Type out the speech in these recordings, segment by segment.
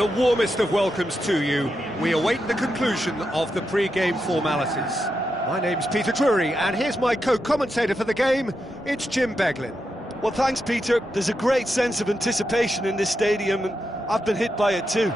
The warmest of welcomes to you. We await the conclusion of the pre-game formalities. My name's PK-Team23, and here's my co-commentator for the game, it's Jim Beglin. Well, thanks, Peter. There's a great sense of anticipation in this stadium, and I've been hit by it too.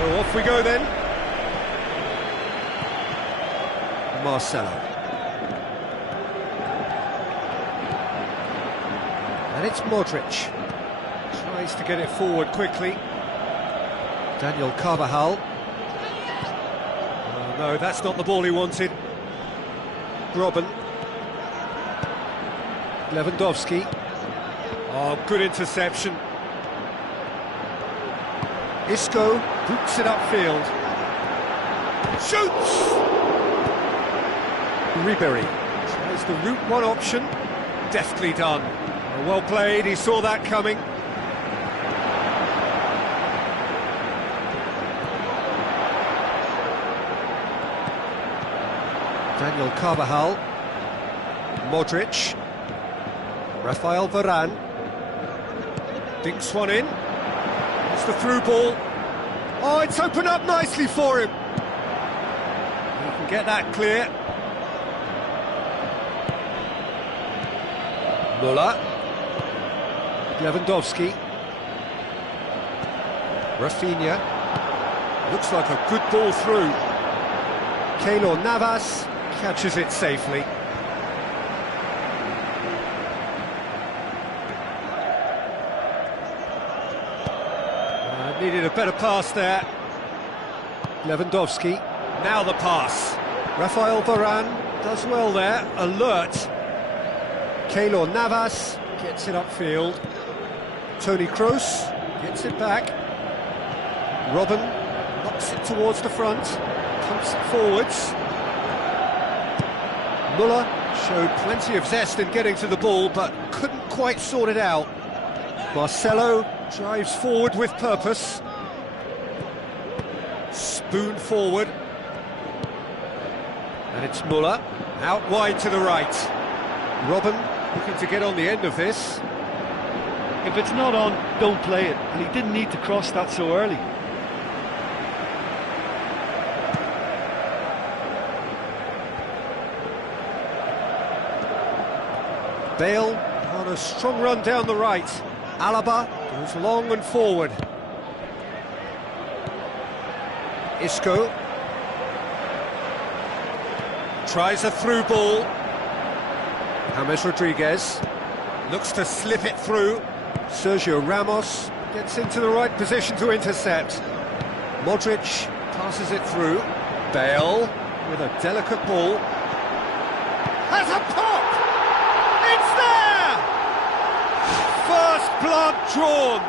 So off we go then. Marcelo. And it's Modric. Tries to get it forward quickly. Daniel Carvajal. Oh no, that's not the ball he wanted. Robben. Lewandowski. Oh, good interception. Isco boots it upfield. Shoots! Ribery tries the route one option. Deftly done. Well played, he saw that coming. Daniel Carvajal. Modric. Rafael Varane. Dinks one in. It's the through ball. Oh, it's opened up nicely for him. He can get that clear. Müller. Lewandowski. Rafinha. Looks like a good ball through. Keylor Navas catches it safely. Needed a better pass there. Lewandowski. Now the pass. Rafael Varane does well there. Alert. Keylor Navas gets it upfield. Toni Kroos gets it back. Robben knocks it towards the front. Pumps it forwards. Müller showed plenty of zest in getting to the ball, but couldn't quite sort it out. Marcelo drives forward with purpose. Spoon forward. And it's Müller. Out wide to the right. Robben looking to get on the end of this. If it's not on, don't play it. And he didn't need to cross that so early. Bale on a strong run down the right. Alaba goes long and forward. Isco tries a through ball. James Rodriguez looks to slip it through. Sergio Ramos gets into the right position to intercept. Modric passes it through. Bale with a delicate ball. Has a pop! It's there! First blood drawn.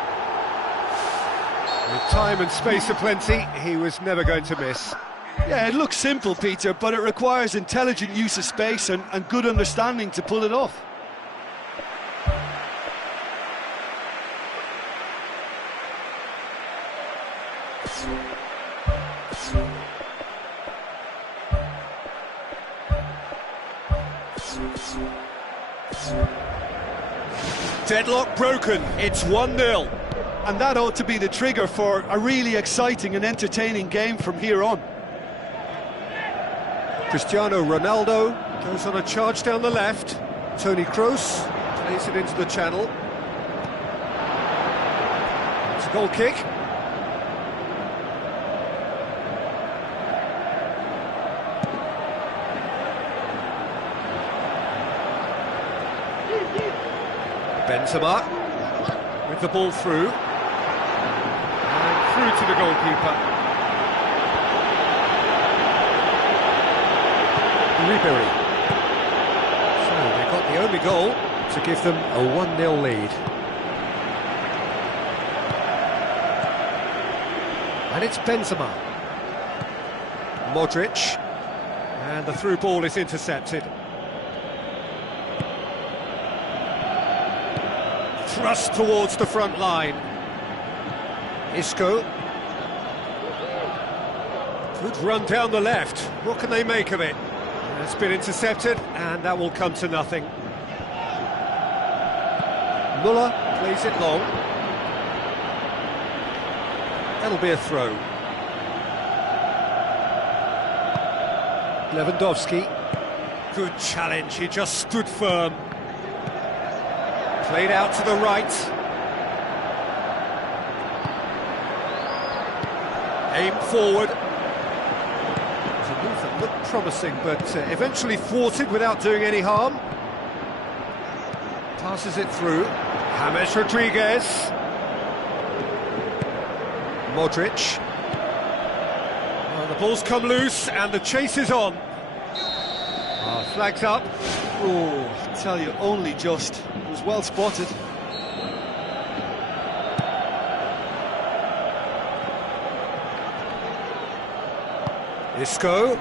With time and space aplenty, he was never going to miss. Yeah, it looks simple, Peter, but it requires intelligent use of space and good understanding to pull it off. Deadlock broken, it's 1-0. And that ought to be the trigger for a really exciting and entertaining game from here on. Cristiano Ronaldo goes on a charge down the left. Toni Kroos plays it into the channel. It's a goal kick. Benzema with the ball through. And through to the goalkeeper. Ribery. So they got the only goal to give them a 1-0 lead. And it's Benzema. Modric. And And the through ball is intercepted. Thrust towards the front line. Isco. Good run down the left. What can they make of it? It's been intercepted, and that will come to nothing. Muller plays it long. That'll be a throw. Lewandowski. Good challenge, he just stood firm. Played out to the right. Aimed forward. It was a move that looked promising, but eventually thwarted without doing any harm. Passes it through. James Rodriguez. Modric. Well, the ball's come loose and the chase is on. Flags up. Oh, I tell you, only just. It was well spotted. Isco.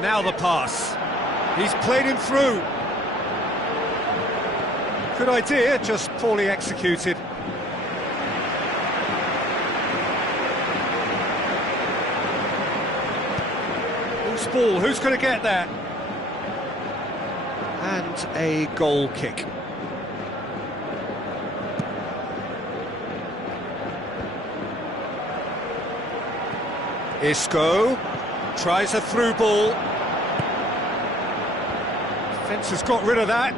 Now the pass. He's played him through. Good idea, just poorly executed. Loose ball, who's going to get that? And a goal kick. Isco tries a through ball. Defence has got rid of that.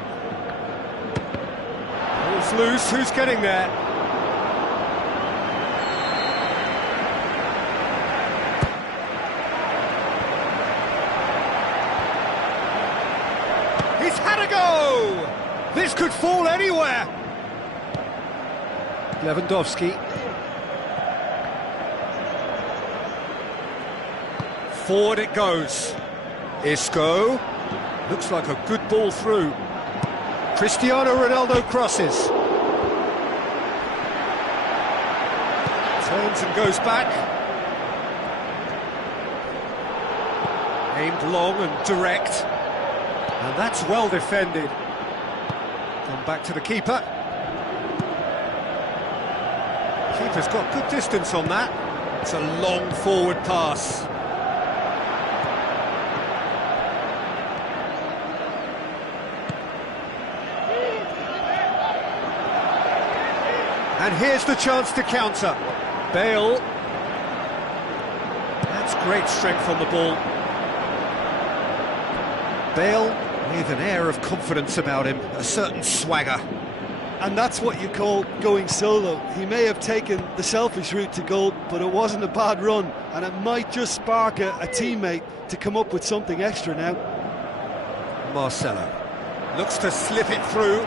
Ball's loose, who's getting there? He's had a go! This could fall anywhere! Lewandowski. Forward it goes. Isco. Looks like a good ball through. Cristiano Ronaldo crosses. Turns and goes back. Aimed long and direct. And that's well defended. Come back to the keeper. Keeper's got good distance on that. It's a long forward pass. And here's the chance to counter. Bale. That's great strength on the ball. Bale with an air of confidence about him, a certain swagger. And that's what you call going solo. He may have taken the selfish route to goal, but it wasn't a bad run, and it might just spark a teammate to come up with something extra now. Marcelo looks to slip it through.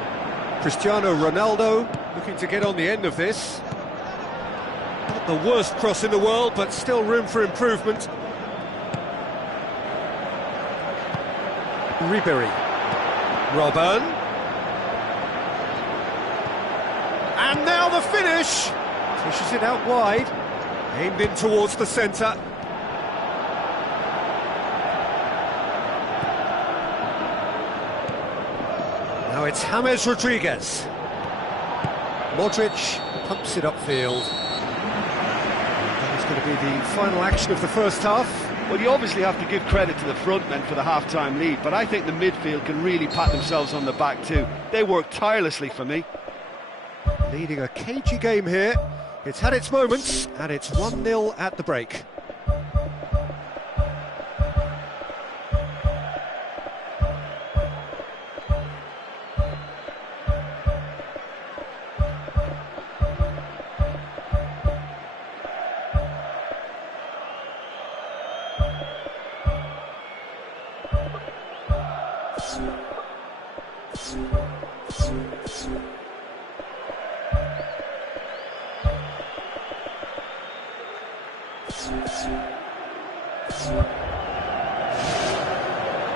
Cristiano Ronaldo looking to get on the end of this. Not the worst cross in the world, but still room for improvement. Ribery. Robben. And now the finish! Pushes it out wide. Aimed in towards the centre. Now it's James Rodriguez. Modric pumps it upfield. That is going to be the final action of the first half. Well, you obviously have to give credit to the front men for the half-time lead, but I think the midfield can really pat themselves on the back too. They work tirelessly for me. Leading a cagey game here. It's had its moments, and it's 1-0 at the break.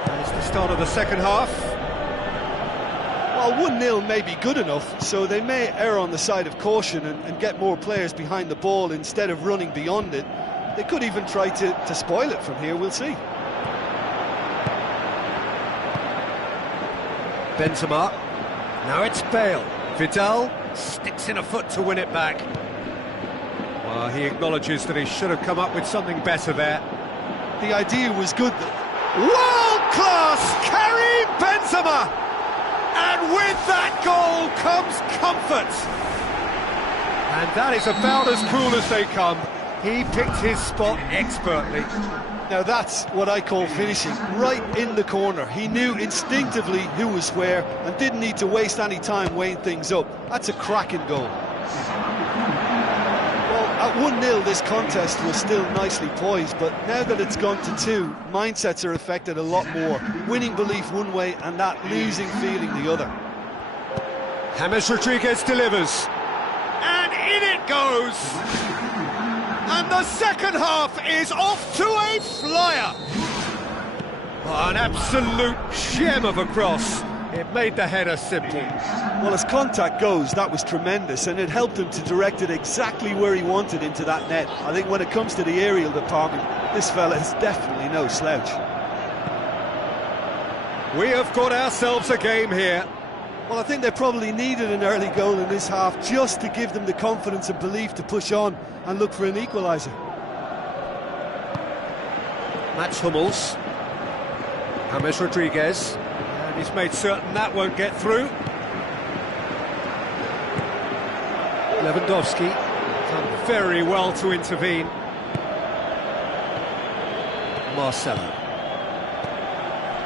That's the start of the second half. Well, 1-0 may be good enough, so they may err on the side of caution and get more players behind the ball instead of running beyond it. They could even try to spoil it from here, we'll see. Benzema. Now it's Bale. Vidal sticks in a foot to win it back. Well, he acknowledges that he should have come up with something better there. The idea was good. World-class Karim Benzema! And with that goal comes comfort. And that is about as cool as they come. He picked his spot expertly. Now that's what I call finishing, right in the corner. He knew instinctively who was where and didn't need to waste any time weighing things up. That's a cracking goal. Well, at 1-0 this contest was still nicely poised, but now that it's gone to 2, mindsets are affected a lot more. Winning belief one way and that losing feeling the other. James Rodriguez delivers. And in it goes! And the second half is off to a flyer! Oh, an absolute gem of a cross. It made the header simple. Well, as contact goes, that was tremendous, and it helped him to direct it exactly where he wanted into that net. I think when it comes to the aerial department, this fella is definitely no slouch. We have got ourselves a game here. Well, I think they probably needed an early goal in this half just to give them the confidence and belief to push on and look for an equaliser. Mats Hummels. James Rodriguez. And he's made certain that won't get through. Lewandowski. Done very well to intervene. Marcelo.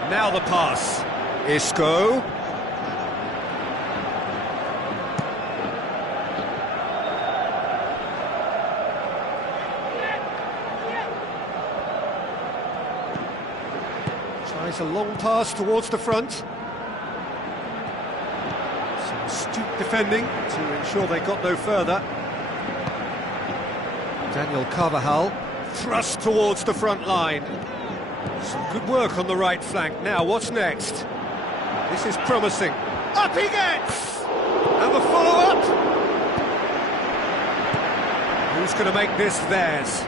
Now the pass. Isco. Tries a long pass towards the front. Some astute defending to ensure they got no further. Daniel Carvajal thrust towards the front line. Some good work on the right flank. Now, what's next? This is promising. Up he gets! And the follow-up! Who's going to make this theirs?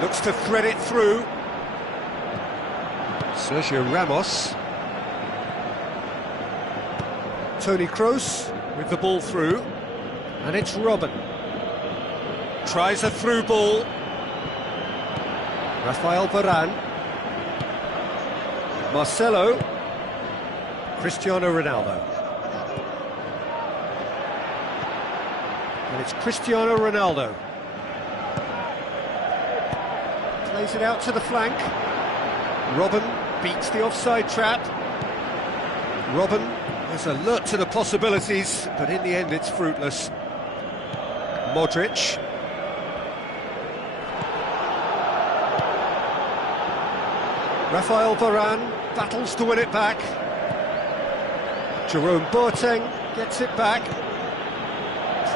Looks to thread it through. Sergio Ramos. Toni Kroos with the ball through. And it's Robben. Tries a through ball. Rafael Varane. Marcelo. Cristiano Ronaldo. And it's Cristiano Ronaldo. Plays it out to the flank. Robben beats the offside trap. Robben is alert to the possibilities, but in the end it's fruitless. Modric. Rafael Varane battles to win it back. Jerome Boateng gets it back.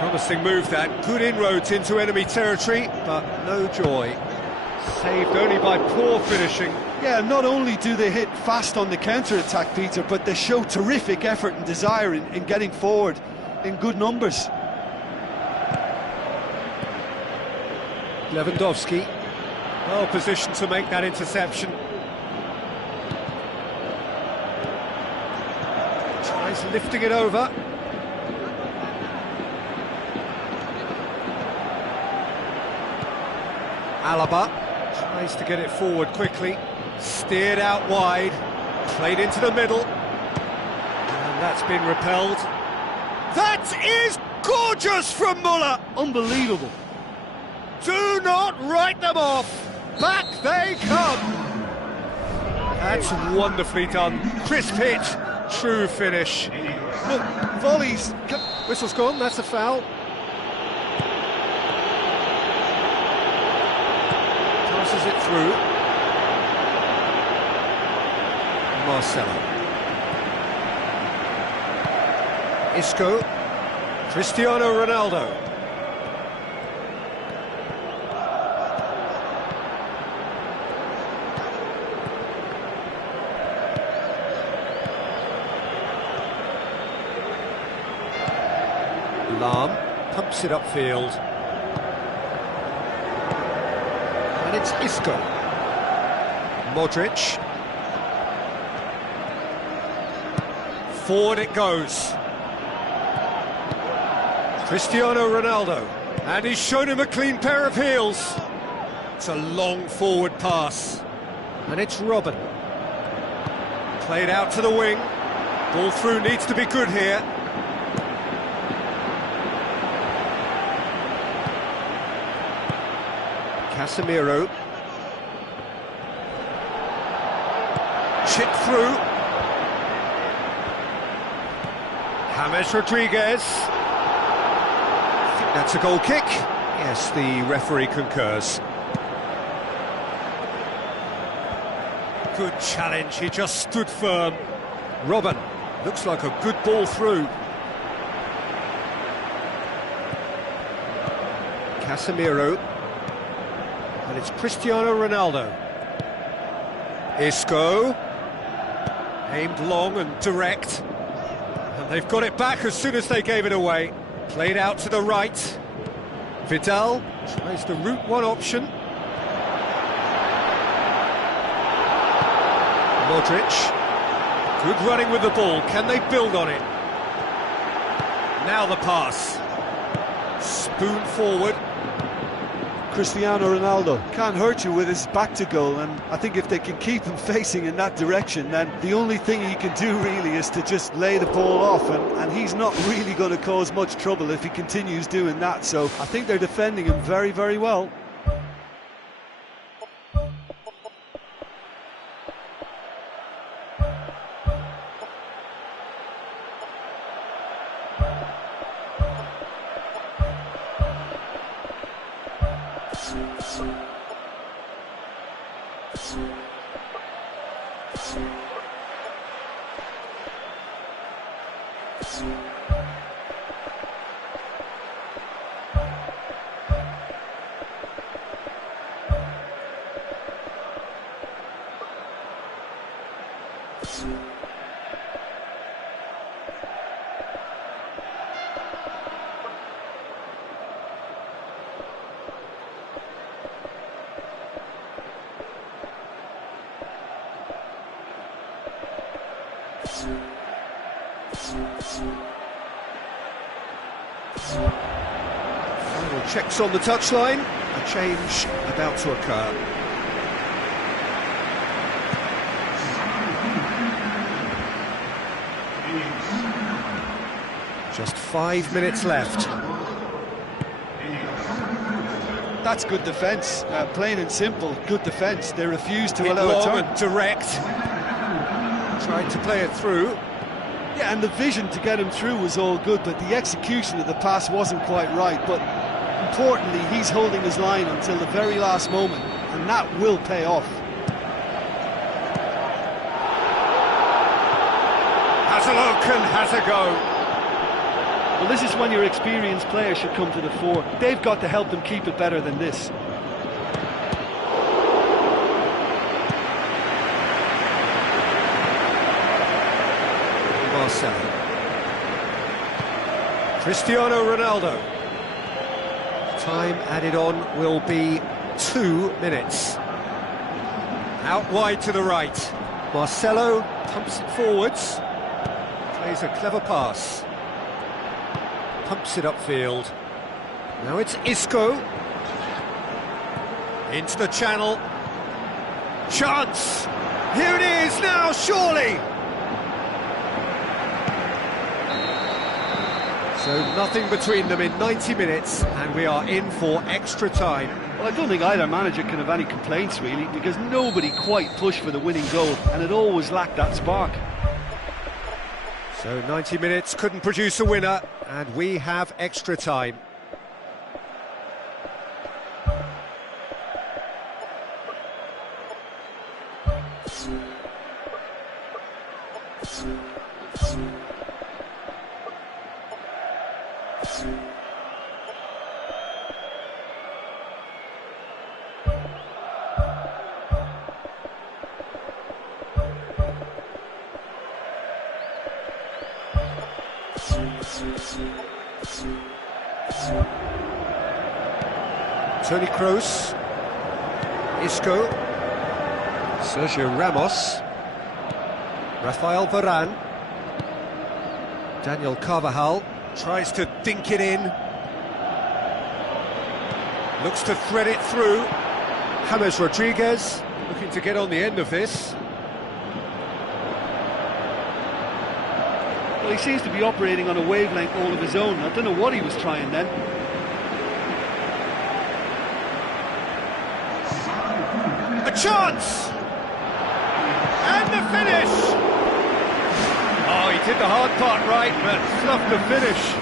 Promising move that, good inroads into enemy territory, but no joy. Saved only by poor finishing. Yeah, not only do they hit fast on the counter-attack, Peter, but they show terrific effort and desire in getting forward in good numbers. Lewandowski, well positioned to make that interception. Tries lifting it over. Alaba tries to get it forward quickly. Steered out wide, played into the middle, and that's been repelled. That is gorgeous from Muller! Unbelievable. Do not write them off! Back they come! That's wonderfully done. Crisp hit, true finish. Look, volleys. Whistle's gone, that's a foul. Passes it through. Marcelo. Isco. Cristiano Ronaldo. Lam pumps it upfield. And it's Isco. Modric. Forward it goes. Cristiano Ronaldo. And he's shown him a clean pair of heels. It's a long forward pass. And it's Robben. Played out to the wing. Ball through needs to be good here. Casemiro. Chip through. James Rodriguez. I think that's a goal kick. Yes, the referee concurs. Good challenge, he just stood firm. Robben, looks like a good ball through. Casemiro. And it's Cristiano Ronaldo. Isco. Aimed long and direct. And they've got it back as soon as they gave it away. Played out to the right. Vidal tries the route one option. Modric. Good running with the ball. Can they build on it? Now the pass. Spoon forward. Cristiano Ronaldo can't hurt you with his back to goal, and I think if they can keep him facing in that direction, then the only thing he can do really is to just lay the ball off, and he's not really going to cause much trouble if he continues doing that. So I think they're defending him very, very well. Final checks on the touchline. A change about to occur. Just 5 minutes left. That's good defence, plain and simple, good defence. They refused to Hit allow a long turn. and direct. Tried to play it through. Yeah, and the vision to get him through was all good, but the execution of the pass wasn't quite right. But importantly, he's holding his line until the very last moment, and that will pay off. Has a look and has a go. Well, this is when your experienced players should come to the fore. They've got to help them keep it better than this. Marcelo. Cristiano Ronaldo. Time added on will be 2 minutes. Out wide to the right. Marcelo pumps it forwards. Plays a clever pass. Pumps it upfield. Now it's Isco. Into the channel. Chance! Here it is now, surely! So nothing between them in 90 minutes, and we are in for extra time. Well, I don't think either manager can have any complaints, really, because nobody quite pushed for the winning goal, and it always lacked that spark. So 90 minutes couldn't produce a winner, and we have extra time. Toni Kroos. Isco, Sergio Ramos, Rafael Varane, Daniel Carvajal tries to dink it in, looks to thread it through. James Rodriguez looking to get on the end of this. Well, he seems to be operating on a wavelength all of his own. I don't know what he was trying then. A chance! And the finish! Oh, he did the hard part right, but fluffed the finish.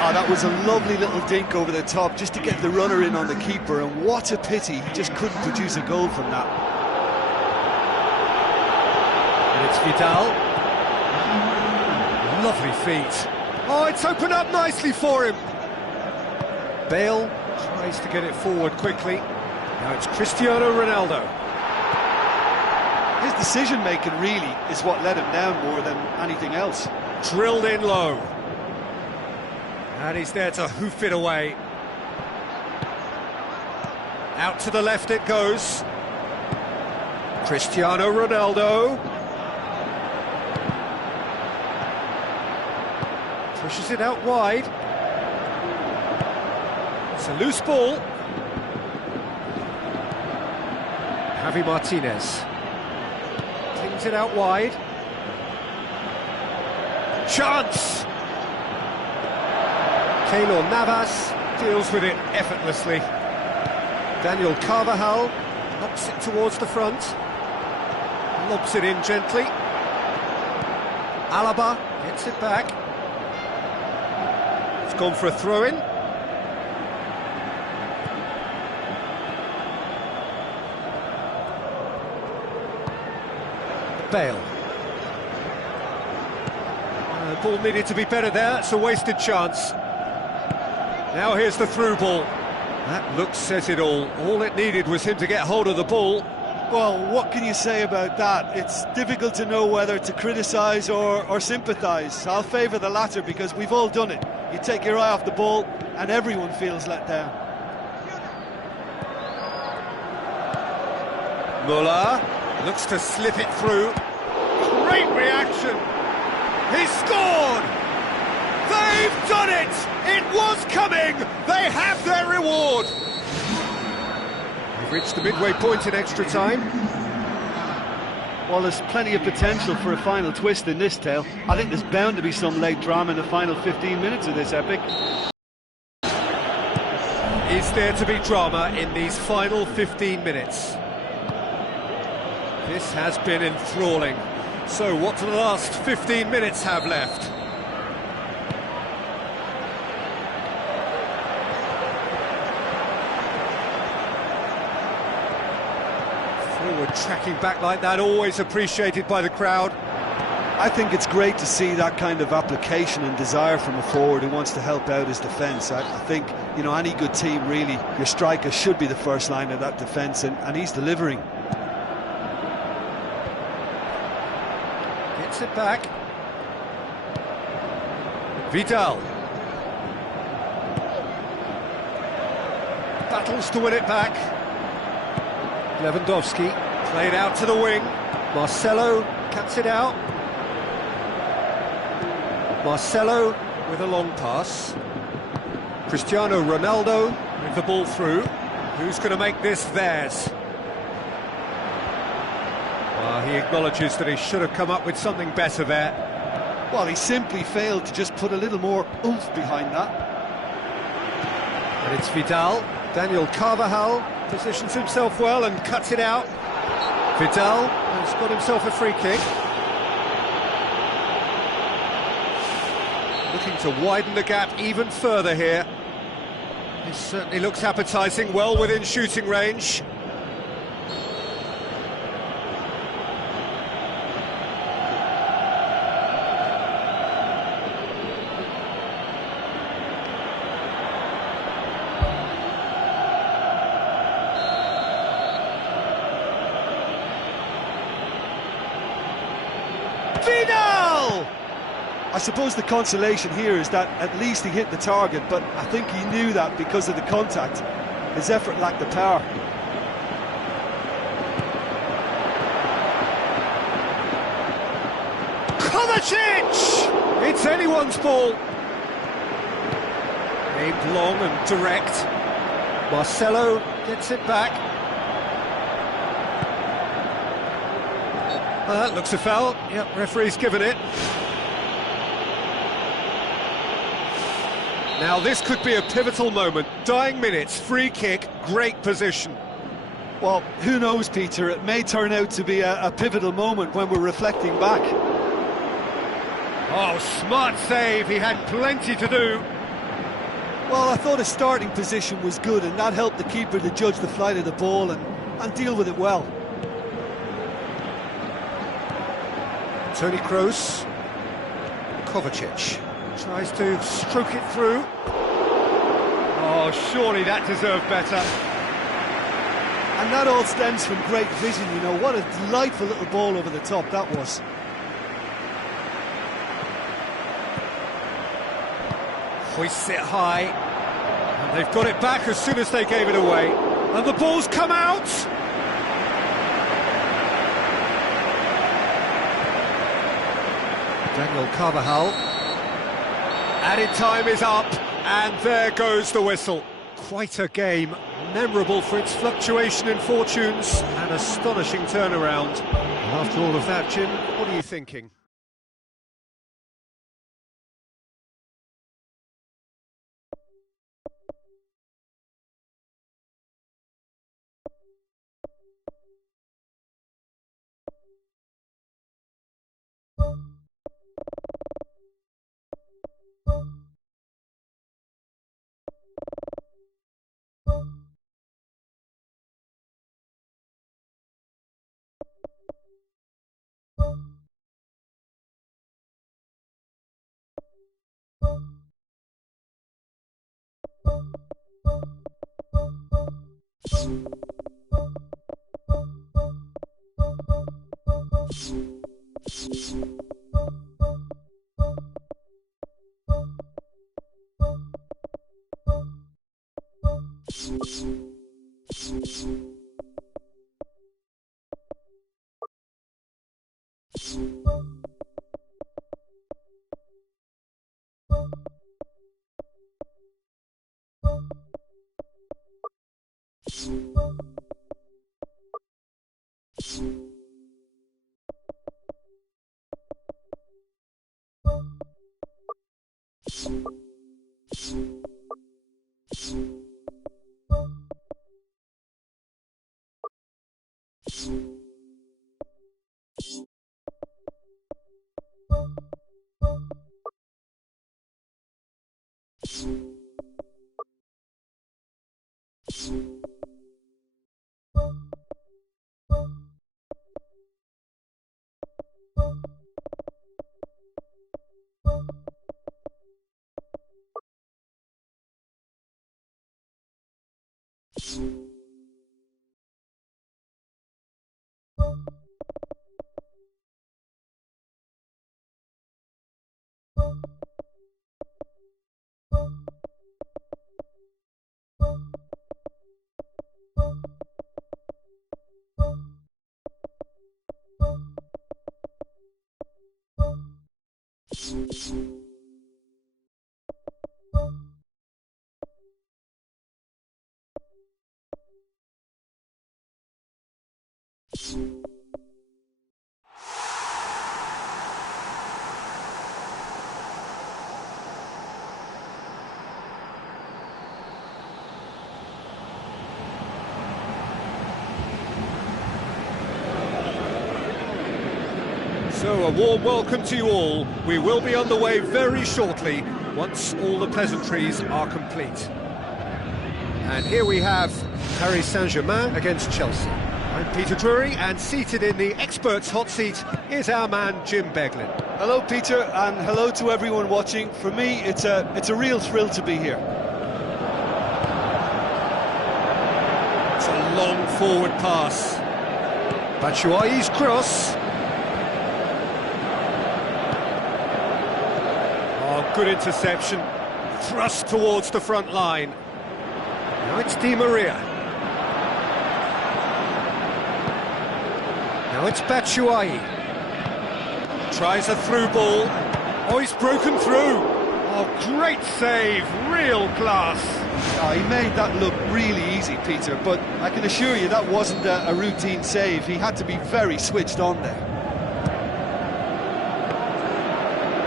Oh, that was a lovely little dink over the top just to get the runner in on the keeper, and what a pity he just couldn't produce a goal from that. And it's Vidal. Lovely feet. Oh, it's opened up nicely for him. Bale tries to get it forward quickly. Now it's Cristiano Ronaldo. His decision-making really is what let him down more than anything else. Drilled in low. And he's there to hoof it away. Out to the left it goes. Cristiano Ronaldo. Pushes it out wide. It's a loose ball. Javi Martinez. Clings it out wide. Chance! Keylor Navas deals with it effortlessly. Daniel Carvajal knocks it towards the front. Lobs it in gently. Alaba gets it back. It's gone for a throw-in. Bale. The ball needed to be better there, it's a wasted chance. Now here's the through ball. That look says it all. All it needed was him to get hold of the ball. Well, what can you say about that? It's difficult to know whether to criticise or sympathise. I'll favour the latter because we've all done it. You take your eye off the ball and everyone feels let down. Muller looks to slip it through. Great reaction. He's scored! They've done it! It was coming! They have their reward! We've reached the midway point in extra time. Well, there's plenty of potential for a final twist in this tale. I think there's bound to be some late drama in the final 15 minutes of this epic. Is there to be drama in these final 15 minutes? This has been enthralling. So what do the last 15 minutes have left? Forward tracking back like that, always appreciated by the crowd. I think it's great to see that kind of application and desire from a forward who wants to help out his defence. I think, you know, any good team really, your striker should be the first line of that defence, and he's delivering. Gets it back. Vidal. Battles to win it back. Lewandowski played out to the wing. Marcelo cuts it out. Marcelo with a long pass. Cristiano Ronaldo with the ball through. Who's going to make this theirs? He acknowledges that he should have come up with something better there. Well, he simply failed to just put a little more oomph behind that. And it's Vidal. Daniel Carvajal positions himself well and cuts it out. Vidal has got himself a free kick. Looking to widen the gap even further here. This certainly looks appetising, well within shooting range. Vidal! I suppose the consolation here is that at least he hit the target, but I think he knew that because of the contact. His effort lacked the power. Kovacic! It's anyone's ball. Aimed long and direct. Marcelo gets it back. That looks a foul. Yep, referee's given it. Now this could be a pivotal moment. Dying minutes, free kick, great position. Well, who knows, Peter? It may turn out to be a pivotal moment when we're reflecting back. Oh, smart save. He had plenty to do. Well, I thought his starting position was good, and that helped the keeper to judge the flight of the ball and deal with it well. Toni Kroos. Kovacic tries to stroke it through. Oh, surely that deserved better. And that all stems from great vision, you know. What a delightful little ball over the top that was. Hoists it high. And they've got it back as soon as they gave it away. And the ball's come out! Daniel Carvajal. Added time is up, and there goes the whistle. Quite a game, memorable for its fluctuation in fortunes, an astonishing turnaround. After all of that, Jim, what are you thinking? So, a warm welcome to you all. We will be on the way very shortly, once all the pleasantries are complete. And here we have Paris Saint-Germain against Chelsea. I'm Peter Drury, and seated in the experts' hot seat is our man Jim Beglin. Hello, Peter, and hello to everyone watching. For me, it's a real thrill to be here. It's a long forward pass. Batshuayi's cross. Good interception, thrust towards the front line. Now it's Di Maria. Now it's Batshuayi. Tries a through ball. Oh, he's broken through. Oh, great save, real class. Oh, he made that look really easy, Peter, but I can assure you that wasn't a routine save. He had to be very switched on there.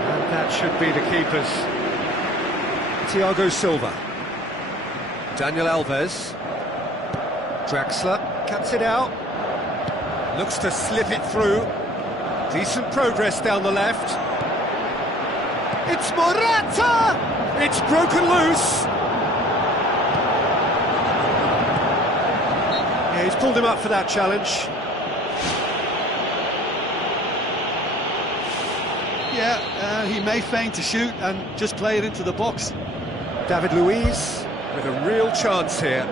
And that should be the keeper's. Thiago Silva. Daniel Alves. Draxler cuts it out. Looks to slip it through. Decent progress down the left. It's Morata! It's broken loose. Yeah, he's pulled him up for that challenge. Yeah, he may feign to shoot and just play it into the box. David Luiz with a real chance here.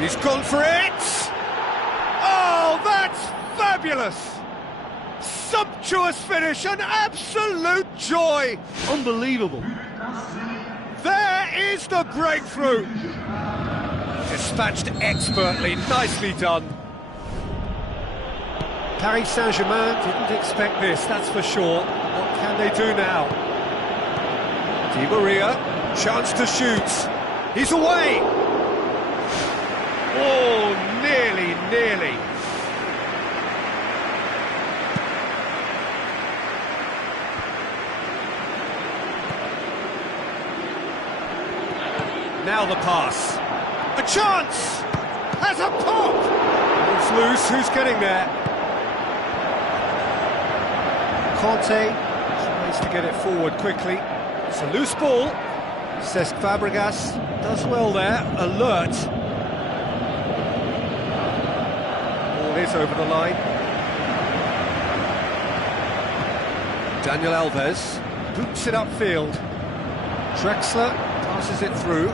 He's gone for it! Oh, that's fabulous! Sumptuous finish, an absolute joy! Unbelievable. There is the breakthrough! Dispatched expertly, nicely done. Paris Saint-Germain didn't expect this, that's for sure. What can they do now? Di Maria, chance to shoot. He's away! Oh, nearly. Now the pass. A chance! Has a pop! It's loose, who's getting there? Conte tries to get it forward quickly. It's a loose ball. Cesc Fabregas does well there, alert. Is over the line. Daniel Alves boots it upfield. Draxler passes it through.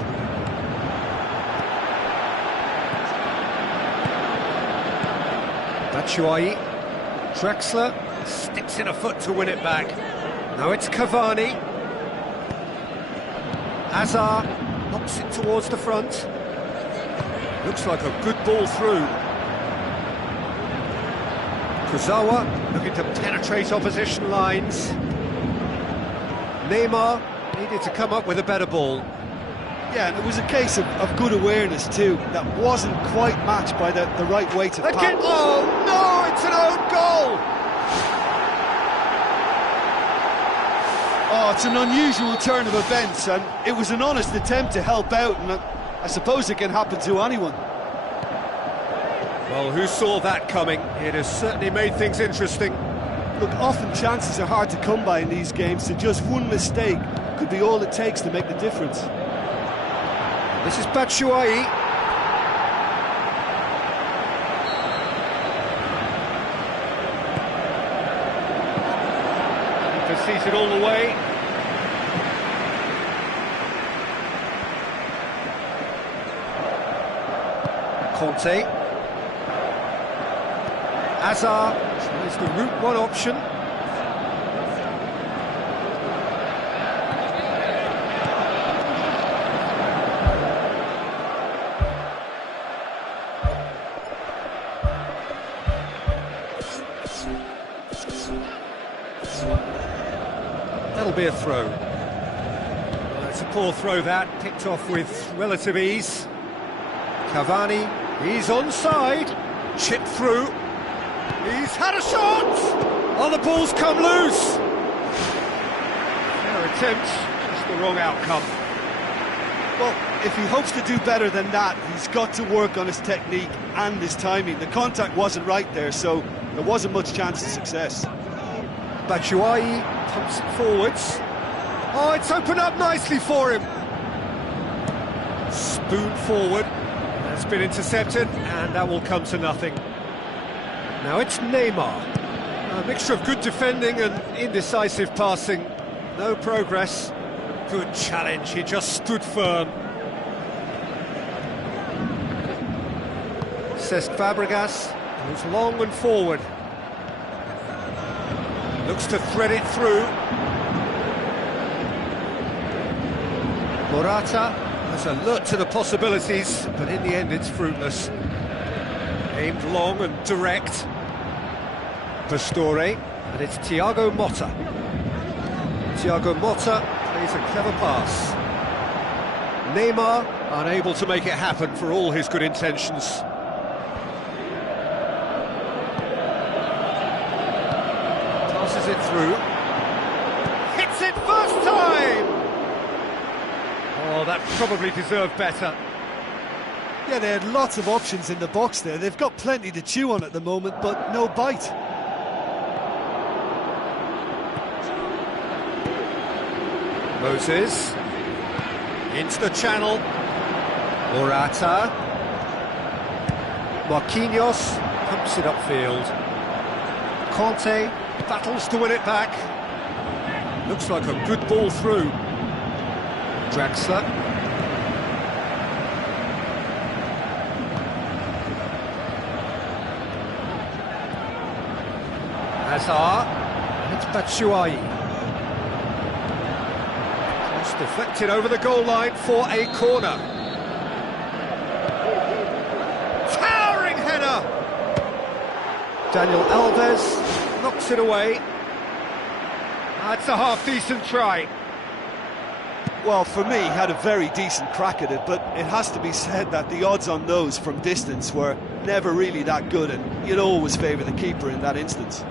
Batshuayi. Draxler sticks in a foot to win it back. Now it's Cavani. Hazard knocks it towards the front. Looks like a good ball through. Kurzawa looking to penetrate opposition lines. Neymar needed to come up with a better ball. Yeah, and it was a case of good awareness too. That wasn't quite matched by the right weight of pass. Oh no, it's an own goal! Oh, it's an unusual turn of events, and it was an honest attempt to help out, and I suppose it can happen to anyone. Well, who saw that coming? It has certainly made things interesting. Look, often chances are hard to come by in these games, so just one mistake could be all it takes to make the difference. This is Batshuayi. Seated all the way. Conte. Hazard tries the route one option. That'll be a throw. Well, it's a poor throw that, picked off with relative ease. Cavani, he's onside, chipped through. He's had a shot! Oh, the ball's come loose! Fair attempt, just the wrong outcome. Well, if he hopes to do better than that, he's got to work on his technique and his timing. The contact wasn't right there, so there wasn't much chance of success. Batshuayi pumps it forwards. Oh, it's opened up nicely for him. Spoon forward. That's been intercepted, and that will come to nothing. Now it's Neymar. A mixture of good defending and indecisive passing. No progress. Good challenge, he just stood firm. Cesc Fabregas moves long and forward. Looks to thread it through. Morata was alert to the possibilities, but in the end it's fruitless. Aimed long and direct. Pastore, and it's Thiago Motta. Thiago Motta plays a clever pass. Neymar unable to make it happen for all his good intentions. Passes it through. Hits it first time! Oh, that probably deserved better. Yeah, they had lots of options in the box there. They've got plenty to chew on at the moment, but no bite. Moses into the channel. Morata. Marquinhos pumps it upfield. Conte battles to win it back. Looks like a good ball through. Draxler. Hazard. It's Batshuayi. Deflected over the goal line for a corner. Towering header! Daniel Alves knocks it away. That's a half-decent try. Well, for me, he had a very decent crack at it, but it has to be said that the odds on those from distance were never really that good, and you'd always favour the keeper in that instance.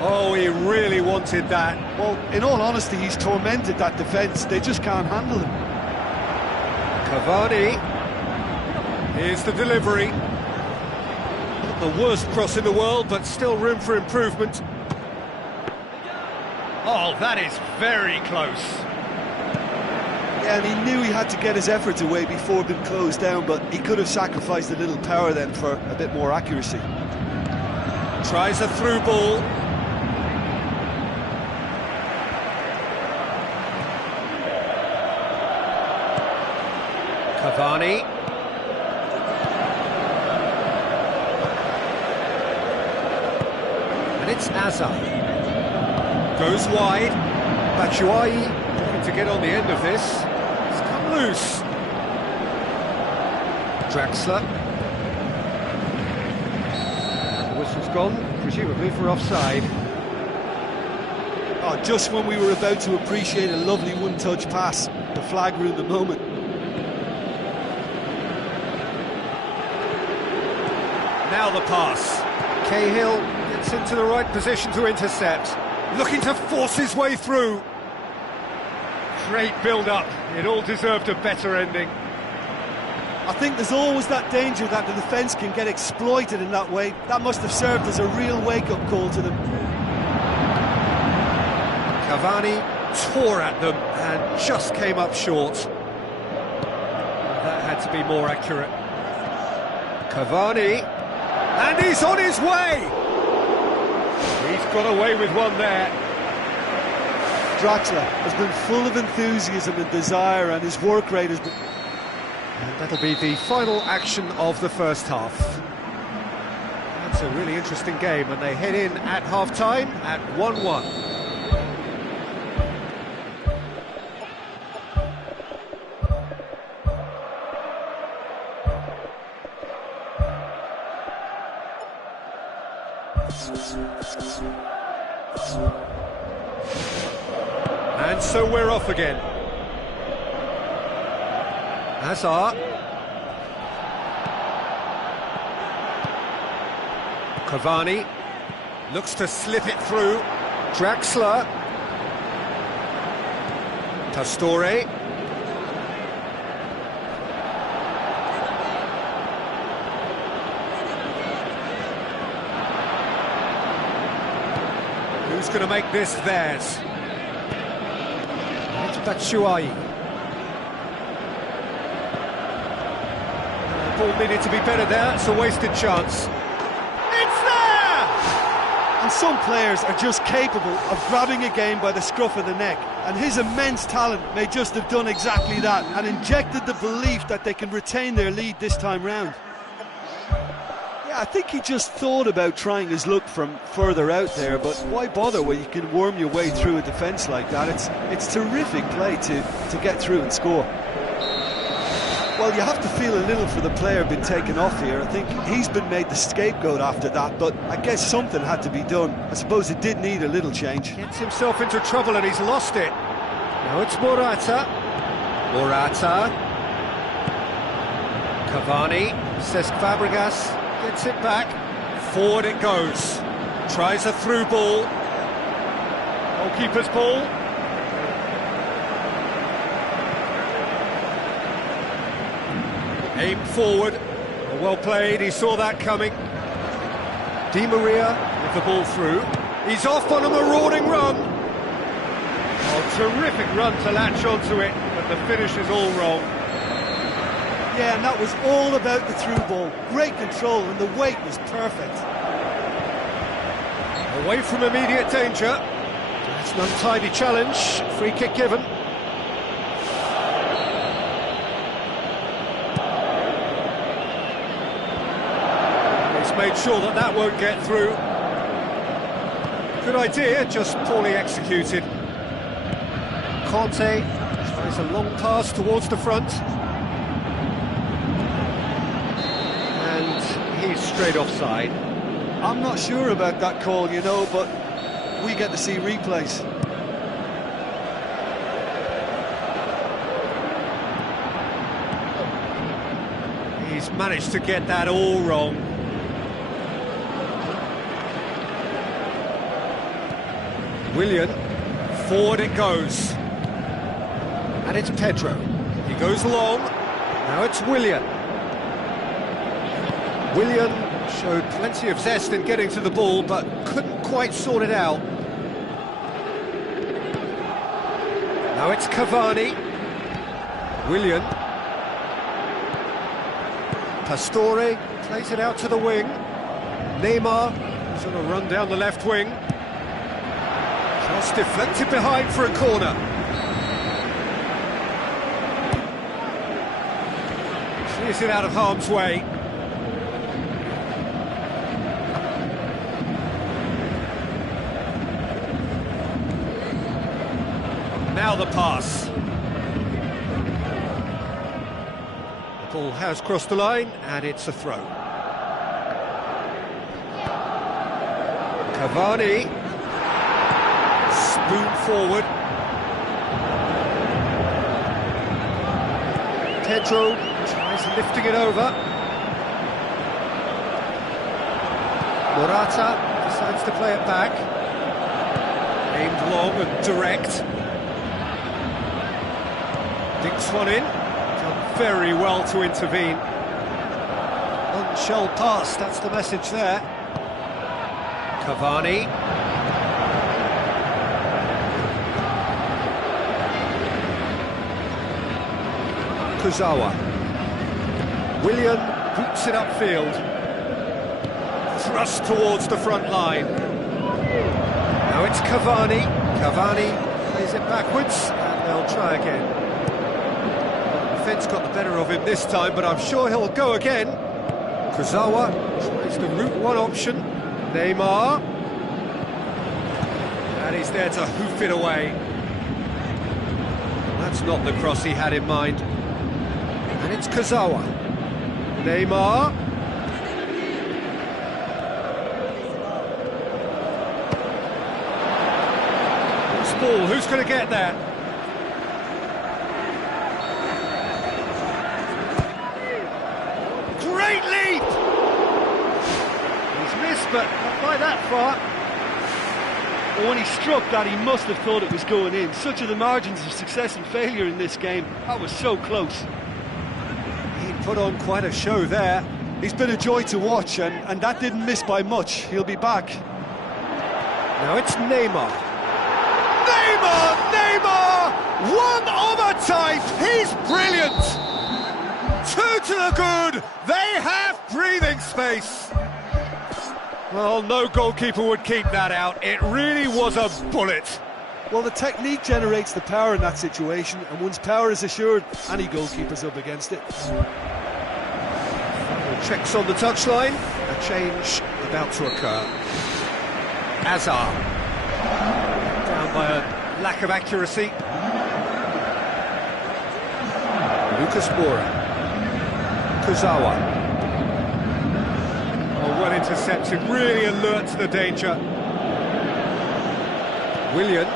Oh, he really wanted that. Well, in all honesty, he's tormented that defence. They just can't handle him. Cavani. Here's the delivery. Not the worst cross in the world, but still room for improvement. Oh, that is very close. Yeah, and he knew he had to get his efforts away before being closed down, but he could have sacrificed a little power then for a bit more accuracy. Tries a through ball. Cavani. And it's Hazard. Goes wide. Batshuayi looking to get on the end of this. It's come loose. Draxler. The whistle's gone, presumably for offside. Oh, just when we were about to appreciate a lovely one-touch pass, the flag ruined the moment. Now the pass. Cahill gets into the right position to intercept. Looking to force his way through. Great build-up. It all deserved a better ending. I think there's always that danger that the defence can get exploited in that way. That must have served as a real wake-up call to them. Cavani tore at them and just came up short. That had to be more accurate. Cavani. And he's on his way! He's got away with one there. Draxler has been full of enthusiasm and desire, and his work rate has been... And that'll be the final action of the first half. That's a really interesting game, and they head in at half-time at 1-1. And so we're off again. Hazard. Cavani looks to slip it through. Draxler. Pastore. Who's going to make this theirs? It's Batshuayi. The ball needed to be better there, it's a wasted chance. It's there! And some players are just capable of grabbing a game by the scruff of the neck, and his immense talent may just have done exactly that, and injected the belief that they can retain their lead this time round. Yeah, Yeah, I think he just thought about trying his luck from further out there, but why bother when you can worm your way through a defence like that? It's terrific play to get through and score. Well, you have to feel a little for the player being taken off here. I think he's been made the scapegoat after that, but I guess something had to be done. I suppose it did need a little change. Gets himself into trouble and he's lost it. Now it's Morata. Cavani, Cesc Fabregas, gets it back. Forward it goes. Tries a through ball. Goalkeeper's ball. Aim forward. Well played, he saw that coming. Di Maria with the ball through. He's off on a marauding run. Oh, terrific run to latch onto it, but the finish is all wrong. Yeah, and that was all about the through ball. Great control, and the weight was perfect. Away from immediate danger. That's an untidy challenge. Free kick given. He's made sure that that won't get through. Good idea, just poorly executed. Conte tries a long pass towards the front. He's straight offside. I'm not sure about that call, you know, but we get to see replays. He's managed to get that all wrong. Willian, forward it goes. And it's Pedro. He goes long. Now it's Willian. Willian showed plenty of zest in getting to the ball, but couldn't quite sort it out. Now it's Cavani. Willian. Pastore plays it out to the wing. Neymar is on a run down the left wing. Cross deflected behind for a corner. Clears it out of harm's way. Now the pass. The ball has crossed the line and it's a throw. Cavani. Spoon forward. Pedro tries lifting it over. Morata decides to play it back. Aimed long and direct. Dinks one in, done very well to intervene. Unshell pass, that's the message there. Cavani. Kurzawa. Willian boots it upfield. Thrust towards the front line. Now it's Cavani. Cavani plays it backwards, and they'll try again. Defence got the better of him this time, but I'm sure he'll go again. Kurzawa tries the route one option. Neymar. And he's there to hoof it away. That's not the cross he had in mind. And it's Kurzawa. Neymar. Loose ball, who's going to get there? Great leap! He's missed, but not by that far. Well, when he struck that, he must have thought it was going in. Such are the margins of success and failure in this game. That was so close. He put on quite a show there. He's been a joy to watch, and that didn't miss by much. He'll be back. Now it's Neymar. Neymar! One of a type! He's brilliant! Two to the good! They have breathing space! Well, no goalkeeper would keep that out. It really was a bullet. Well, the technique generates the power in that situation, and once power is assured, any goalkeeper's up against it. Checks on the touchline. Change about to occur. Azar. Down by a lack of accuracy. Lucas Moura. Kurzawa. Oh, well intercepted, really alert to the danger. Willian.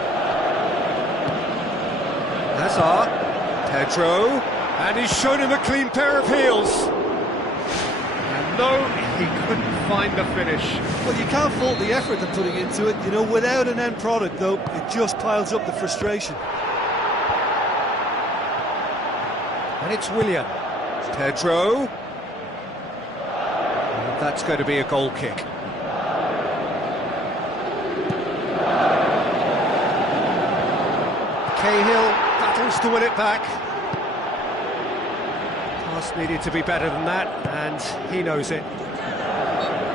Hazard. Pedro. And he's shown him a clean pair of heels. And no, he couldn't find the finish. Well, you can't fault the effort they're putting into it. You know, without an end product, though, it just piles up the frustration. And it's Willian. Pedro. And that's going to be a goal kick. Cahill battles to win it back. Pass needed to be better than that, and he knows it.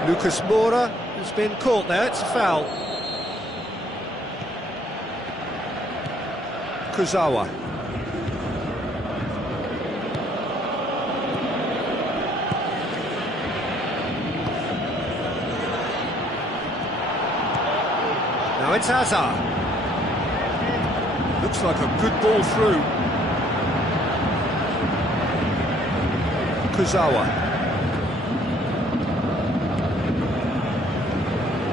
Lucas Moura has been caught there, it's a foul. Kurzawa. Now it's Hazard. Looks like a good ball through. Kurzawa.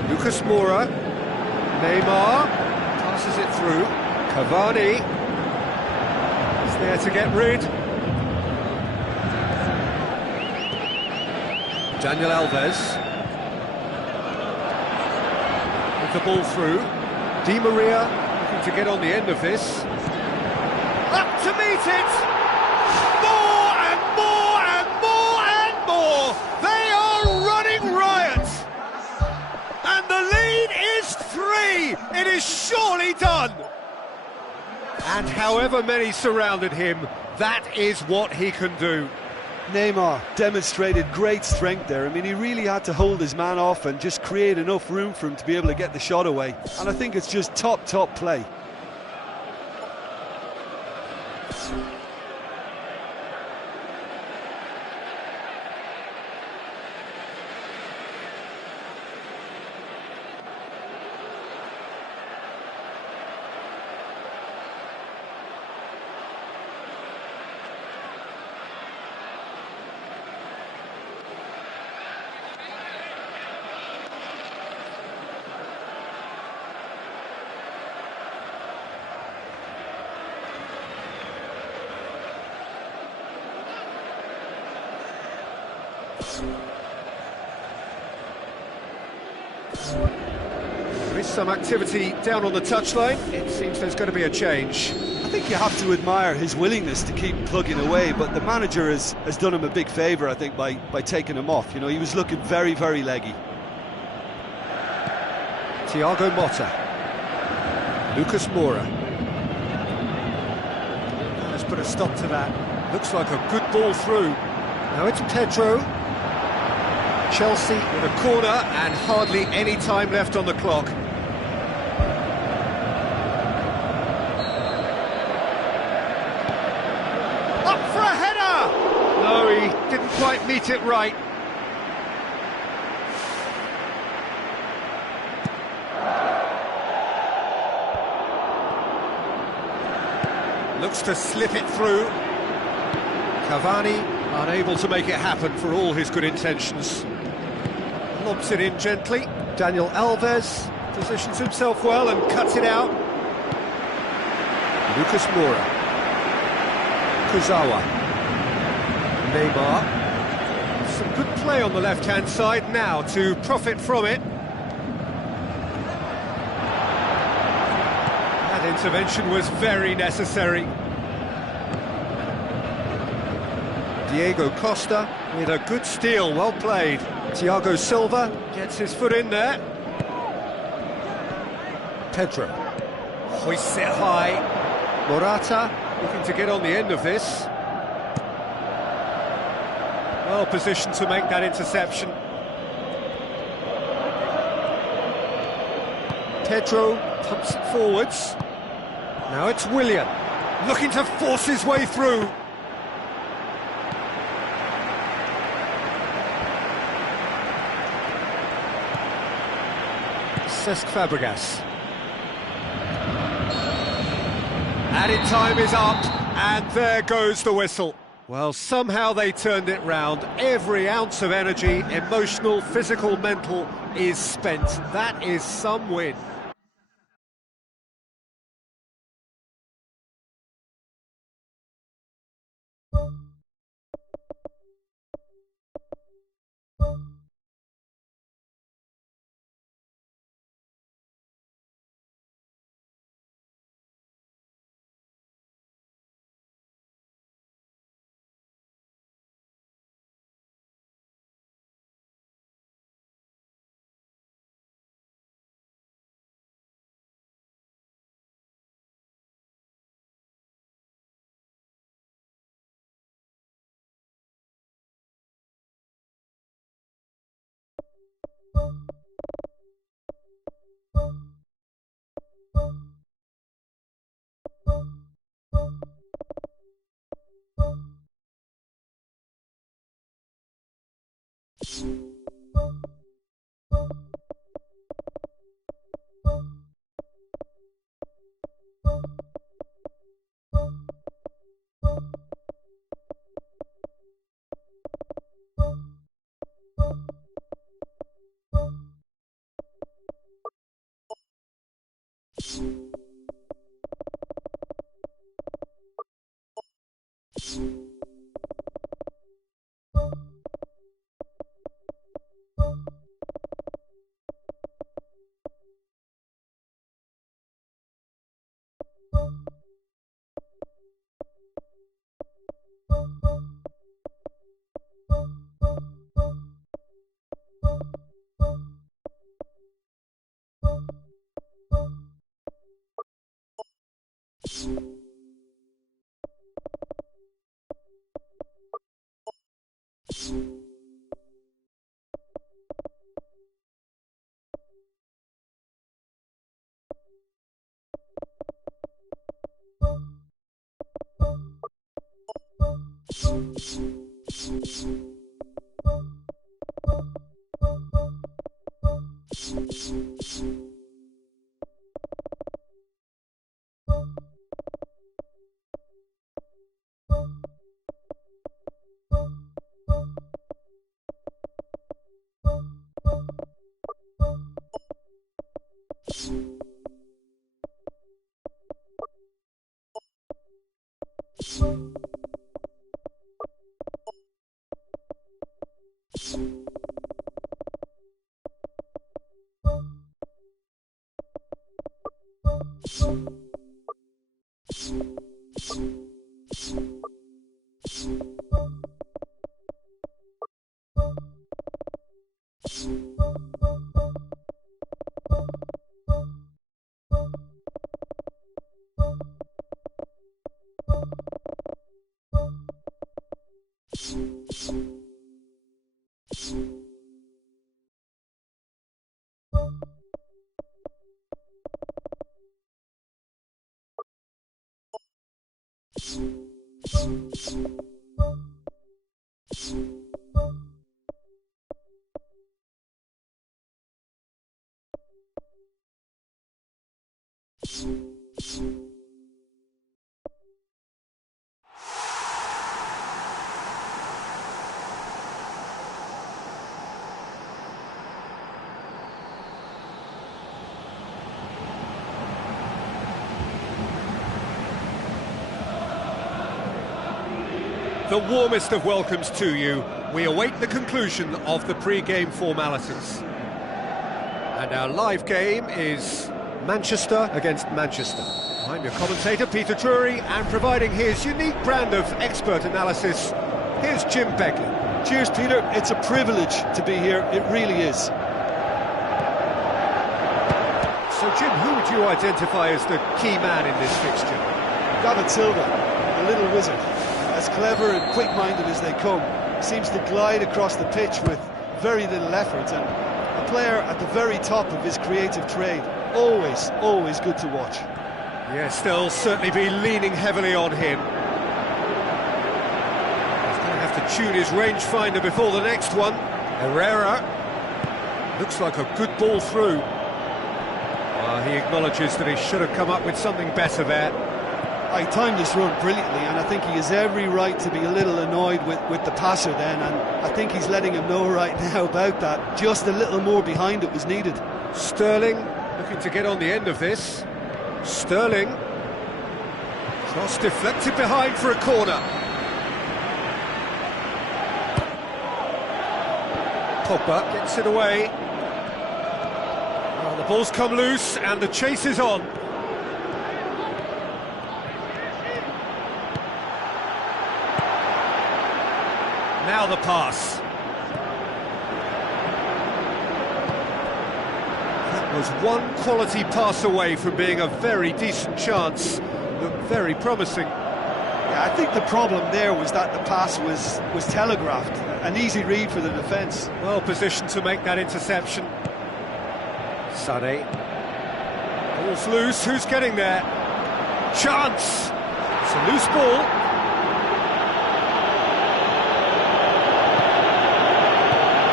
Lucas Moura. Neymar. Passes it through. Cavani. Is there to get rid. Daniel Alves. With the ball through. Di Maria looking to get on the end of this. Up to meet it! More and more and more and more! They are running riot! And the lead is 3! It is surely done! And however many surrounded him, that is what he can do. Neymar demonstrated great strength there. I mean, he really had to hold his man off and just create enough room for him to be able to get the shot away. And I think it's just top play. There is some activity down on the touchline. It seems there's going to be a change. I think you have to admire his willingness to keep plugging away, but the manager has done him a big favour, I think, by taking him off. You know, he was looking very, very leggy. Thiago Motta. Lucas Moura. Let's put a stop to that. Looks like a good ball through. Now it's Pedro. Chelsea with a corner and hardly any time left on the clock. Up for a header! No, he didn't quite meet it right. Looks to slip it through. Cavani unable to make it happen for all his good intentions. Lobs it in gently. Daniel Alves positions himself well and cuts it out. Lucas Moura. Kurzawa. Neymar. Some good play on the left-hand side now to profit from it. That intervention was very necessary. Diego Costa with a good steal, well played. Thiago Silva gets his foot in there. Pedro hoists it high. Morata looking to get on the end of this. Well positioned to make that interception. Pedro pumps it forwards. Now it's Willian looking to force his way through. Cesc Fabregas. Added time is up, and there goes the whistle. Well, somehow they turned it round. Every ounce of energy, emotional, physical, mental, is spent. That is some win. The warmest of welcomes to you. We await the conclusion of the pre-game formalities. And our live game is Manchester against Manchester. I'm your commentator, Peter Drury, and providing his unique brand of expert analysis, here's Jim Begley. Cheers, Peter. It's a privilege to be here. It really is. So, Jim, who would you identify as the key man in this fixture? David Silva, the little wizard. As clever and quick-minded as they come, seems to glide across the pitch with very little effort, and a player at the very top of his creative trade. Always good to watch. Yes, they'll certainly be leaning heavily on him. He's going to have to tune his rangefinder before the next one. Herrera. Looks like a good ball through. He acknowledges that he should have come up with something better there. I timed this run brilliantly, and I think he has every right to be a little annoyed with the passer then, and I think he's letting him know right now about that. Just a little more behind it was needed. Sterling looking to get on the end of this. Sterling. Cross deflected behind for a corner. Pogba gets it away. Well, the ball's come loose and the chase is on. Now the pass. That was one quality pass away from being a very decent chance. Looked very promising. Yeah, I think the problem there was that the pass was telegraphed. An easy read for the defence. Well positioned to make that interception. Sané. Ball's loose, who's getting there? Chance! It's a loose ball.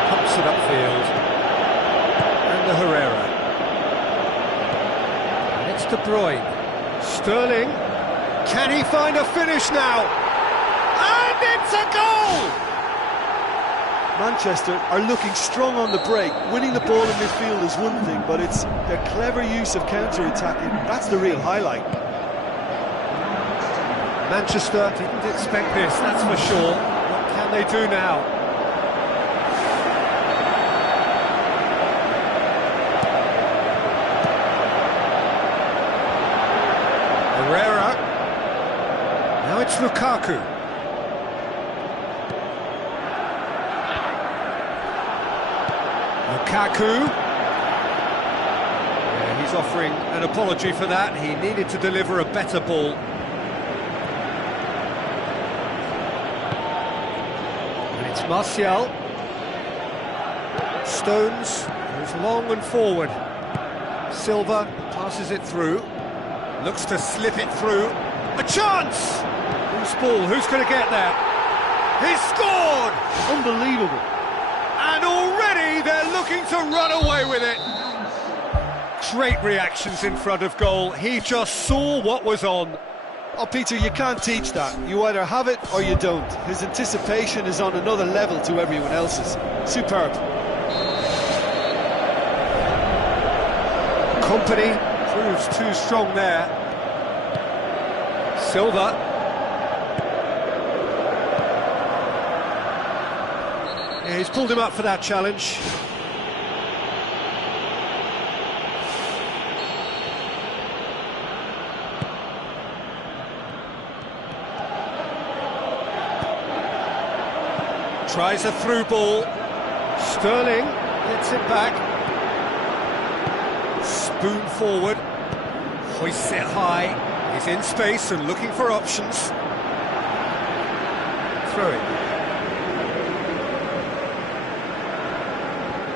Pumps it upfield. And the Herrera. And it's De Bruyne. Sterling. Can he find a finish now? And it's a goal! Manchester are looking strong on the break. Winning the ball in midfield is one thing, but it's their clever use of counter-attacking. That's the real highlight. Manchester didn't expect this, that's for sure. What can they do now? Herrera. Now it's Lukaku. Lukaku. Yeah, he's offering an apology for that. He needed to deliver a better ball. And it's Martial. Stones goes long and forward. Silva passes it through. Looks to slip it through. A chance! Loose ball, who's going to get there? He's scored! Unbelievable. And already they're looking to run away with it. Great reactions in front of goal. He just saw what was on. Oh, Peter, you can't teach that. You either have it or you don't. His anticipation is on another level to everyone else's. Superb. Company proves too strong there. Silva. Yeah, he's pulled him up for that challenge. Tries a through ball. Sterling gets it back. Spoon forward. Hoists it high. He's in space and looking for options. Throw it.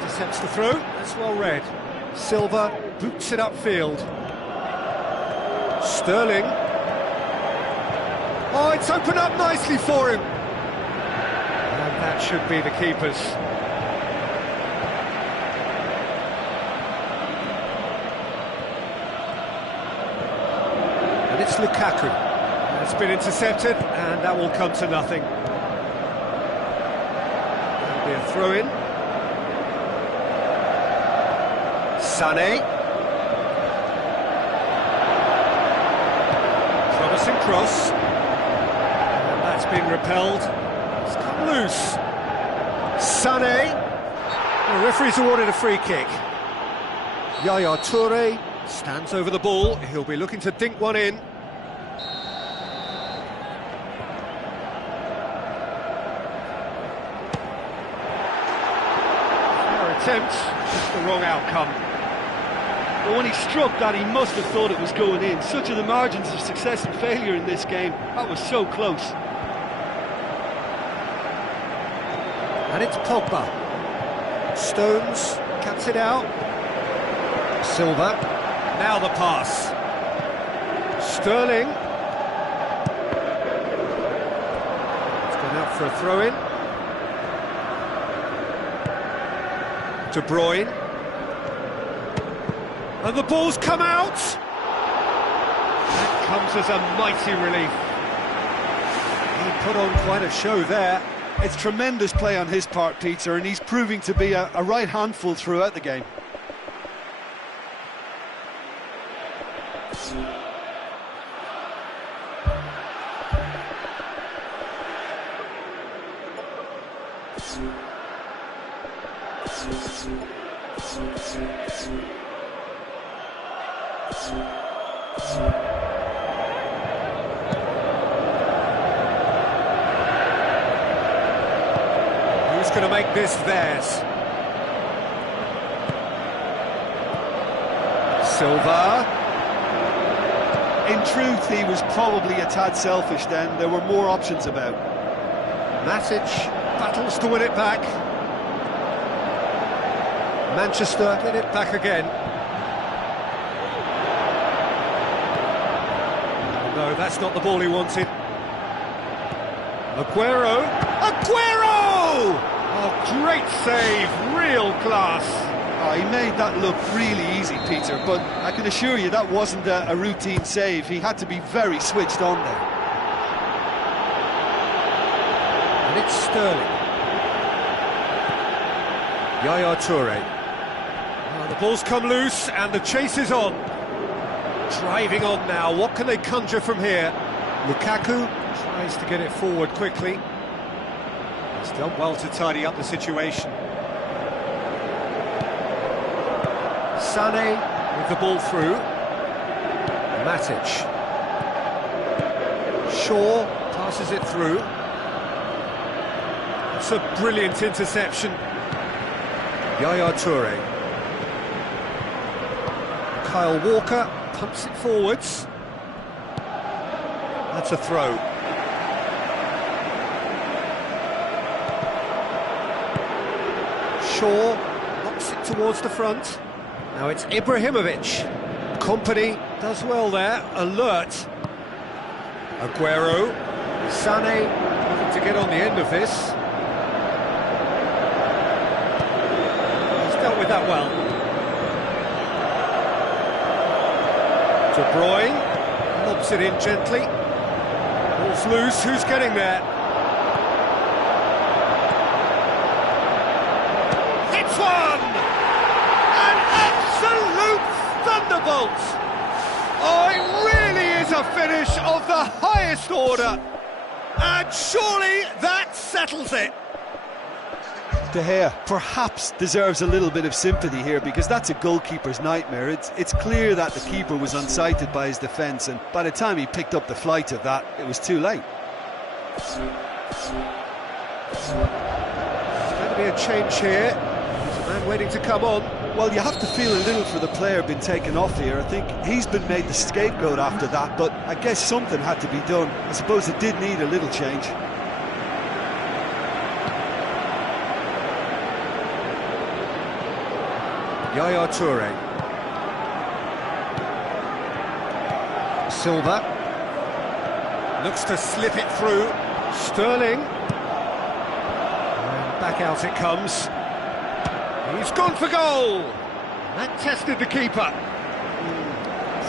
Intercepts the throw. That's well read. Silva boots it upfield. Sterling. Oh, it's opened up nicely for him. And that should be the keeper's. And it's Lukaku. It's been intercepted, and that will come to nothing. That'll be a throw-in. Sané. Promising cross. And that's been repelled. It's come loose. Sané. The referee's awarded a free kick. Yaya Toure stands over the ball. He'll be looking to dink one in. Fair attempt, just the wrong outcome. But when he struck that, he must have thought it was going in. Such are the margins of success and failure in this game. That was so close. And it's Pogba. Stones cuts it out. Silva. Now the pass. Sterling. It's gone out for a throw-in. De Bruyne. And the ball's come out! That comes as a mighty relief. He put on quite a show there. It's tremendous play on his part, Peter, and he's proving to be a right handful throughout the game. Who's going to make this theirs? Silva. In truth, he was probably a tad selfish then. There were more options about. Matic battles to win it back. Manchester get it back again. No, that's not the ball he wanted. Aguero! Aguero! Oh, great save, real class. Oh, he made that look really easy, Peter, but I can assure you that wasn't a routine save. He had to be very switched on there. And it's Sterling. Yaya Toure. Oh, the ball's come loose and the chase is on. Driving on now, what can they conjure from here? Lukaku tries to get it forward quickly. He's done well to tidy up the situation. Sané with the ball through. Matic. Shaw passes it through. It's a brilliant interception. Yaya Toure. Kyle Walker pumps it forwards. That's a throw. Shaw knocks it towards the front. Now it's Ibrahimovic. Company does well there, alert. Aguero. Sané looking to get on the end of this. He's dealt with that well. De Bruyne lobs it in gently. Ball's loose, who's getting there? It's one! An absolute thunderbolt! Oh, it really is a finish of the highest order. And surely that settles it. De Gea perhaps deserves a little bit of sympathy here, because that's a goalkeeper's nightmare. It's clear that the keeper was unsighted by his defence, and by the time he picked up the flight of that, it was too late. There's going to be a change here. There's a man waiting to come on. Well, you have to feel a little for the player being taken off here. I think he's been made the scapegoat after that, but I guess something had to be done. I suppose it did need a little change. Yaya Toure. Silva. Looks to slip it through. Sterling. And back out it comes. He's gone for goal! That tested the keeper.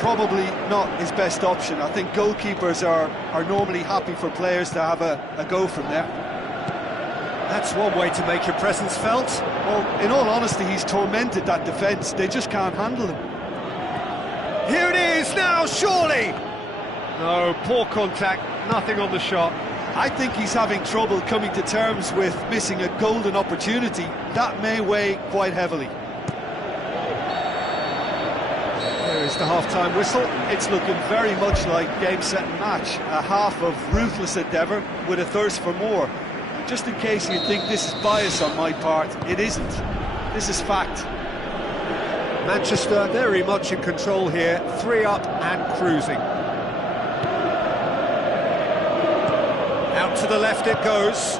Probably not his best option. I think goalkeepers are normally happy for players to have a go from there. That's one way to make your presence felt. Well, in all honesty, he's tormented that defence. They just can't handle him. Here it is now, surely! No, poor contact, nothing on the shot. I think he's having trouble coming to terms with missing a golden opportunity. That may weigh quite heavily. There is the half-time whistle. It's looking very much like game, set and match. A half of ruthless endeavour with a thirst for more. Just in case you think this is bias on my part, it isn't. This is fact. Manchester very much in control here, 3 up and cruising. Out to the left it goes.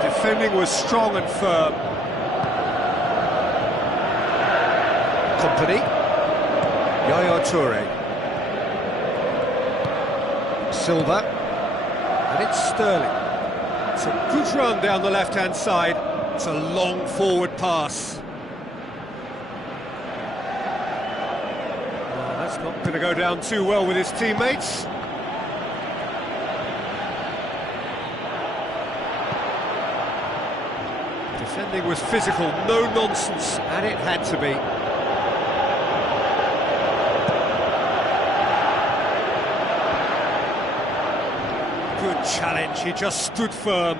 Defending was strong and firm. Company. Yaya Toure. Silva. And it's Sterling. It's a good run down the left-hand side. It's a long forward pass. Not going to go down too well with his teammates. Defending was physical, no nonsense, and it had to be. Good challenge, he just stood firm.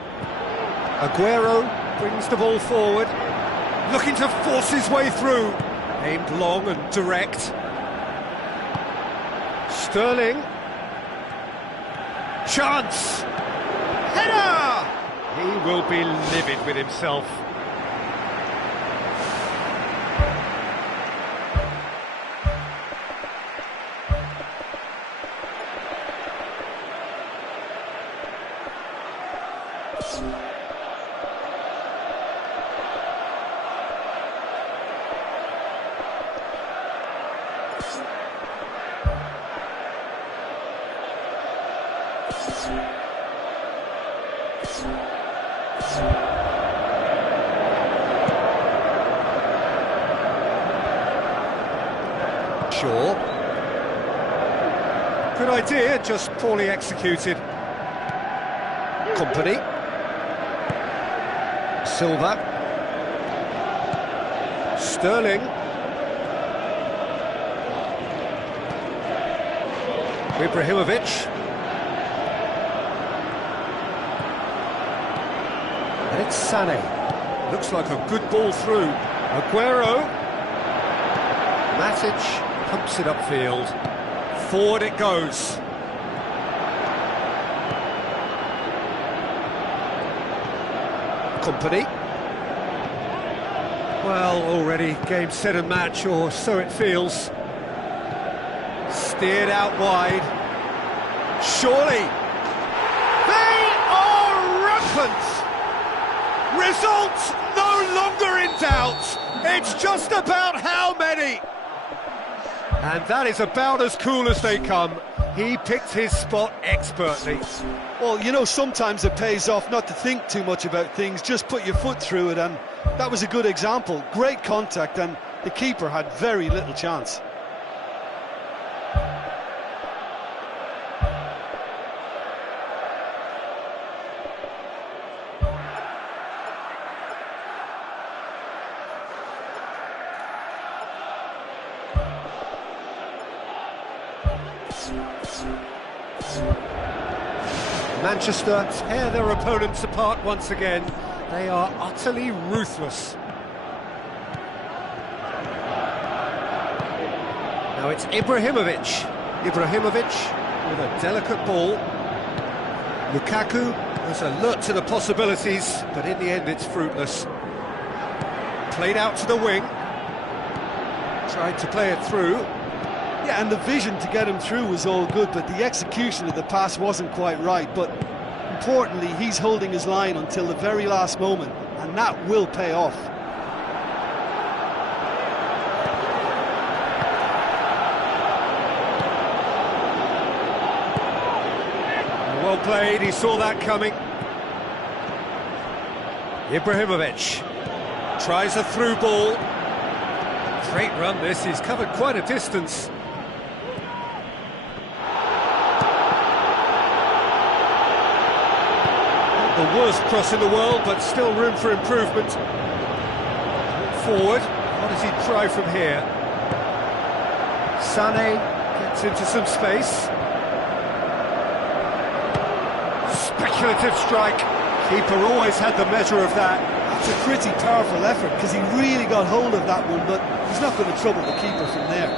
Aguero brings the ball forward, looking to force his way through. Aimed long and direct. Sterling. Chance! Header! He will be livid with himself. Sure. Good idea, just poorly executed. Company. Silva. Sterling. Ibrahimovic. And it's Sané. Looks like a good ball through. Aguero. Matic pumps it upfield. Forward it goes. Company. Well, already game, set and match, or so it feels. Steered out wide. Surely. They are rampant! Results no longer in doubt. It's just about how many. And that is about as cool as they come. He picked his spot expertly. Well, you know, sometimes it pays off not to think too much about things, just put your foot through it, and that was a good example. Great contact, and the keeper had very little chance. Manchester tear their opponents apart once again. They are utterly ruthless. Now it's Ibrahimovic. Ibrahimovic with a delicate ball. Lukaku is alert to the possibilities, but in the end it's fruitless. Played out to the wing. Tried to play it through. Yeah, and the vision to get him through was all good, but the execution of the pass wasn't quite right. But importantly, he's holding his line until the very last moment, and that will pay off. Well played, he saw that coming. Ibrahimovic tries a through ball. Great run this, he's covered quite a distance. The worst cross in the world, but still room for improvement. Forward, what does he try from here? Sané gets into some space. Speculative strike. Keeper always had the measure of that. That's a pretty powerful effort, because he really got hold of that one, but he's not going to trouble the keeper from there.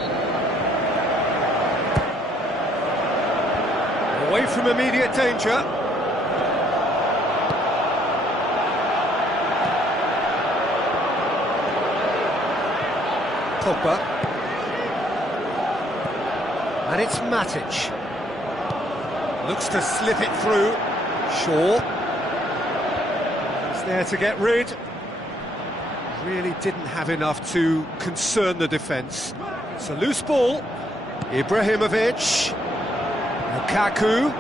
Away from immediate danger. Pogba. And it's Matic. Looks to slip it through. Shaw. He's there to get rid. Really didn't have enough to concern the defence. It's a loose ball. Ibrahimovic. Lukaku.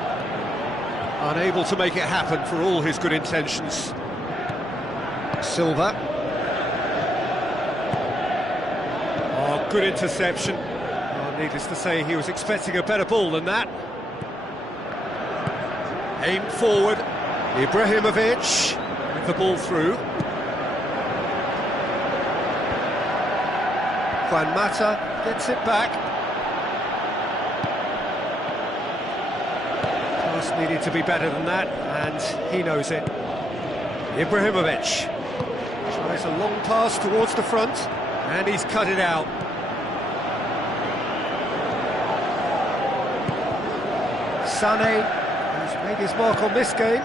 Unable to make it happen for all his good intentions. Silva. Good interception. Oh, Needless to say, he was expecting a better ball than that. Aimed forward, Ibrahimovic with the ball through. Juan Mata gets it back. Pass needed to be better than that, and he knows it. Ibrahimovic tries a long pass towards the front, and he's cut it out. Sané, who's made his mark on this game.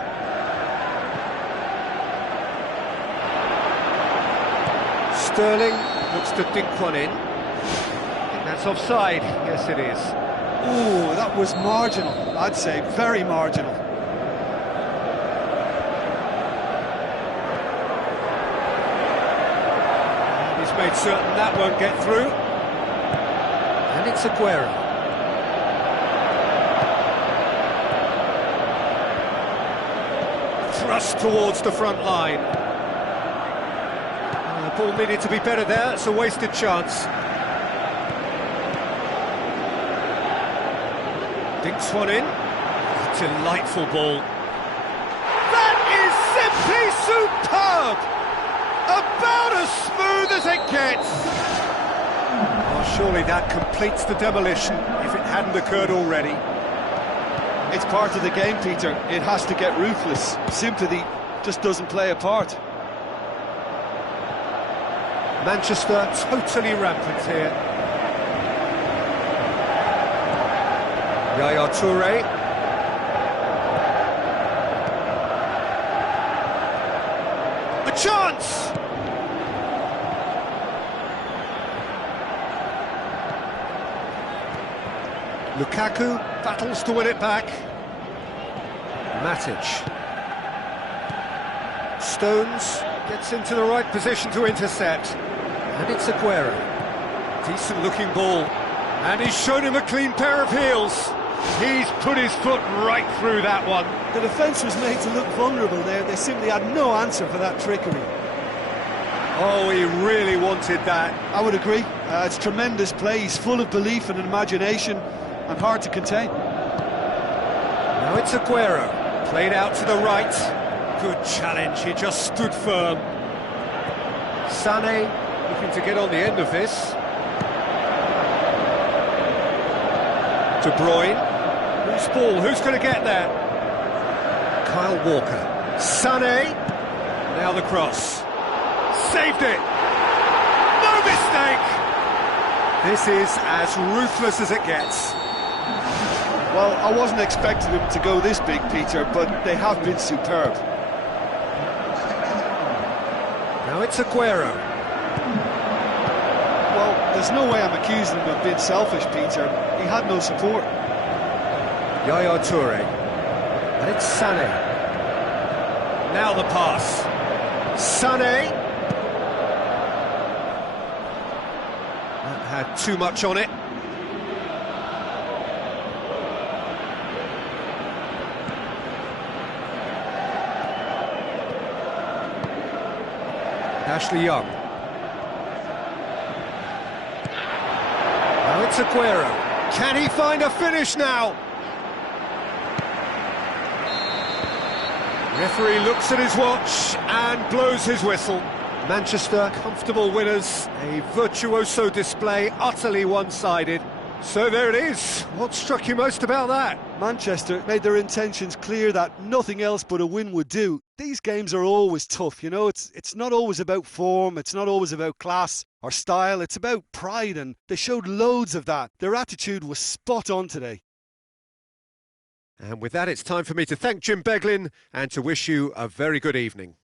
Sterling looks to dink one in. I think that's offside. Yes, it is. Oh, that was marginal, I'd say, very marginal. And he's made certain that won't get through. And it's Aguero. Thrust towards the front line. The ball needed to be better there, it's a wasted chance. Dinks one in. Delightful ball. That is simply superb! About as smooth as it gets! Oh, surely that completes the demolition if it hadn't occurred already. It's part of the game, Peter. It has to get ruthless. Sympathy just doesn't play a part. Manchester totally rampant here. Yaya Toure. A chance! Lukaku battles to win it back. Matic. Stones gets into the right position to intercept. And it's Aguero. Decent looking ball. And he's shown him a clean pair of heels. He's put his foot right through that one. The defence was made to look vulnerable there. They simply had no answer for that trickery. Oh, he really wanted that. I would agree. It's tremendous play. He's full of belief and imagination and hard to contain. Now it's Aguero. Played out to the right. Good challenge. He just stood firm. Sané looking to get on the end of this. De Bruyne. Who's ball? Who's going to get there? Kyle Walker. Sané. Now the cross. Saved it. No mistake. This is as ruthless as it gets. Well, I wasn't expecting them to go this big, Peter, but they have been superb. Now it's Aguero. Well, there's no way I'm accusing him of being selfish, Peter. He had no support. Yaya Toure. And it's Sané. Now the pass. Sané. That had too much on it. Ashley Young. Now it's Aguero. Can he find a finish now? Referee looks at his watch and blows his whistle. Manchester, comfortable winners. A virtuoso display, utterly one-sided. So there it is. What struck you most about that? Manchester made their intentions clear that nothing else but a win would do. These games are always tough, you know, it's not always about form, it's not always about class or style, it's about pride, and they showed loads of that. Their attitude was spot on today. And with that, it's time for me to thank Jim Beglin and to wish you a very good evening.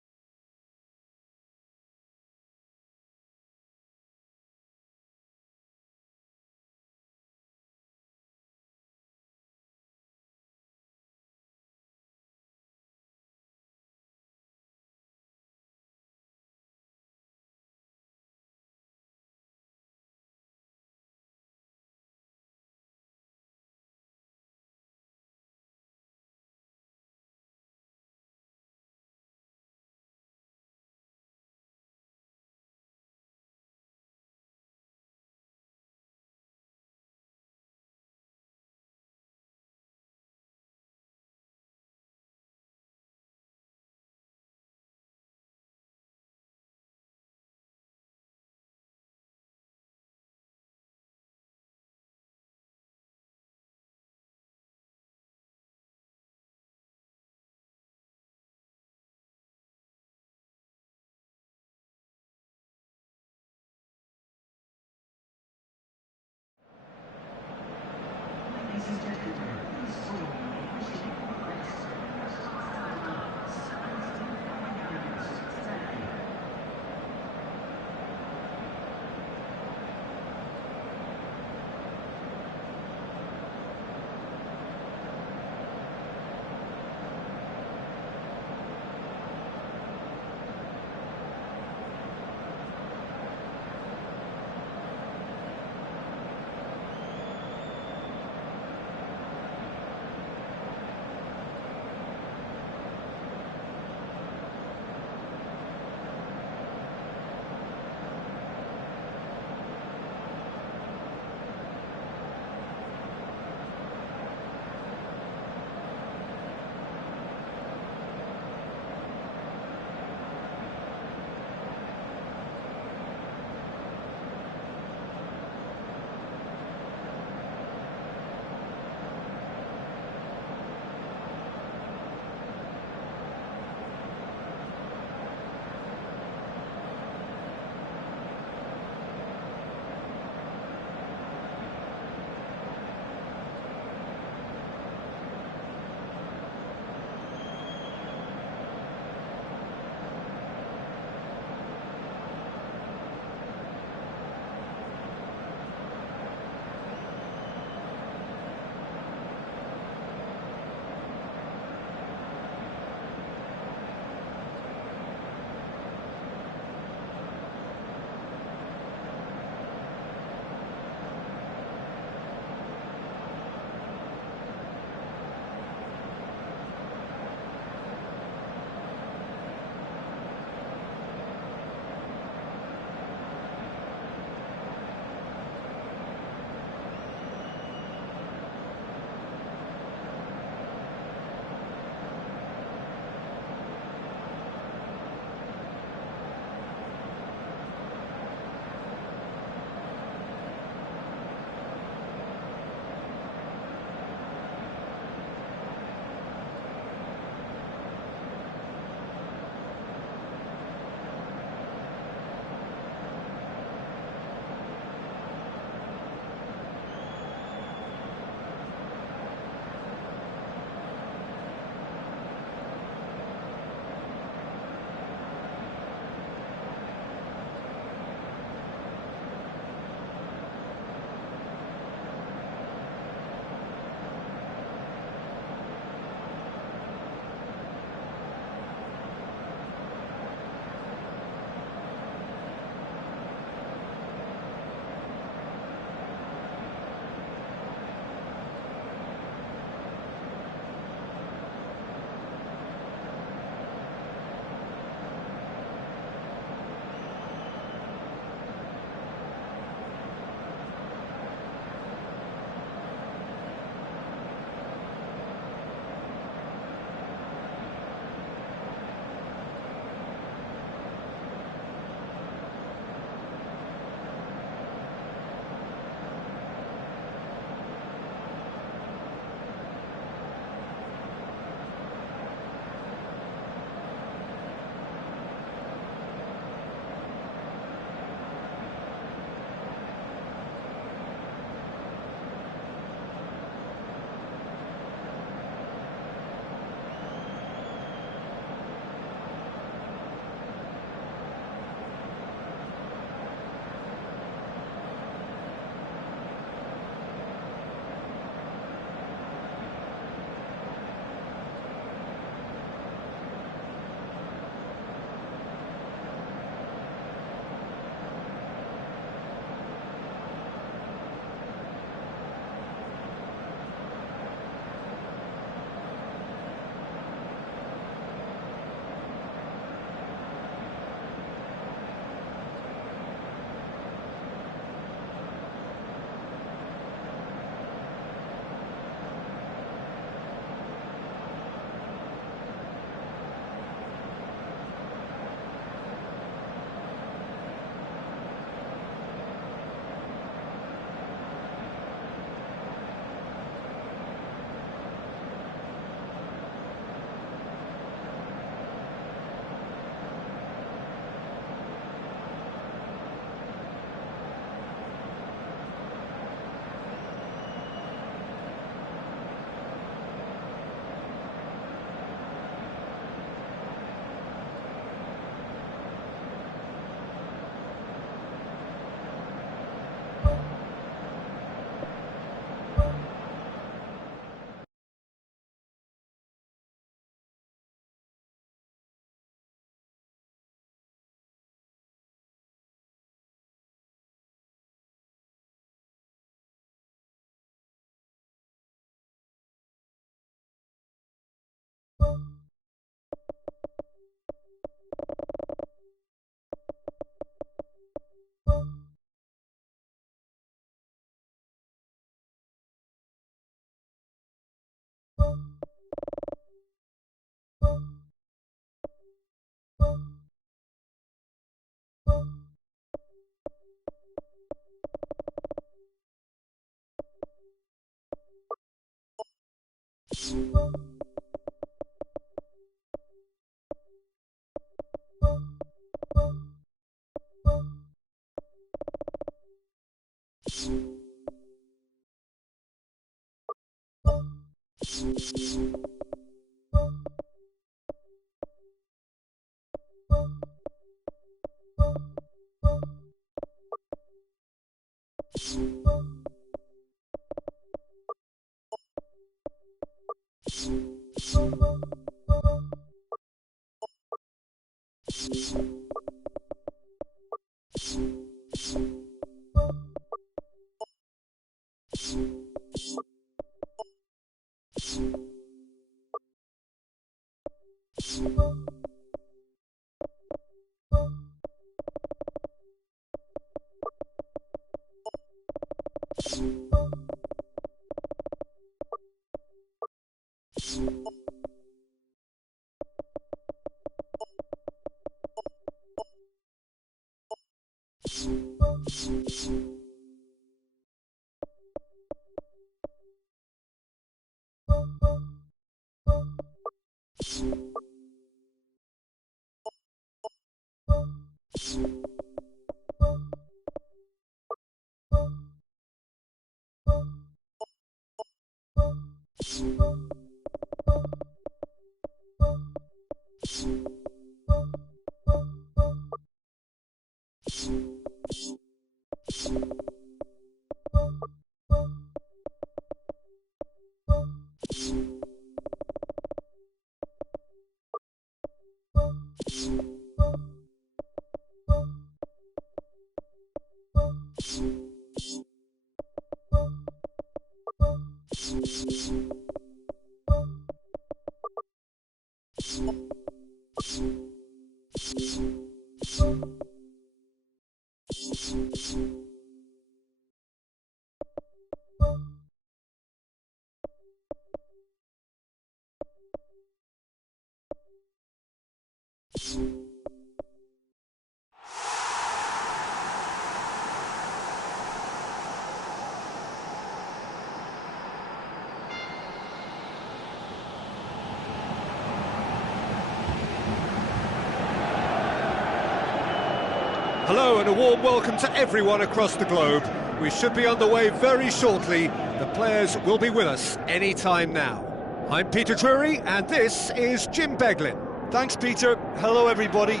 Hello and a warm welcome to everyone across the globe. We should be underway very shortly. The players will be with us any time now. I'm Peter Drury and this is Jim Beglin. Thanks, Peter. Hello, everybody.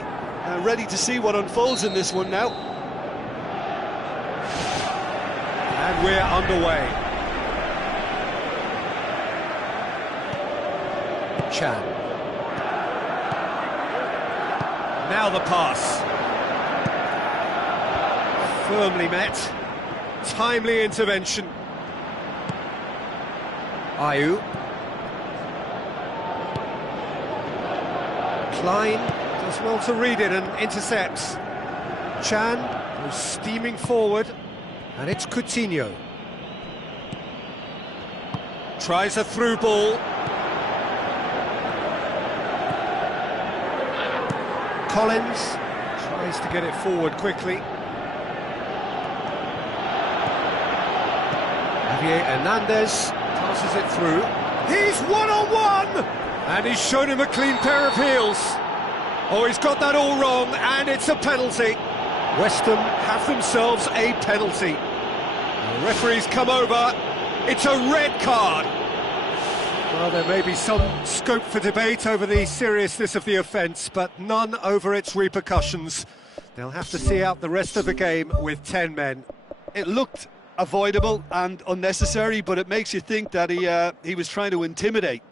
Ready to see what unfolds in this one now. And we're underway. Chan. Now the pass. Firmly met. Timely intervention. Ayew. Klein does well to read it and intercepts. Chan goes steaming forward, and it's Coutinho. Tries a through ball. Collins tries to get it forward quickly. Javier Hernandez passes it through. He's one-on-one! And he's shown him a clean pair of heels. Oh, he's got that all wrong, and it's a penalty. West Ham have themselves a penalty. The referee's come over. It's a red card. Well, there may be some scope for debate over the seriousness of the offence, but none over its repercussions. They'll have to see out the rest of the game with 10 men. It looked avoidable and unnecessary, but it makes you think that he was trying to intimidate.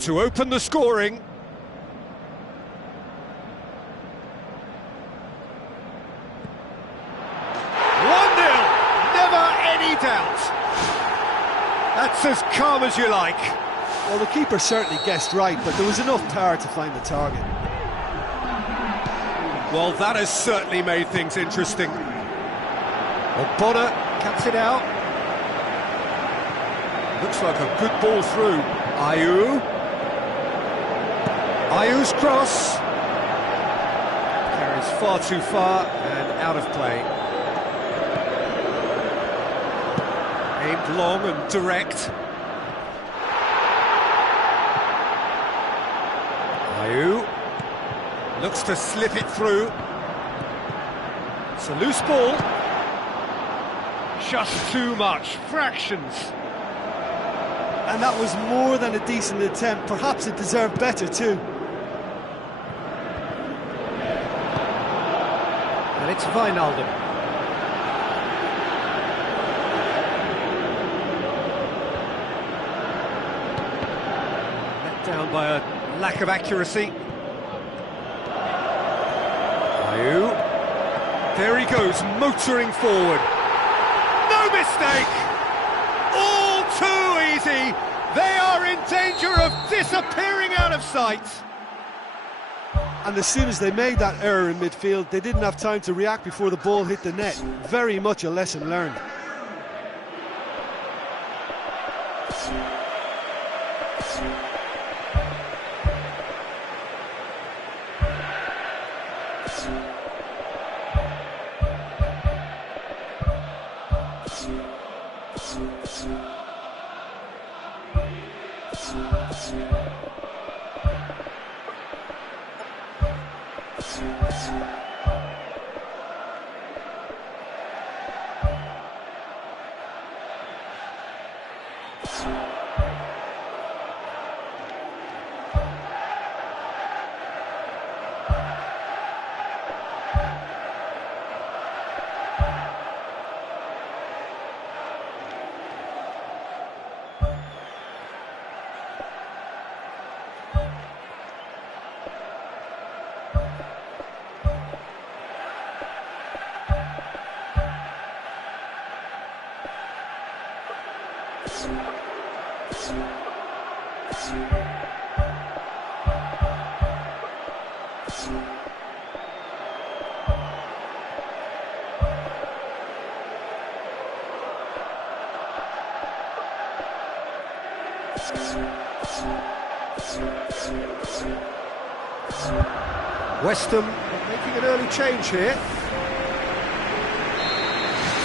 To open the scoring. Never any doubt. That's as calm as you like. Well, the keeper certainly guessed right, but there was enough power to find the target. Well, that has certainly made things interesting. Bonner cuts it out. Looks like a good ball through. Ayew's cross. Carries far too far and out of play. Aimed long and direct. Ayew looks to slip it through. It's a loose ball. Just too much, fractions. And that was more than a decent attempt. Perhaps it deserved better too. And it's Wijnaldum. Let down by a lack of accuracy. Ayew. There he goes, motoring forward. No mistake! All too easy! They are in danger of disappearing out of sight! And as soon as they made that error in midfield, they didn't have time to react before the ball hit the net. Very much a lesson learned. West Ham making an early change here.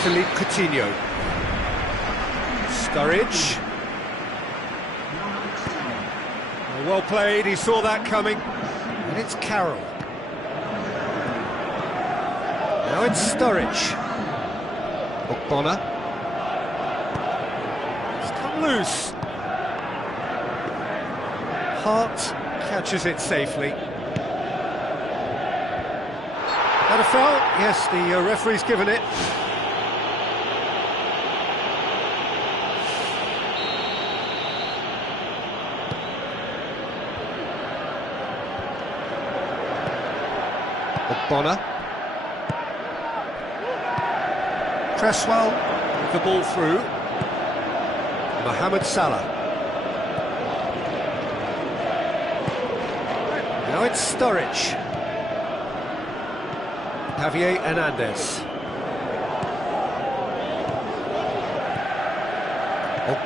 Philippe Coutinho. Sturridge. Well played, he saw that coming. And it's Carroll. Now it's Sturridge. Bonner. It's come loose. Hart catches it safely. That a foul? Yes, the referee's given it. Bonner. Cresswell with the ball through. Mohamed Salah. Now it's Sturridge. Javier Hernandez.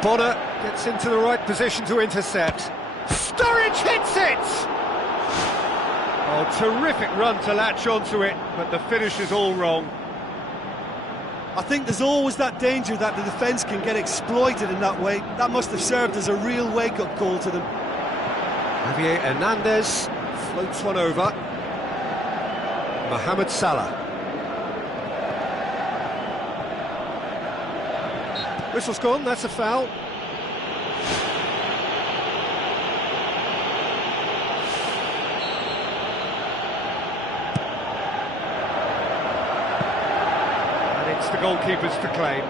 Bonner gets into the right position to intercept. Sturridge hits it! Oh, terrific run to latch onto it, but the finish is all wrong. I think there's always that danger that the defence can get exploited in that way. That must have served as a real wake-up call to them. Javier Hernandez floats one over. Mohamed Salah. Whistle's gone, that's a foul. And it's the goalkeepers to claim.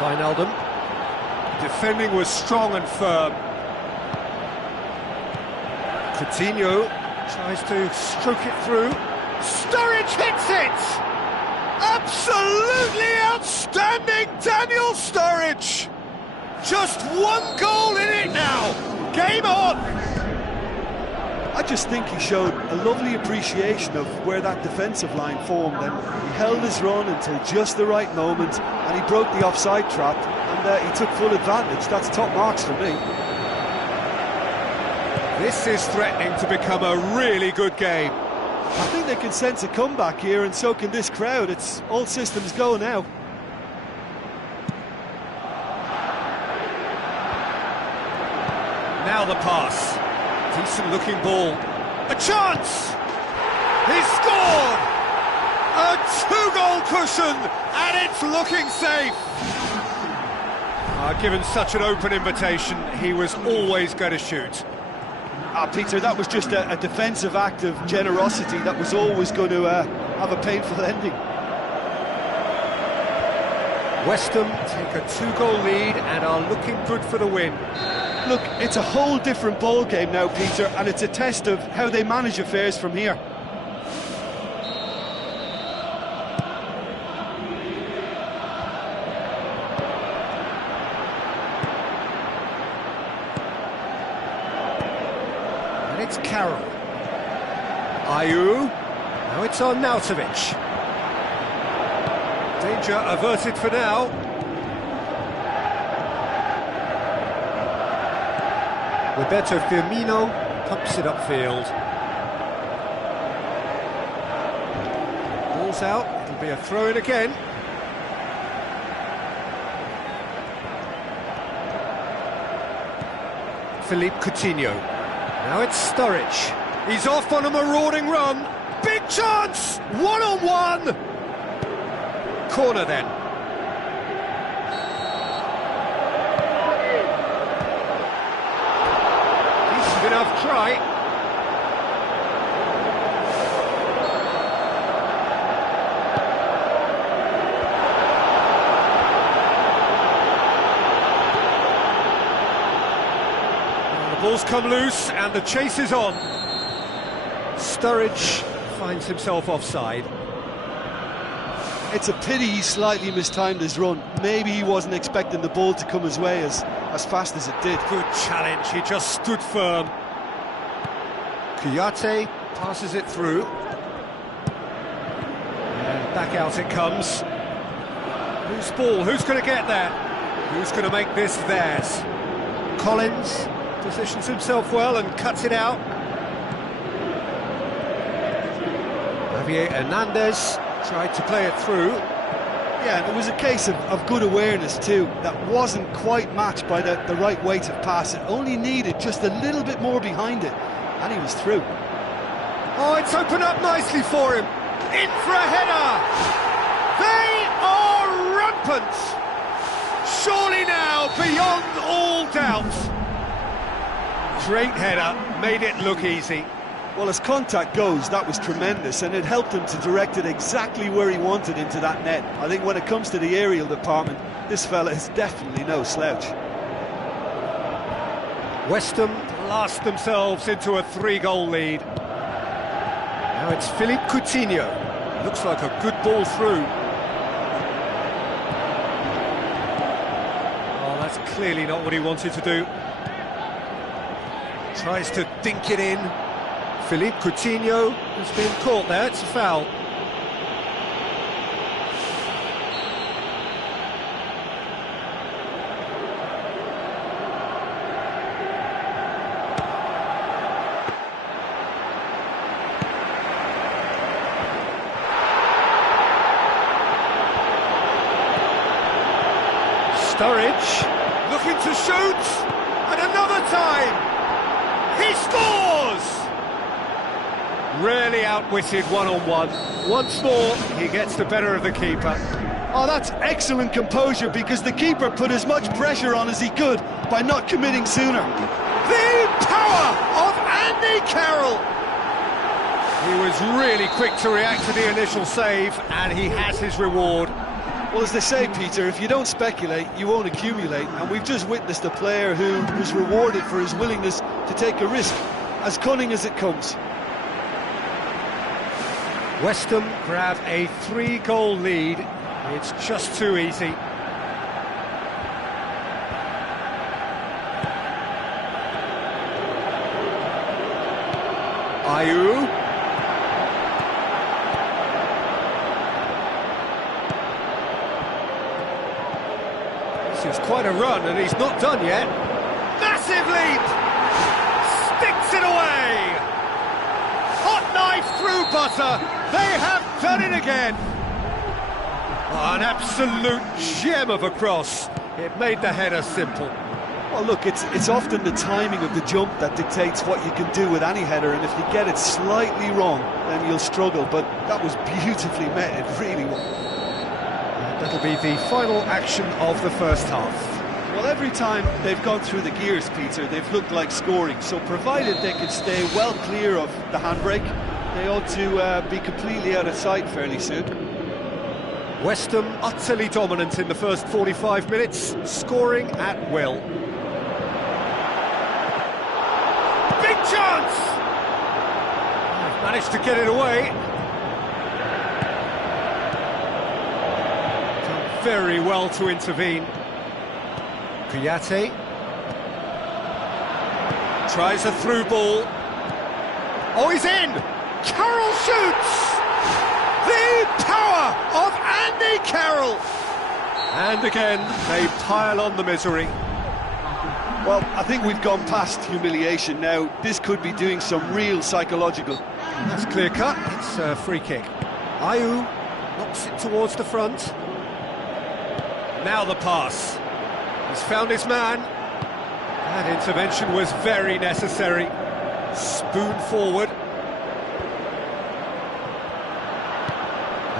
Wijnaldum. Defending was strong and firm. Coutinho tries to stroke it through. Sturridge hits it! Absolutely outstanding, Daniel Sturridge! Just one goal in it now! Game on! I just think he showed a lovely appreciation of where that defensive line formed, and he held his run until just the right moment, and he broke the offside trap, and he took full advantage. That's top marks for me. This is threatening to become a really good game. I think they can sense a comeback here, and so can this crowd. It's all systems go now. Now the pass. Decent looking ball. A chance! He's scored! A two-goal cushion, and it's looking safe. Given such an open invitation, he was always going to shoot. Peter, that was just a defensive act of generosity that was always going to have a painful ending. West Ham take a two-goal lead and are looking good for the win. Look, it's a whole different ball game now, Peter, and it's a test of how they manage affairs from here. It's Carroll. Ayew. Now it's on Nautovic. Danger averted for now. Roberto Firmino pumps it upfield. Ball's out, it'll be a throw-in again. Philippe Coutinho. Now it's Sturridge. He's off on a marauding run. Big chance! One-on-one! Corner then. Decent enough try. Ball's come loose and the chase is on. Sturridge finds himself offside. It's a pity he slightly mistimed his run. Maybe he wasn't expecting the ball to come his way as fast as it did. Good challenge, he just stood firm. Kouyaté passes it through. And back out it comes. Whose ball? Who's going to get there? Who's going to make this theirs? Collins positions himself well and cuts it out. Javier Hernandez tried to play it through. Yeah, and it was a case of good awareness too. That wasn't quite matched by the right weight of pass. It only needed just a little bit more behind it, and he was through. Oh, it's opened up nicely for him. In for a header. They are rampant. Surely now, beyond all doubt. Great header, made it look easy. Well, as contact goes, that was tremendous, and it helped him to direct it exactly where he wanted into that net. I think when it comes to the aerial department, this fella is definitely no slouch. West Ham blast themselves into a 3-goal lead. Now it's Philippe Coutinho. Looks like a good ball through. Oh, that's clearly not what he wanted to do. Tries to dink it in. Philippe Coutinho has been caught there, it's a foul. Sturridge looking to shoot, and another time. He he scores! Rarely outwitted one-on-one. Once more, he gets the better of the keeper. Oh, that's excellent composure, because the keeper put as much pressure on as he could by not committing sooner. The power of Andy Carroll! He was really quick to react to the initial save, and he has his reward. Well, as they say, Peter, if you don't speculate, you won't accumulate, and we've just witnessed a player who was rewarded for his willingness to take a risk, as cunning as it comes. West Ham grab a 3-goal lead. It's just too easy. Ayew. This is quite a run, and he's not done yet. Massive leap! Sticks it away! Hot knife through butter! They have done it again! Oh, an absolute gem of a cross. It made the header simple. Well, look, it's often the timing of the jump that dictates what you can do with any header, and if you get it slightly wrong, then you'll struggle, but that was beautifully met, it really was. That'll be the final action of the first half. Well, every time they've gone through the gears, Peter, they've looked like scoring, so provided they can stay well clear of the handbrake, they ought to be completely out of sight fairly soon. West Ham utterly dominant in the first 45 minutes, scoring at will. Big chance! They've managed to get it away. Done very well to intervene. Kouyaté tries a through ball. Oh, he's in! Carroll shoots! The power of Andy Carroll! And again, they pile on the misery. Well, I think we've gone past humiliation now. This could be doing some real psychological. That's clear cut. It's a free kick. Ayew knocks it towards the front. Now the pass. He's found his man. That intervention was very necessary. Spoon forward.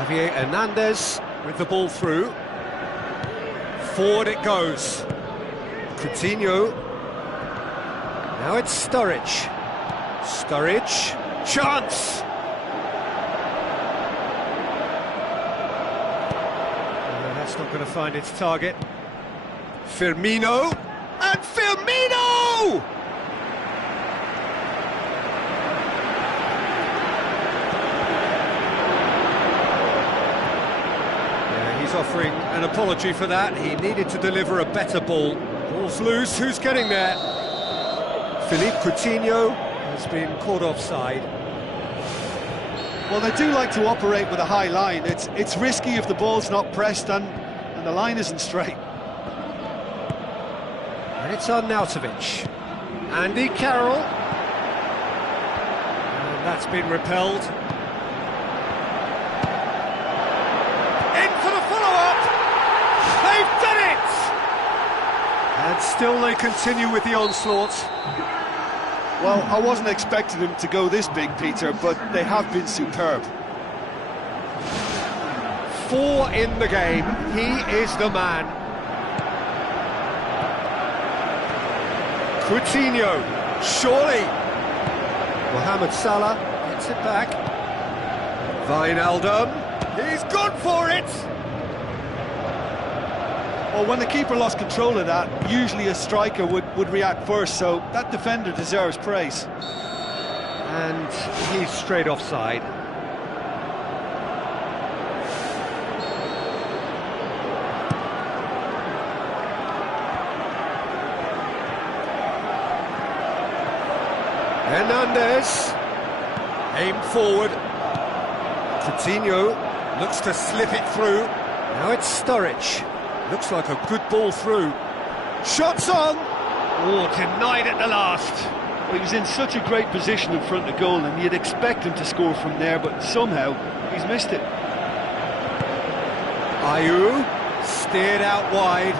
Javier Hernandez with the ball through. Forward it goes. Coutinho. Now it's Sturridge. Sturridge. Chance! That's not going to find its target. Firmino. And Firmino! He's offering an apology for that. He needed to deliver a better ball. Ball's loose, who's getting there? Philippe Coutinho has been caught offside. Well, they do like to operate with a high line. It's risky if the ball's not pressed and the line isn't straight. And it's Arnautovic. Andy Carroll. And that's been repelled. They've done it! And still they continue with the onslaught. Well, I wasn't expecting them to go this big, Peter, but they have been superb. 4 in the game. He is the man. Coutinho, surely. Mohamed Salah gets it back. Wijnaldum, he's gone for it! Well, when the keeper lost control of that, usually a striker would react first, so that defender deserves praise. And he's straight offside. Hernandez, aim forward. Coutinho looks to slip it through. Now it's Sturridge. Looks like a good ball through. Shots on! Oh, denied at the last. Well, he was in such a great position in front of goal, and you'd expect him to score from there, but somehow he's missed it. Ayew steered out wide.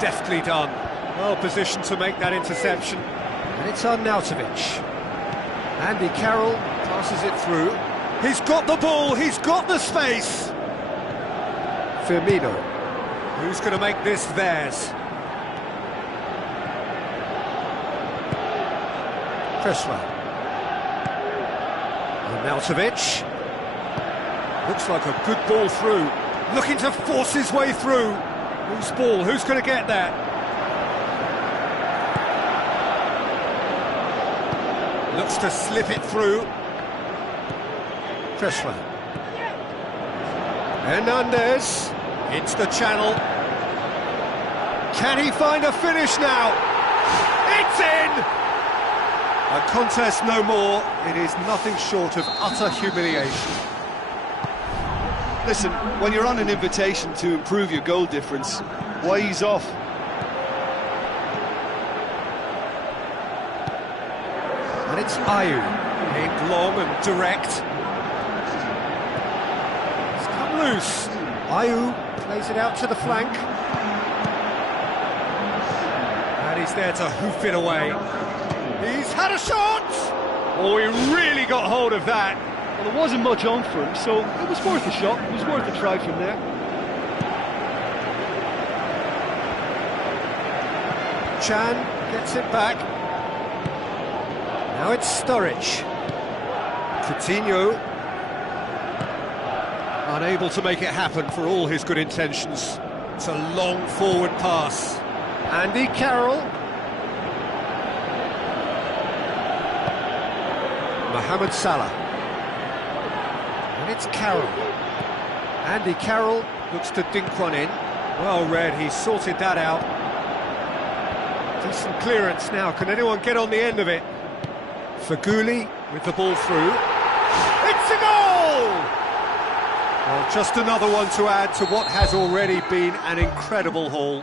Deftly done. Well positioned to make that interception. And it's Arnautovic. Andy Carroll passes it through. He's got the ball, he's got the space. Firmino. Who's going to make this theirs? Kressler. Arnautovic. Looks like a good ball through. Looking to force his way through. Whose ball? Who's going to get that? Looks to slip it through. Kressler. Hernandez. It's the channel. Can he find a finish now? It's in! A contest no more. It is nothing short of utter humiliation. Listen, when you're on an invitation to improve your goal difference, why ease off? And it's Ayew, aimed long and direct. It's come loose. Ayew plays it out to the flank. And he's there to hoof it away. He's had a shot! Oh, he really got hold of that. Well, there wasn't much on for him, so it was worth a shot. It was worth a try from there. Chan gets it back. Now it's Sturridge. Coutinho. Unable to make it happen for all his good intentions. It's a long forward pass. Andy Carroll. Mohamed Salah. And it's Carroll. Andy Carroll looks to dink one in. Well read, he sorted that out. Decent clearance now, can anyone get on the end of it? Faguli with the ball through. It's a goal! Well, just another one to add to what has already been an incredible haul.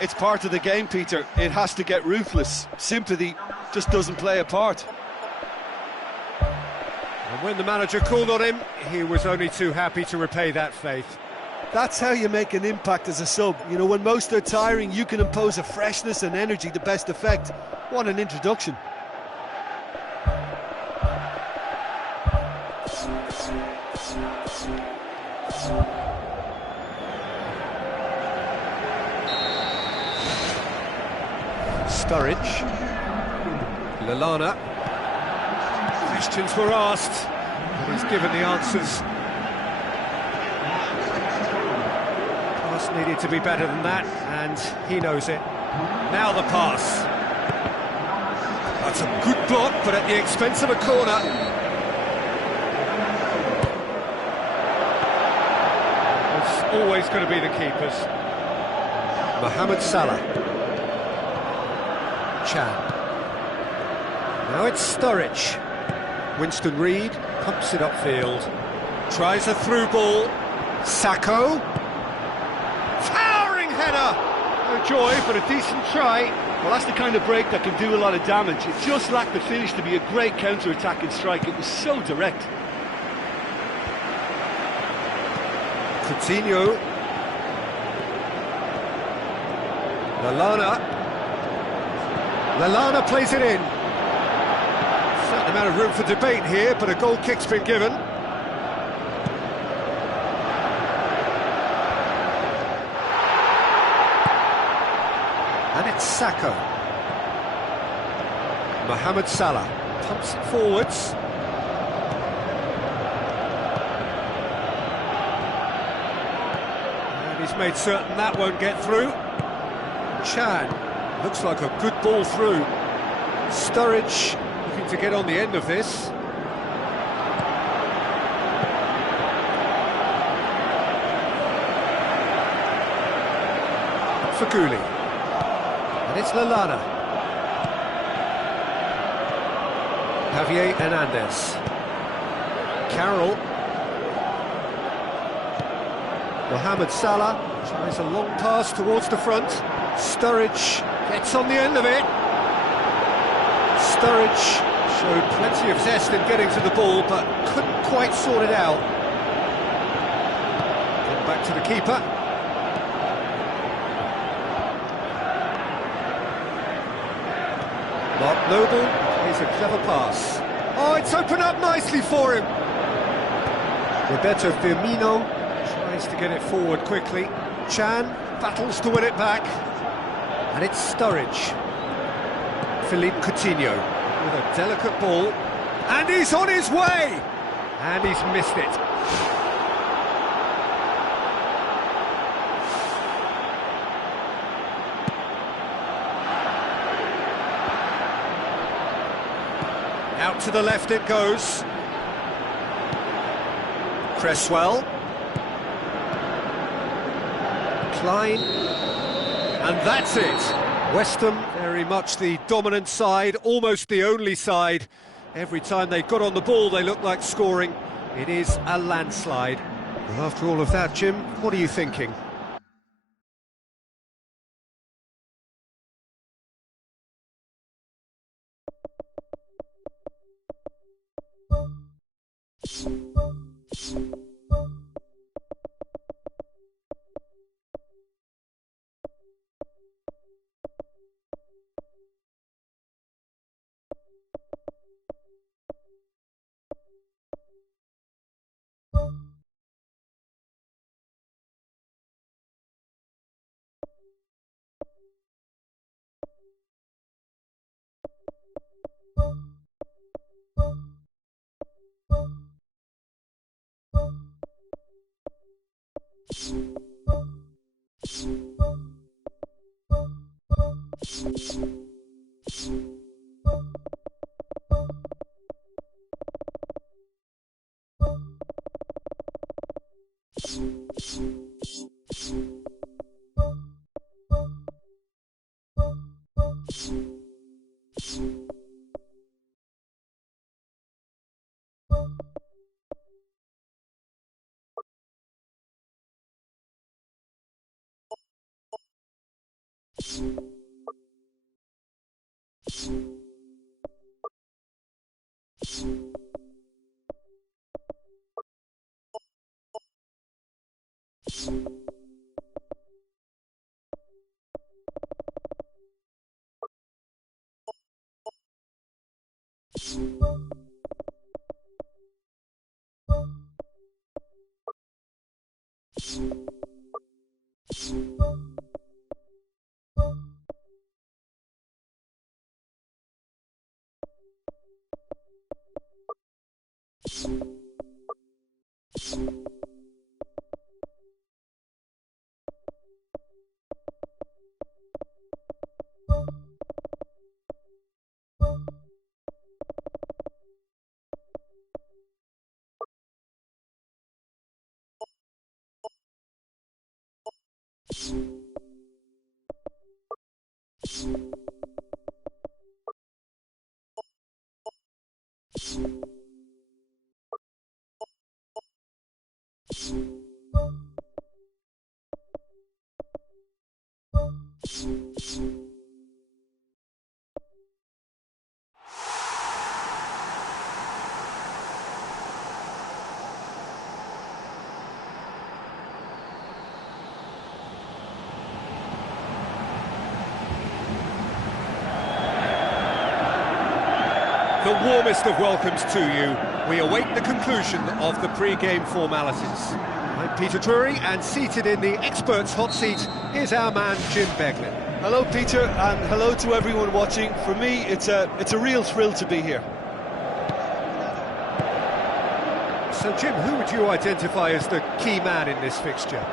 It's part of the game, Peter. It has to get ruthless. Sympathy just doesn't play a part. And when the manager called on him, he was only too happy to repay that faith. That's how you make an impact as a sub. You know, when most are tiring, you can impose a freshness and energy to best effect. What an introduction. Sturridge. Lallana. Questions were asked, and he's given the answers. Pass needed to be better than that, and he knows it. Now the pass. That's a good block, but at the expense of a corner. It's always going to be the keepers. Mohamed Salah. Chan. Now it's Sturridge. Winston Reid pumps it upfield. Tries a through ball. Sacco. Towering header! No joy, but a decent try. Well, that's the kind of break that can do a lot of damage. It just lacked the finish to be a great counter-attacking strike. It was so direct. Coutinho. Lallana plays it in. Certain amount of room for debate here, but a goal kick's been given. And it's Sacco. Mohamed Salah pumps it forwards. And he's made certain that won't get through. Chan looks like a good ball through. Sturridge Looking to get on the end of this. For Guli. And it's Lallana. Javier Hernandez. Carroll. Mohamed Salah tries a long pass towards the front. Sturridge gets on the end of it. Sturridge showed plenty of zest in getting to the ball, but couldn't quite sort it out. Get back to the keeper. Mark Noble plays a clever pass. Oh, it's opened up nicely for him. Roberto Firmino tries to get it forward quickly. Chan battles to win it back. And it's Sturridge. Philippe Coutinho with a delicate ball. And he's on his way! And he's missed it. Out to the left it goes. Cresswell. Klein. And that's it. West Ham, very much the dominant side, almost the only side. Every time they got on the ball, they looked like scoring. It is a landslide. Well, after all of that, Jim, what are you thinking? The warmest of welcomes to you. We await the conclusion of the pre-game formalities. I'm Peter Drury, and seated in the experts' hot seat is our man Jim Beglin. Hello, Peter, and hello to everyone watching. For me, it's a real thrill to be here. So, Jim, who would you identify as the key man in this fixture?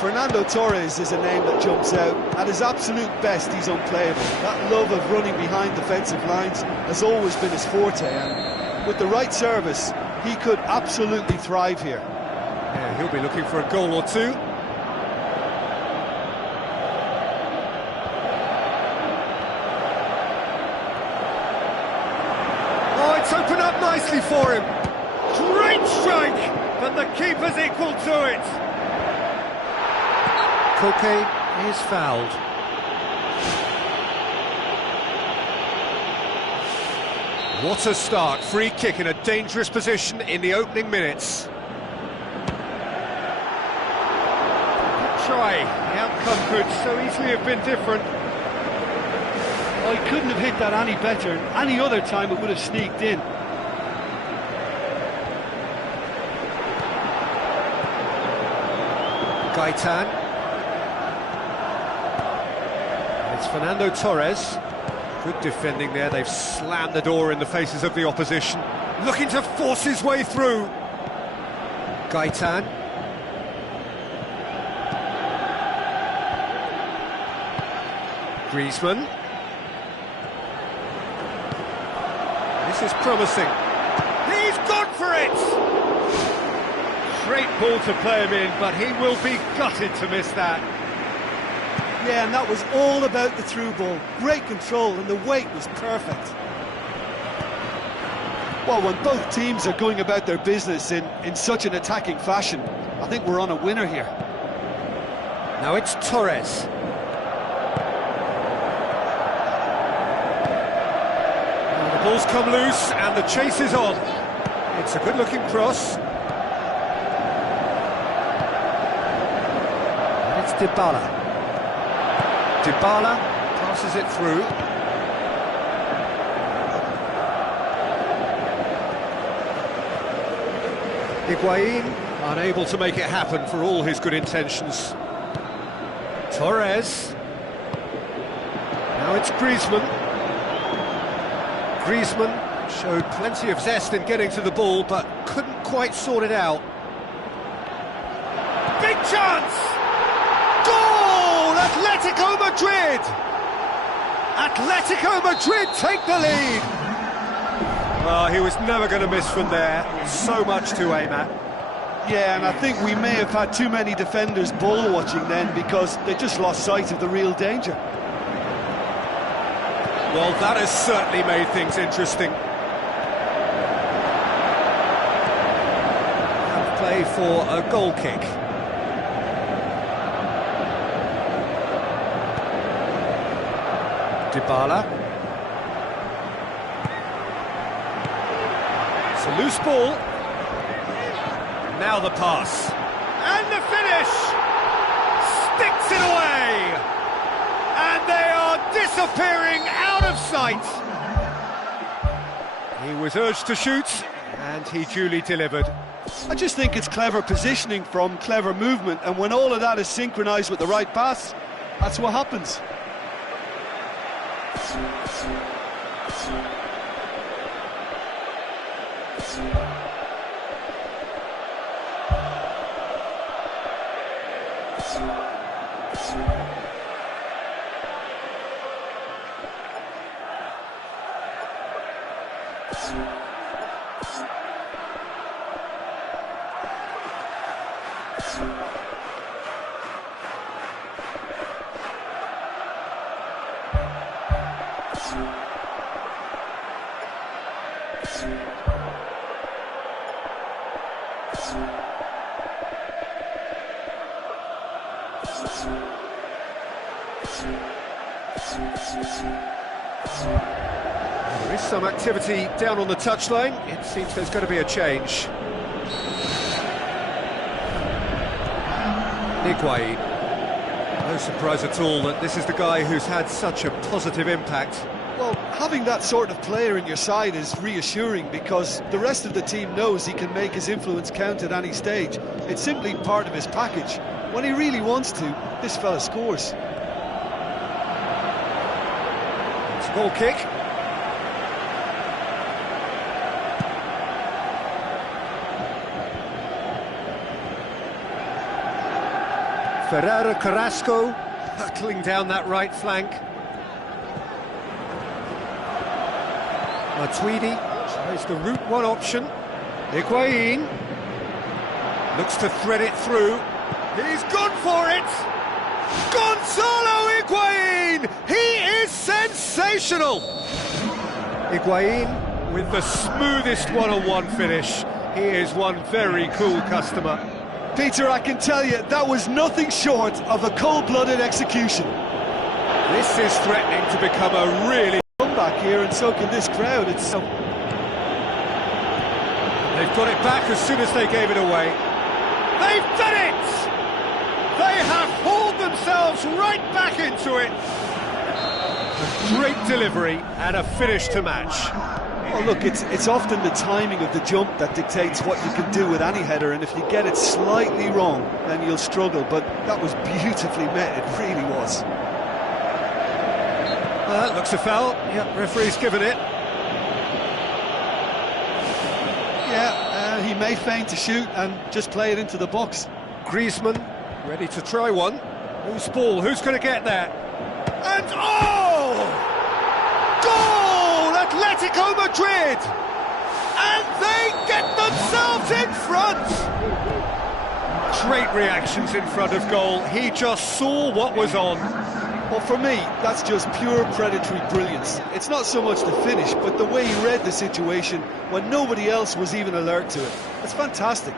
Fernando Torres is a name that jumps out. At his absolute best, he's unplayable. That love of running behind defensive lines has always been his forte, and with the right service, he could absolutely thrive here. Yeah, he'll be looking for a goal or two. Oh, it's opened up nicely for him. Great strike, but the keeper's equal to it. PK is fouled. What a start, free kick in a dangerous position in the opening minutes. Good try, the outcome could so easily have been different. Well, he couldn't have hit that any better. Any other time it would have sneaked in. Gaitan. It's Fernando Torres. Good defending there, they've slammed the door in the faces of the opposition. Looking to force his way through. Gaitan. Griezmann. This is promising. He's gone for it! Great ball to play him in, but he will be gutted to miss that. Yeah, and that was all about the through ball. Great control, and the weight was perfect. Well, when both teams are going about their business in such an attacking fashion, I think we're on a winner here. Now it's Torres. Well, the ball's come loose, and the chase is on. It's a good-looking cross. And it's Dybala. Dybala passes it through. Higuain unable to make it happen for all his good intentions. Torres. Now it's Griezmann. Griezmann showed plenty of zest in getting to the ball, but couldn't quite sort it out. Big chance! Goal! Atletico Madrid! Atletico Madrid take the lead! Well, he was never going to miss from there. So much to aim at. Yeah, and I think we may have had too many defenders ball watching then, because they just lost sight of the real danger. Well, that has certainly made things interesting. And play for a goal kick. Dybala. It's a loose ball. Now the pass. And the finish! Sticks it away! And they are disappearing out of sight! He was urged to shoot, and he duly delivered. I just think it's clever positioning from clever movement, and when all of that is synchronised with the right pass, that's what happens. There is some activity down on the touchline. It seems there's going to be a change. Higuain. No surprise at all that this is the guy who's had such a positive impact. Well, having that sort of player in your side is reassuring, because the rest of the team knows he can make his influence count at any stage. It's simply part of his package. When he really wants to, this fella scores. It's a goal kick. Carrasco hurtling down that right flank. Matuidi tries the route one option. Higuain looks to thread it through. He's gone for it! Gonzalo Higuain! He is sensational! Higuain with the smoothest one-on-one finish. He is one very cool customer. Peter, I can tell you, that was nothing short of a cold-blooded execution. This is threatening to become a really... comeback here, and so can this crowd. It's so... They've got it back as soon as they gave it away. They've done it! They have hauled themselves right back into it. A great delivery and a finish to match. Oh, look, it's often the timing of the jump that dictates what you can do with any header, and if you get it slightly wrong, then you'll struggle, but that was beautifully met, it really was. Looks a foul. Yeah, referee's given it. Yeah, he may feign to shoot and just play it into the box. Griezmann ready to try one. Loose ball, who's going to get there? And oh! Goal! Atletico Madrid! And they get themselves in front! Great reactions in front of goal. He just saw what was on. Well, for me, that's just pure predatory brilliance. It's not so much the finish, but the way he read the situation when nobody else was even alert to it. It's fantastic.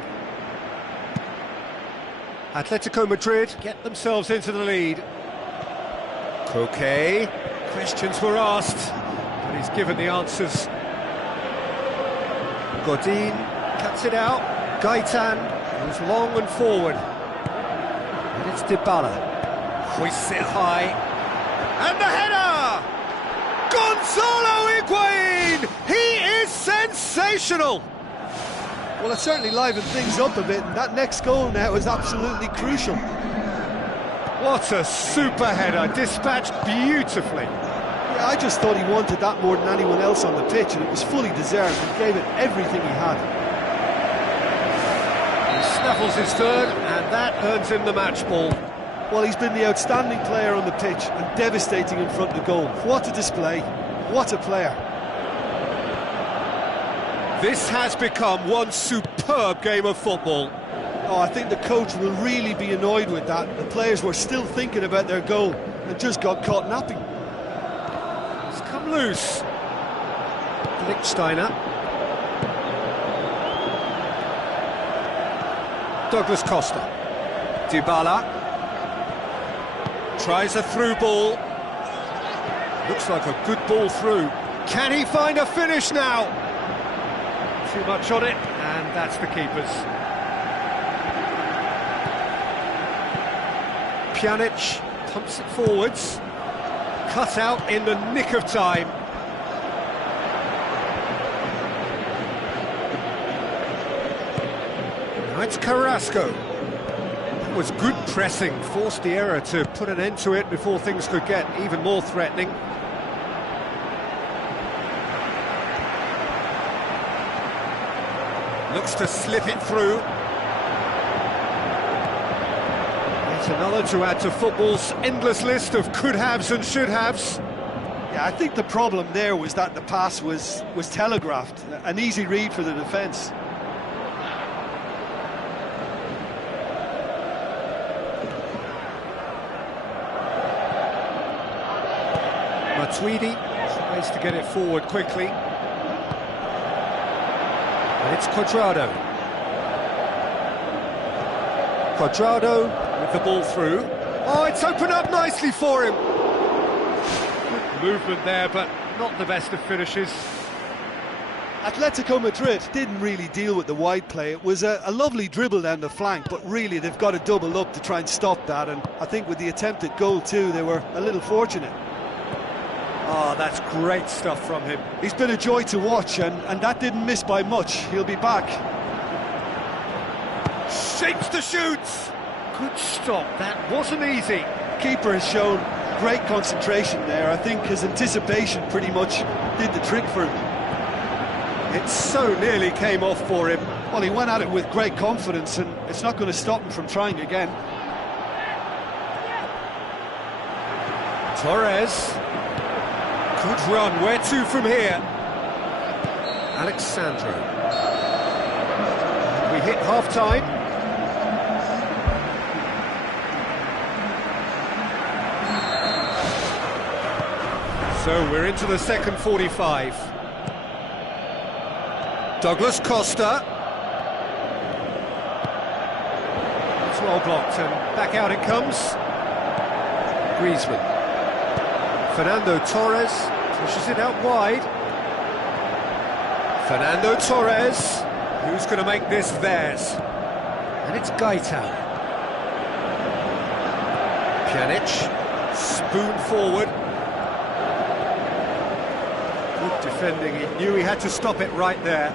Atletico Madrid get themselves into the lead. Koke, questions were asked, but he's given the answers. Godin cuts it out. Gaitan goes long and forward. And it's Dybala. Hoists it high. And the header! Gonzalo Higuain! He is sensational! Well, it certainly livened things up a bit, and that next goal now is absolutely crucial. What a super header, dispatched beautifully. Yeah, I just thought he wanted that more than anyone else on the pitch, and it was fully deserved. He gave it everything he had. He snaffles his third, and that earns him the match ball. Well, he's been the outstanding player on the pitch and devastating in front of goal. What a display, what a player. This has become one superb game of football. Oh, I think the coach will really be annoyed with that. The players were still thinking about their goal and just got caught napping. It's come loose. Lichtsteiner. Douglas Costa. Dybala. Tries a through ball. Looks like a good ball through. Can he find a finish now? Too much on it, and that's the keeper's. Pjanic pumps it forwards. Cut out in the nick of time. Now it's Carrasco. That was good pressing, forced the error to put an end to it before things could get even more threatening. Looks to slip it through. It's another to add to football's endless list of could-haves and should-haves. Yeah, I think the problem there was that the pass was telegraphed. An easy read for the defence. Matuidi tries to get it forward quickly. And it's Cuadrado. Cuadrado with the ball through. Oh, it's opened up nicely for him. Good movement there, but not the best of finishes. Atletico Madrid didn't really deal with the wide play. It was a lovely dribble down the flank, but really they've got to double up to try and stop that, and I think with the attempted goal too, they were a little fortunate. Oh, that's great stuff from him. He's been a joy to watch, and that didn't miss by much. He'll be back. Shapes to shoot. Good stop, that wasn't easy. Keeper has shown great concentration there. I think his anticipation pretty much did the trick for him. It so nearly came off for him. Well, he went at it with great confidence, and it's not going to stop him from trying again. Torres. Good run, where to from here? Alexandro. And we hit half-time. So we're into the second 45. Douglas Costa. It's well blocked and back out it comes. Griezmann. Fernando Torres pushes it out wide. Fernando Torres, who's going to make this theirs? And it's Gaetan. Pjanic, spoon forward. Good defending, he knew he had to stop it right there.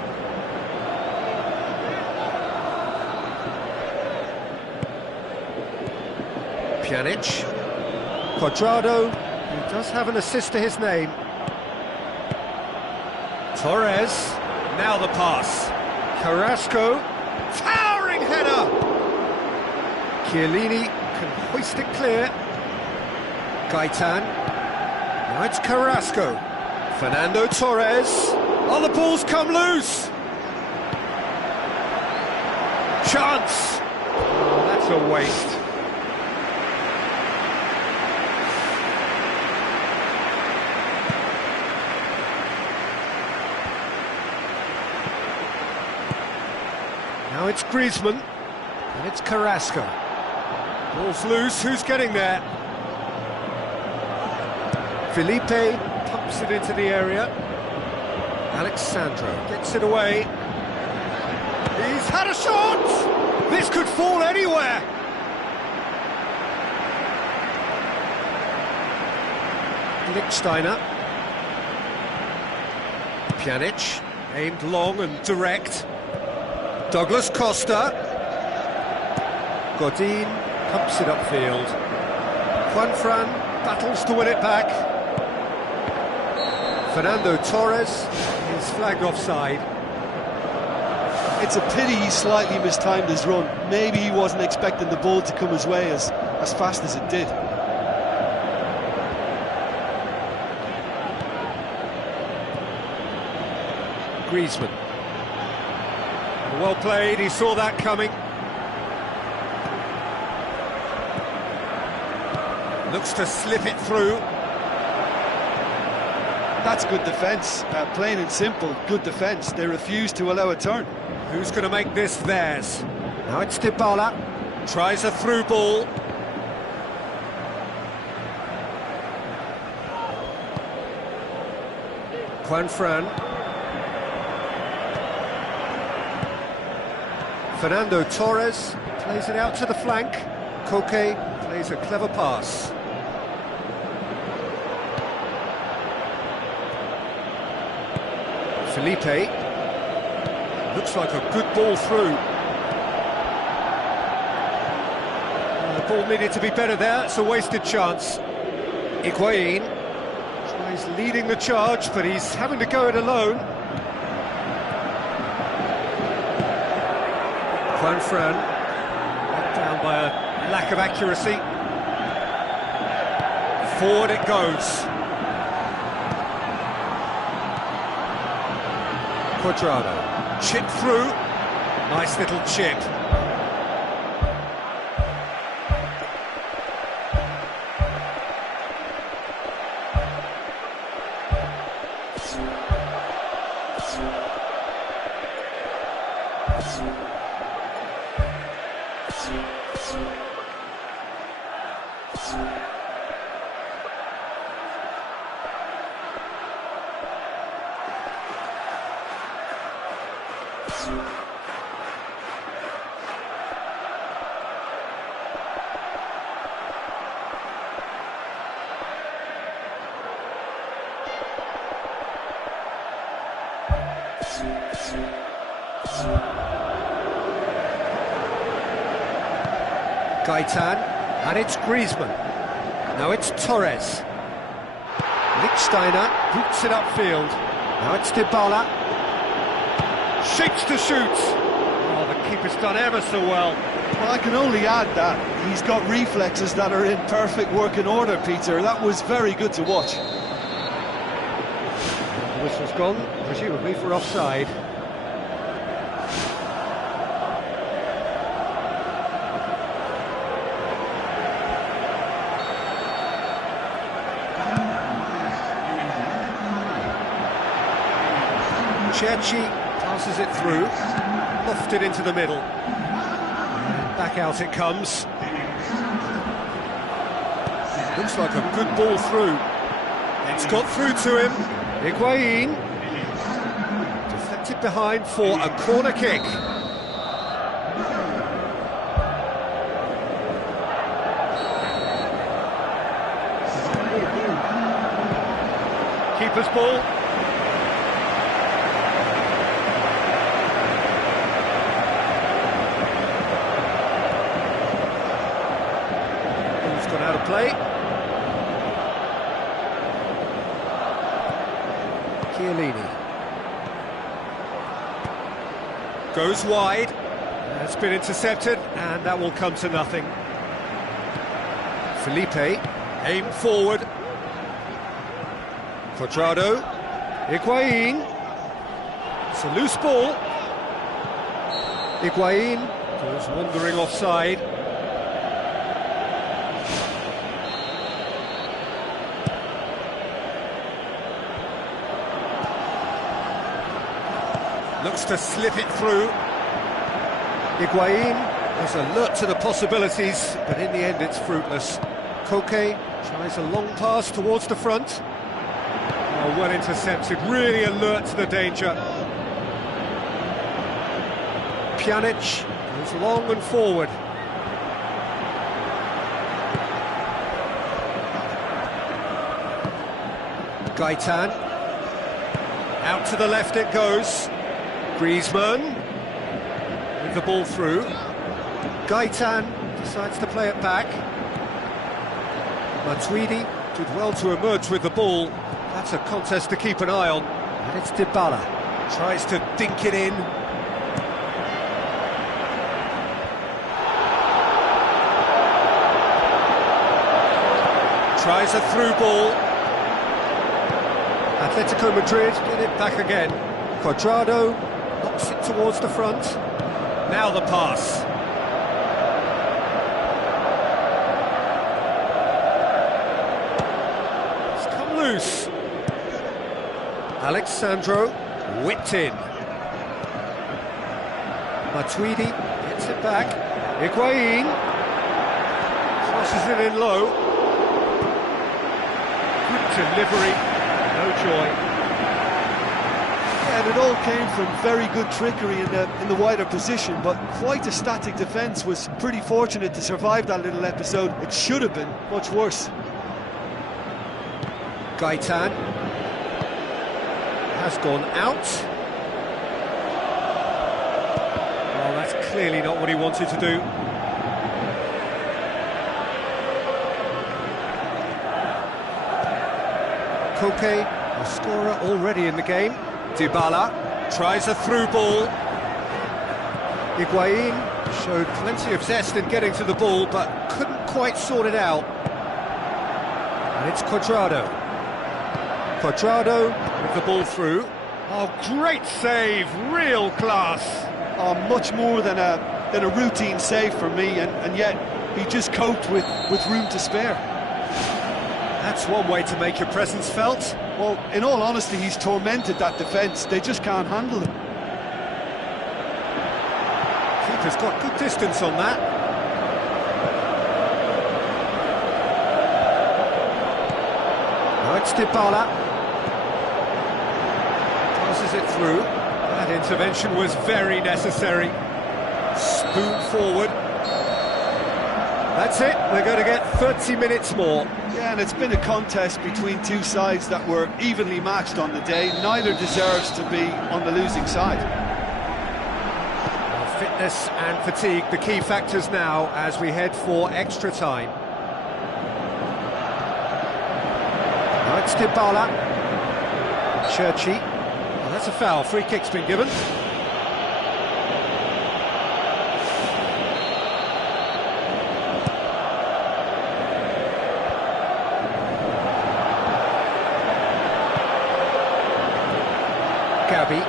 Pjanic. Cuadrado, who does have an assist to his name. Torres, now the pass. Carrasco, towering header! Chiellini can hoist it clear. Gaetan, now it's Carrasco. Fernando Torres, oh, the ball's come loose! Chance! Oh, that's a waste. Now it's Griezmann, and it's Carrasco. Ball's loose, who's getting there? Felipe pumps it into the area. Alexandro gets it away. He's had a shot! This could fall anywhere! Lichtsteiner. Pjanic, aimed long and direct. Douglas Costa. Godin pumps it upfield. Juanfran battles to win it back. Fernando Torres is flagged offside. It's a pity he slightly mistimed his run. Maybe he wasn't expecting the ball to come his way as fast as it did. Griezmann. Well played, he saw that coming. Looks to slip it through. That's good defence, plain and simple, good defence. They refuse to allow a turn. Who's going to make this theirs? Now it's Dybala. Tries a through ball. Juanfran. Fernando Torres plays it out to the flank. Koke plays a clever pass. Felipe. Looks like a good ball through. The ball needed to be better there, it's a wasted chance. Higuain tries leading the charge, but he's having to go it alone. Juanfran, knocked down by a lack of accuracy. Forward it goes. Cuadrado, chip through, nice little chip. Gaetan, and it's Griezmann. Now it's Torres. Lichtsteiner boots it upfield. Now it's Dybala. Shapes to shoot. Oh, the keeper's done ever so well. Well, I can only add that he's got reflexes that are in perfect working order, Peter. That was very good to watch. The whistle's gone, presumably for offside. Cherchi passes it through, lofted into the middle. And back out it comes. Looks like a good ball through. It's got through to him. Higuain. Deflected behind for a corner kick. Keeper's ball. Ball's gone out of play. Chiellini. Goes wide. It's been intercepted, and that will come to nothing. Felipe, aimed forward. Cuadrado, Higuain, it's a loose ball. Higuain goes wandering offside. Looks to slip it through. Higuain is alert to the possibilities, but in the end it's fruitless. Koke tries a long pass towards the front. Oh, well intercepted, really alert to the danger. Pjanic goes long and forward. Gaetan. Out to the left it goes. Griezmann with the ball through. Gaetan decides to play it back. Matuidi did well to emerge with the ball. That's a contest to keep an eye on. And it's Dybala. Tries to dink it in. Tries a through ball. Atletico Madrid get it back again. Cuadrado knocks it towards the front. Now the pass. It's come loose. Alexandro whipped in. Matuidi gets it back. Higuain crosses it in low. Good delivery. No joy. Yeah, and it all came from very good trickery in the wider position, but quite a static defence. Was pretty fortunate to survive that little episode. It should have been much worse. Gaetan has gone out. Well, that's clearly not what he wanted to do. Koke, a scorer already in the game. Dybala tries a through ball. Higuain showed plenty of zest in getting to the ball, but couldn't quite sort it out. And it's Cuadrado. Cuadrado with the ball through. Oh, great save, real class. Oh, much more than a routine save for me, and yet he just coped with room to spare. That's one way to make your presence felt. Well, in all honesty, he's tormented that defence. They just can't handle him. Keeper's got good distance on that. Now it's Dybala. Passes it through. That intervention was very necessary. Spoon forward. That's it, they're going to get 30 minutes more. Yeah, and it's been a contest between two sides that were evenly matched on the day. Neither deserves to be on the losing side. Well, fitness and fatigue, the key factors now as we head for extra time. Now it's Dybala. Cherchi. Well, that's a foul, free kick's been given. Gabi.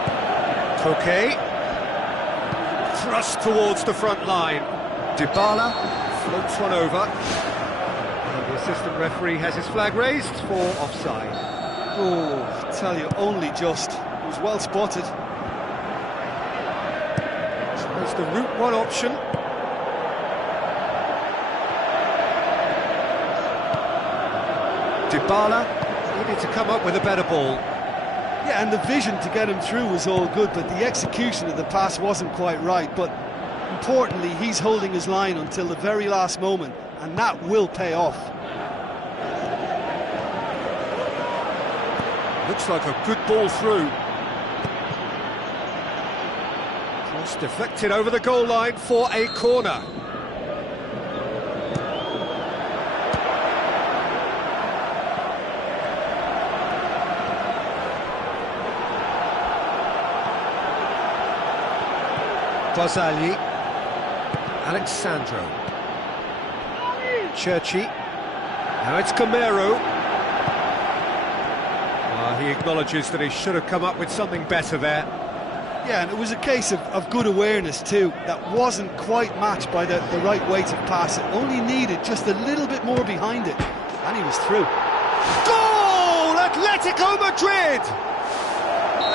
Koke. Thrust towards the front line. Dybala floats one over. And the assistant referee has his flag raised for offside. Oh, I tell you, only just. It was well spotted. Tries the route one option. Dybala needed to come up with a better ball. Yeah, and the vision to get him through was all good, but the execution of the pass wasn't quite right. But importantly, he's holding his line until the very last moment, and that will pay off. Looks like a good ball through. Cross deflected over the goal line for a corner. Barzagli, Alexandro, Churchy, now it's Gamero. He acknowledges that he should have come up with something better there. Yeah, and it was a case of good awareness too, that wasn't quite matched by the right weight of pass. It only needed just a little bit more behind it, and he was through. Goal! Atletico Madrid!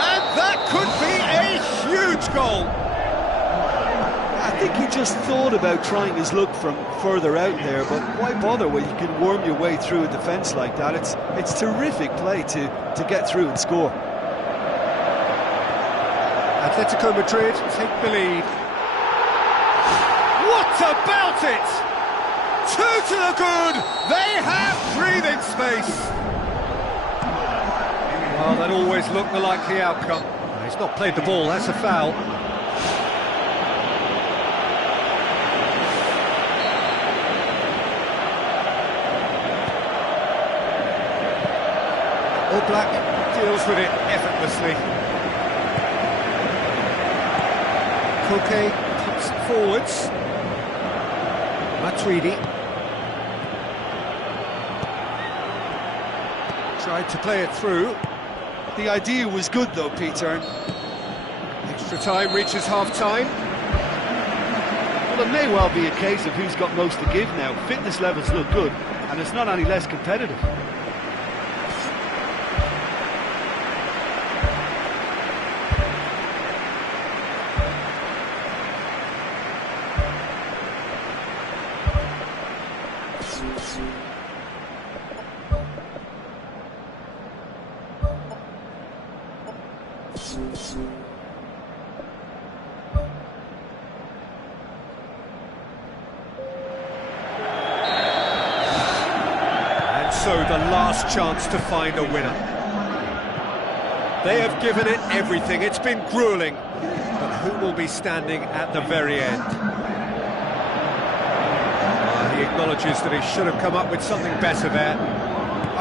And that could be a huge goal! I think he just thought about trying his luck from further out there, but why bother when you can worm your way through a defence like that? It's terrific play to get through and score. Atletico Madrid take the lead. What about it? Two to the good! They have breathing space! Well, that always looked the likely outcome. He's not played the ball, that's a foul. Black deals with it effortlessly. Koke puts it forwards. Matuidi tried to play it through. The idea was good though, Peter. Extra time reaches half-time. Well, it may well be a case of who's got most to give now. Fitness levels look good, and it's not any less competitive. And so the last chance to find a winner. They have given it everything, it's been gruelling, but who will be standing at the very end? He acknowledges that he should have come up with something better there.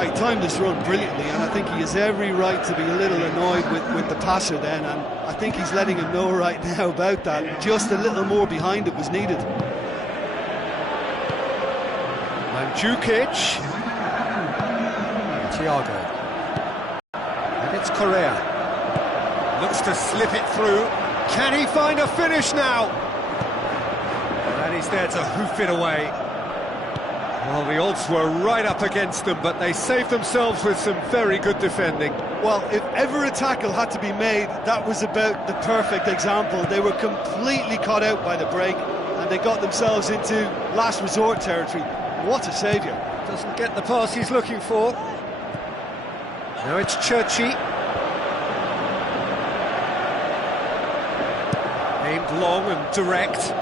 He timed this run brilliantly, and I think he has every right to be a little annoyed with the passer then, and I think he's letting him know right now about that. Just a little more behind it was needed. Mandzukic. Thiago. And it's Correa. Looks to slip it through. Can he find a finish now? And he's there to hoof it away. Well, the odds were right up against them, but they saved themselves with some very good defending. Well, if ever a tackle had to be made, that was about the perfect example. They were completely caught out by the break, and they got themselves into last resort territory. What a saviour. Doesn't get the pass he's looking for. Now it's Churchy. Aimed long and direct.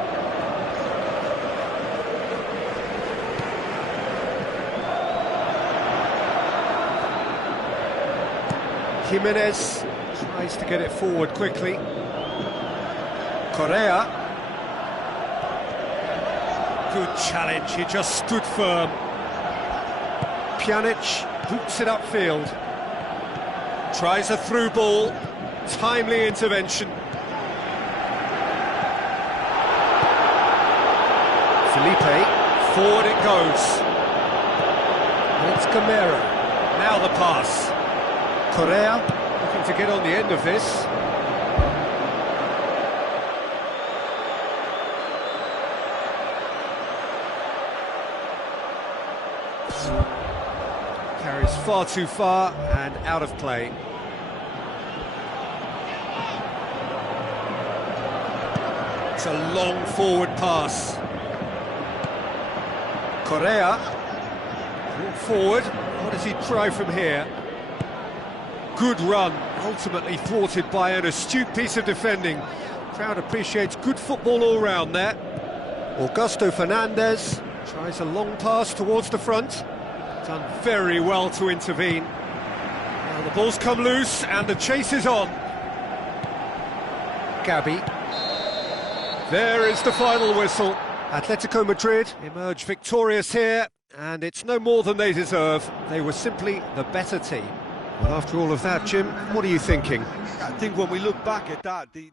Jimenez tries to get it forward quickly. Correa. Good challenge, he just stood firm. Pjanic boots it upfield. Tries a through ball. Timely intervention. Felipe, forward it goes. And it's Gamero. Now the pass. Correa looking looking to get on the end of this. Carries far too far and out of play. It's a long forward pass. Correa, brought forward. What does he try from here? Good run, ultimately thwarted by an astute piece of defending. Crowd appreciates good football all round there. Augusto Fernandez tries a long pass towards the front. Done very well to intervene. Now the ball's come loose and the chase is on. Gabi. There is the final whistle. Atletico Madrid emerge victorious here, and it's no more than they deserve. They were simply the better team. Well, after all of that, Jim, what are you thinking? I think when we look back at that, the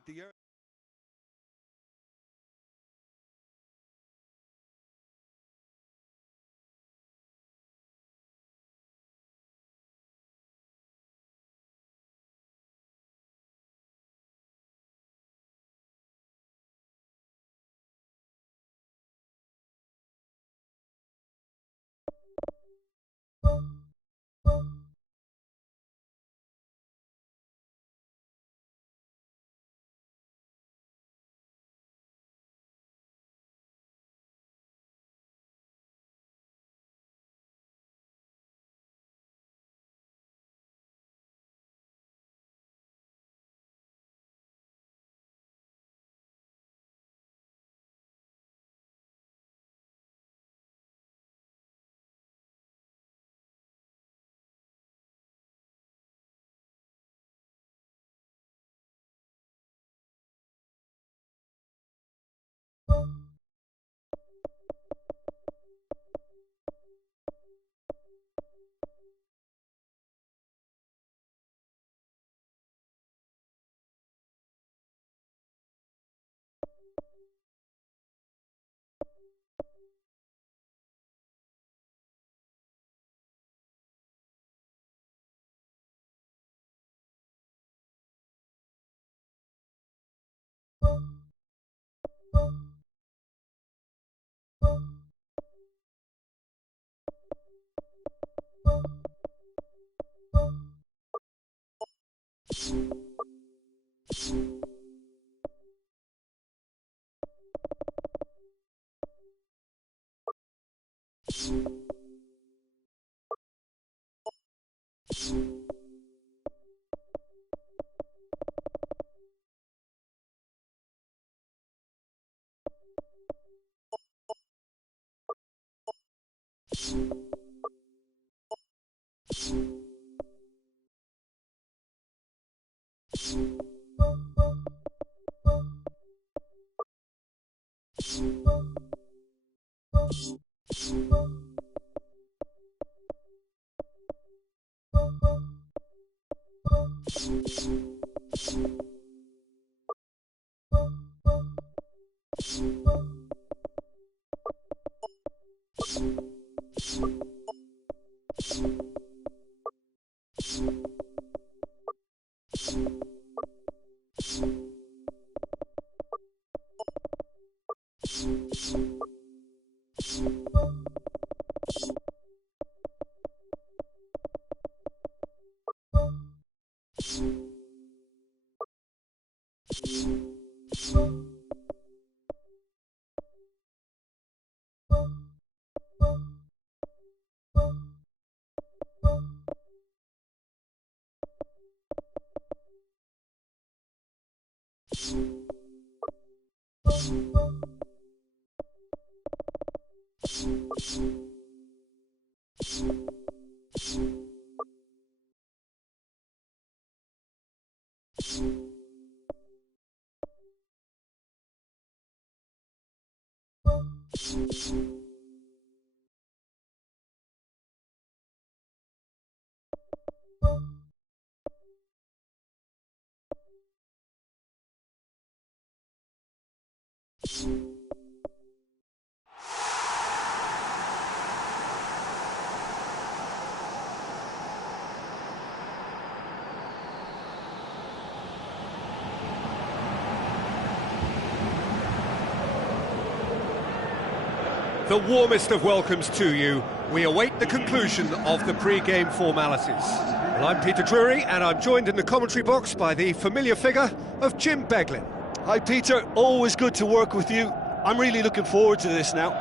The warmest of welcomes to you. We await the conclusion of the pre-game formalities. Well, I'm Peter Drury, and I'm joined in the commentary box by the familiar figure of Jim Beglin. Hi Peter, always good to work with you. I'm really looking forward to this now.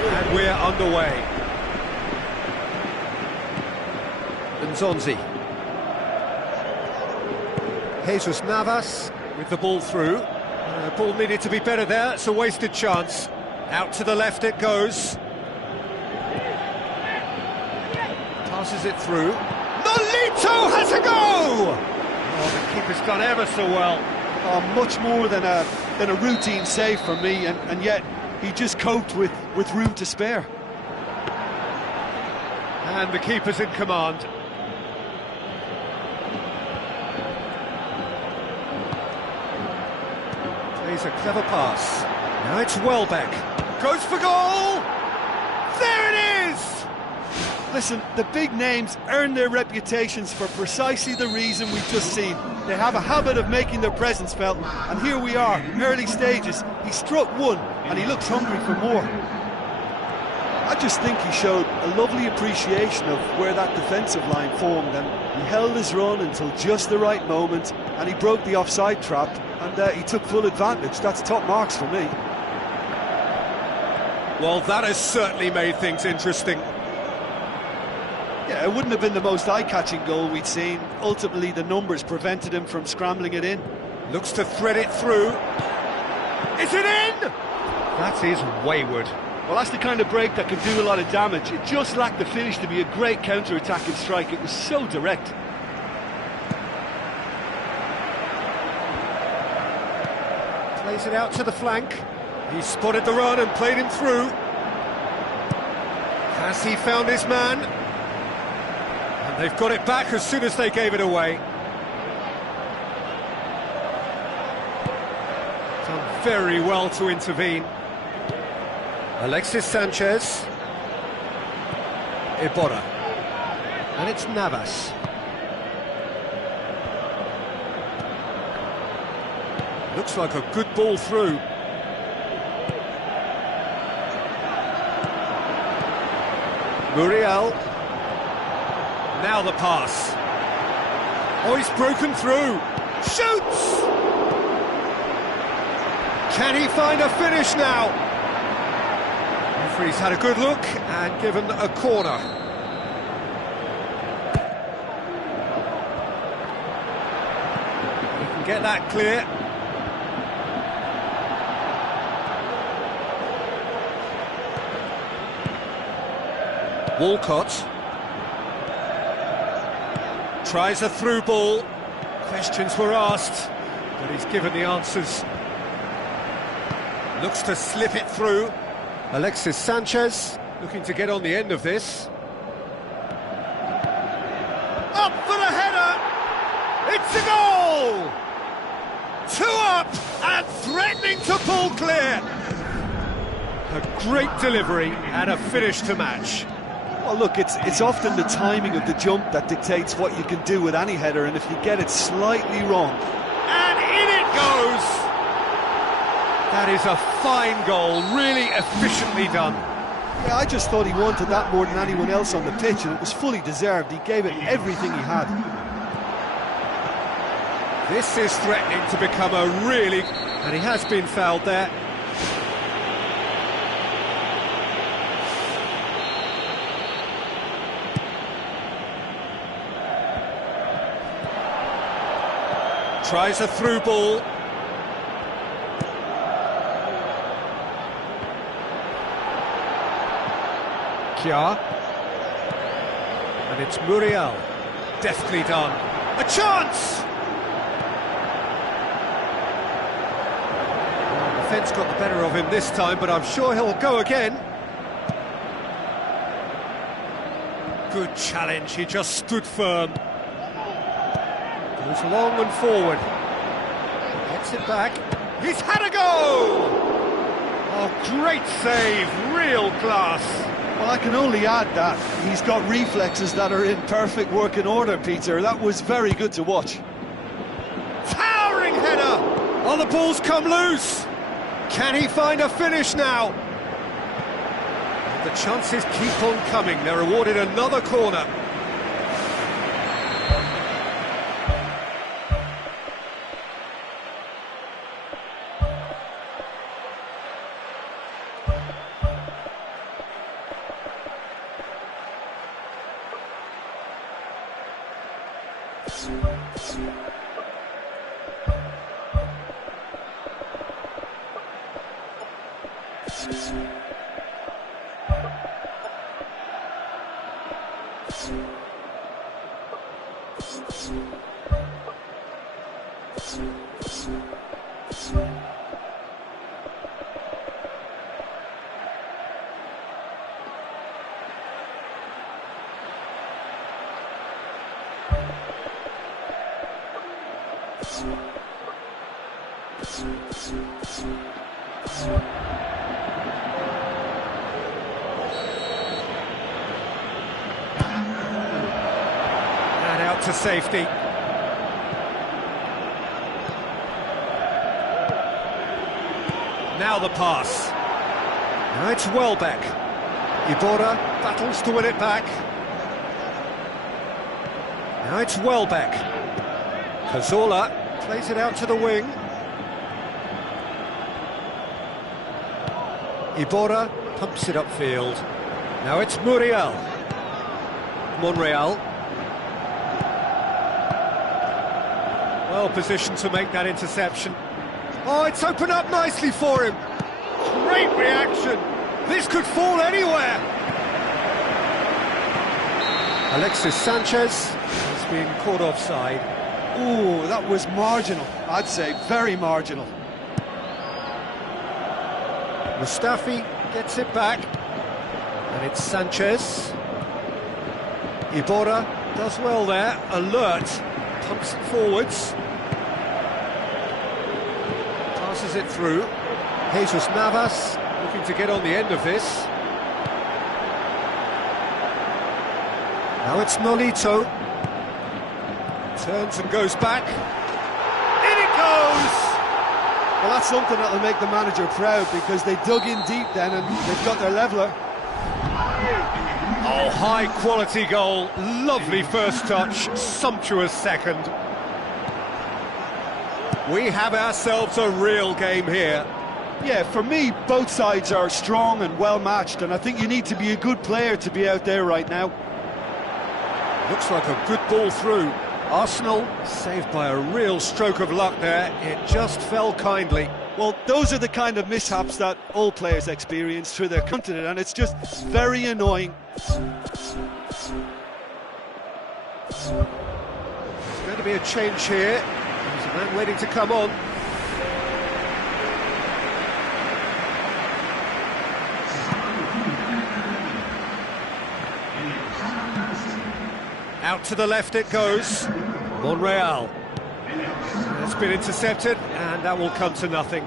And we're underway. Nzonzi. Jesus Navas with the ball through. Ball needed to be better there, it's a wasted chance. Out to the left it goes. Passes it through. Nolito has a go! Oh, the keeper's done ever so well. Oh, much more than a routine save for me, and yet he just coped with room to spare. And the keeper's in command. Plays a clever pass. Now it's Welbeck. Goes for goal! There it is! Listen, the big names earn their reputations for precisely the reason we've just seen. They have a habit of making their presence felt, and here we are, early stages. He struck one, and he looks hungry for more. I just think he showed a lovely appreciation of where that defensive line formed, and he held his run until just the right moment, and he broke the offside trap, and he took full advantage. That's top marks for me. Well, that has certainly made things interesting. Yeah, it wouldn't have been the most eye-catching goal we'd seen. Ultimately, the numbers prevented him from scrambling it in. Looks to thread it through. Is it in? That is wayward. Well, that's the kind of break that can do a lot of damage. It just lacked the finish to be a great counter-attacking strike. It was so direct. Plays it out to the flank. He spotted the run and played him through. Has he found his man? And they've got it back as soon as they gave it away. Done very well to intervene. Alexis Sanchez. Iborra. And it's Navas. Looks like a good ball through. Muriel. Now the pass. Oh, he's broken through. Shoots! Can he find a finish now? Referee's had a good look and given a corner. He can get that clear. Walcott tries a through ball. Questions were asked, but he's given the answers. Looks to slip it through. Alexis Sanchez looking to get on the end of this. Up for the header! It's a goal! 2 up and threatening to pull clear. A great delivery and a finish to match. Well, look, it's often the timing of the jump that dictates what you can do with any header, and if you get it slightly wrong... And in it goes! That is a fine goal, really efficiently done. Yeah, I just thought he wanted that more than anyone else on the pitch, and it was fully deserved. He gave it everything he had. This is threatening to become a really... And he has been fouled there. Tries a through ball. Kja. And it's Muriel. Deftly done. A chance! Well, the defence got the better of him this time, but I'm sure he'll go again. Good challenge, he just stood firm. Goes long and forward. Gets it back. He's had a go! Oh, great save, real class. Well, I can only add that he's got reflexes that are in perfect working order, Peter. That was very good to watch. Towering header! Oh, the ball's come loose. Can he find a finish now? The chances keep on coming. They're awarded another corner. And out to safety. Now the pass. Now it's Welbeck. Iborra battles to win it back. Now it's Welbeck. Cazorla plays it out to the wing. Iborra pumps it upfield. Now it's Monreal. Well positioned to make that interception. Oh, it's opened up nicely for him. Great reaction. This could fall anywhere. Alexis Sanchez has been caught offside. Ooh, that was marginal, I'd say, very marginal. Mustafi gets it back, and it's Sanchez. Iborra does well there, alert, pumps it forwards. Passes it through. Jesus Navas looking to get on the end of this. Now it's Nolito. Turns and goes back. In it goes! Well, that's something that'll make the manager proud, because they dug in deep then and they've got their leveller. Oh, high-quality goal. Lovely first touch, sumptuous second. We have ourselves a real game here. Yeah, for me, both sides are strong and well-matched, and I think you need to be a good player to be out there right now. Looks like a good ball through. Arsenal saved by a real stroke of luck there. It just fell kindly. Well, those are the kind of mishaps that all players experience through their continent, and it's just very annoying. There's going to be a change here. There's a man waiting to come on. Out to the left it goes. Monreal. It's been intercepted, and that will come to nothing.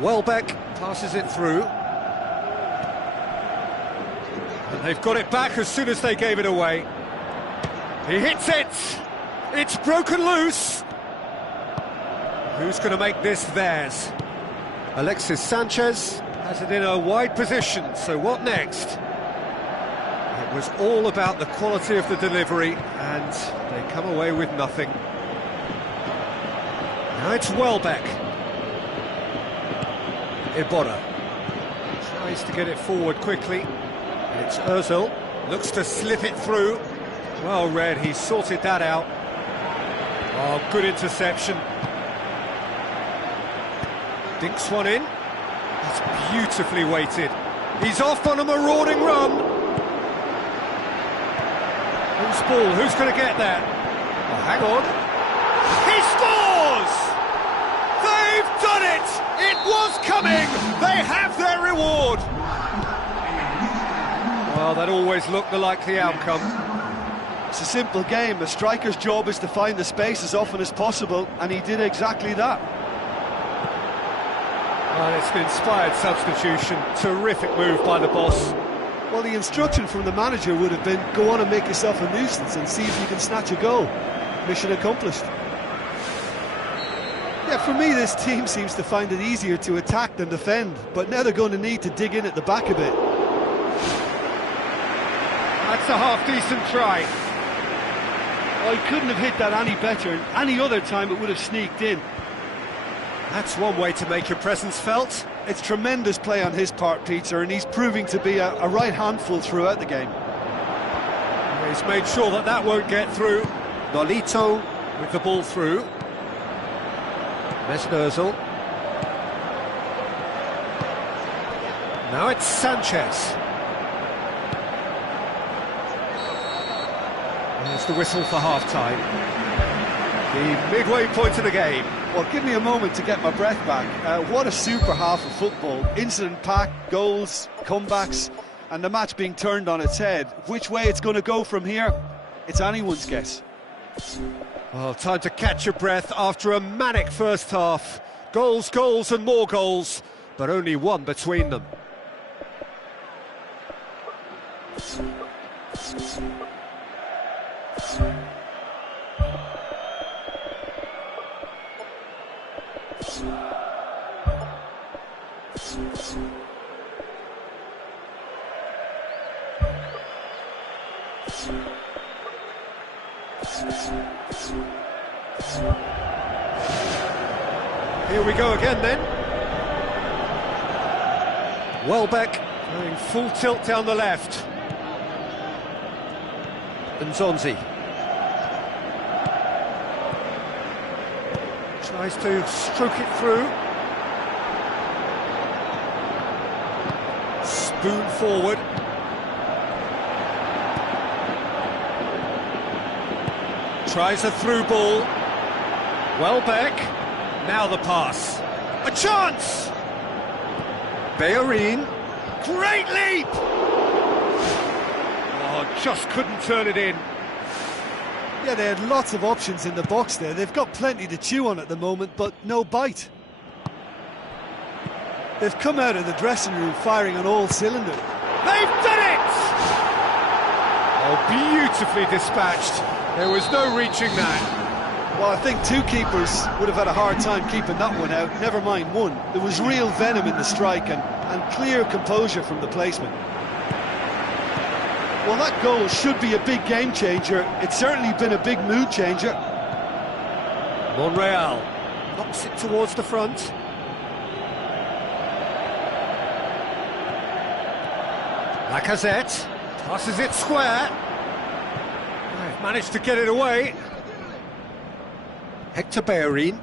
Welbeck passes it through. And they've got it back as soon as they gave it away. He hits it! It's broken loose! Who's going to make this theirs? Alexis Sanchez has it in a wide position, so what next? It was all about the quality of the delivery, and they come away with nothing. Now it's Welbeck. Iborra tries to get it forward quickly. It's Ozil, looks to slip it through. Well read, he sorted that out. Oh, good interception. Dinks one in. It's beautifully weighted. He's off on a marauding run. Who's ball? Who's going to get that? Oh, hang on. He scores! They've done it! It was coming! They have their reward! Well, that always looked the likely outcome. It's a simple game. A striker's job is to find the space as often as possible, and he did exactly that. Well, it's an inspired substitution. Terrific move by the boss. Well, the instruction from the manager would have been, go on and make yourself a nuisance and see if you can snatch a goal. Mission accomplished. Yeah, for me, this team seems to find it easier to attack than defend, but now they're going to need to dig in at the back a bit. That's a half-decent try. Well, he couldn't have hit that any better. Any other time it would have sneaked in. That's one way to make your presence felt. It's tremendous play on his part, Peter, and he's proving to be a right handful throughout the game. He's made sure that that won't get through. Nolito with the ball through. Mesnozil. Now it's Sanchez. There's the whistle for half-time. The midway point of the game. Well, give me a moment to get my breath back. What a super half of football. Incident-packed, goals, comebacks, and the match being turned on its head. Which way it's going to go from here, it's anyone's guess. Well, time to catch your breath after a manic first half. Goals, goals and more goals, but only one between them. Here we go again then. Welbeck going full tilt down the left. And Zonzi tries to stroke it through. Spoon forward. Tries a through ball. Welbeck. Now the pass. A chance! Bellerin. Great leap! Oh, just couldn't turn it in. Yeah, they had lots of options in the box there. They've got plenty to chew on at the moment, but no bite. They've come out of the dressing room firing on all cylinders. They've done it! Oh, beautifully dispatched. There was no reaching that. Well, I think two keepers would have had a hard time keeping that one out, never mind one. There was real venom in the strike and clear composure from the placement. Well, that goal should be a big game changer. It's certainly been a big mood changer. Monreal knocks it towards the front. Lacazette passes it square. They've managed to get it away. Hector Bellerin.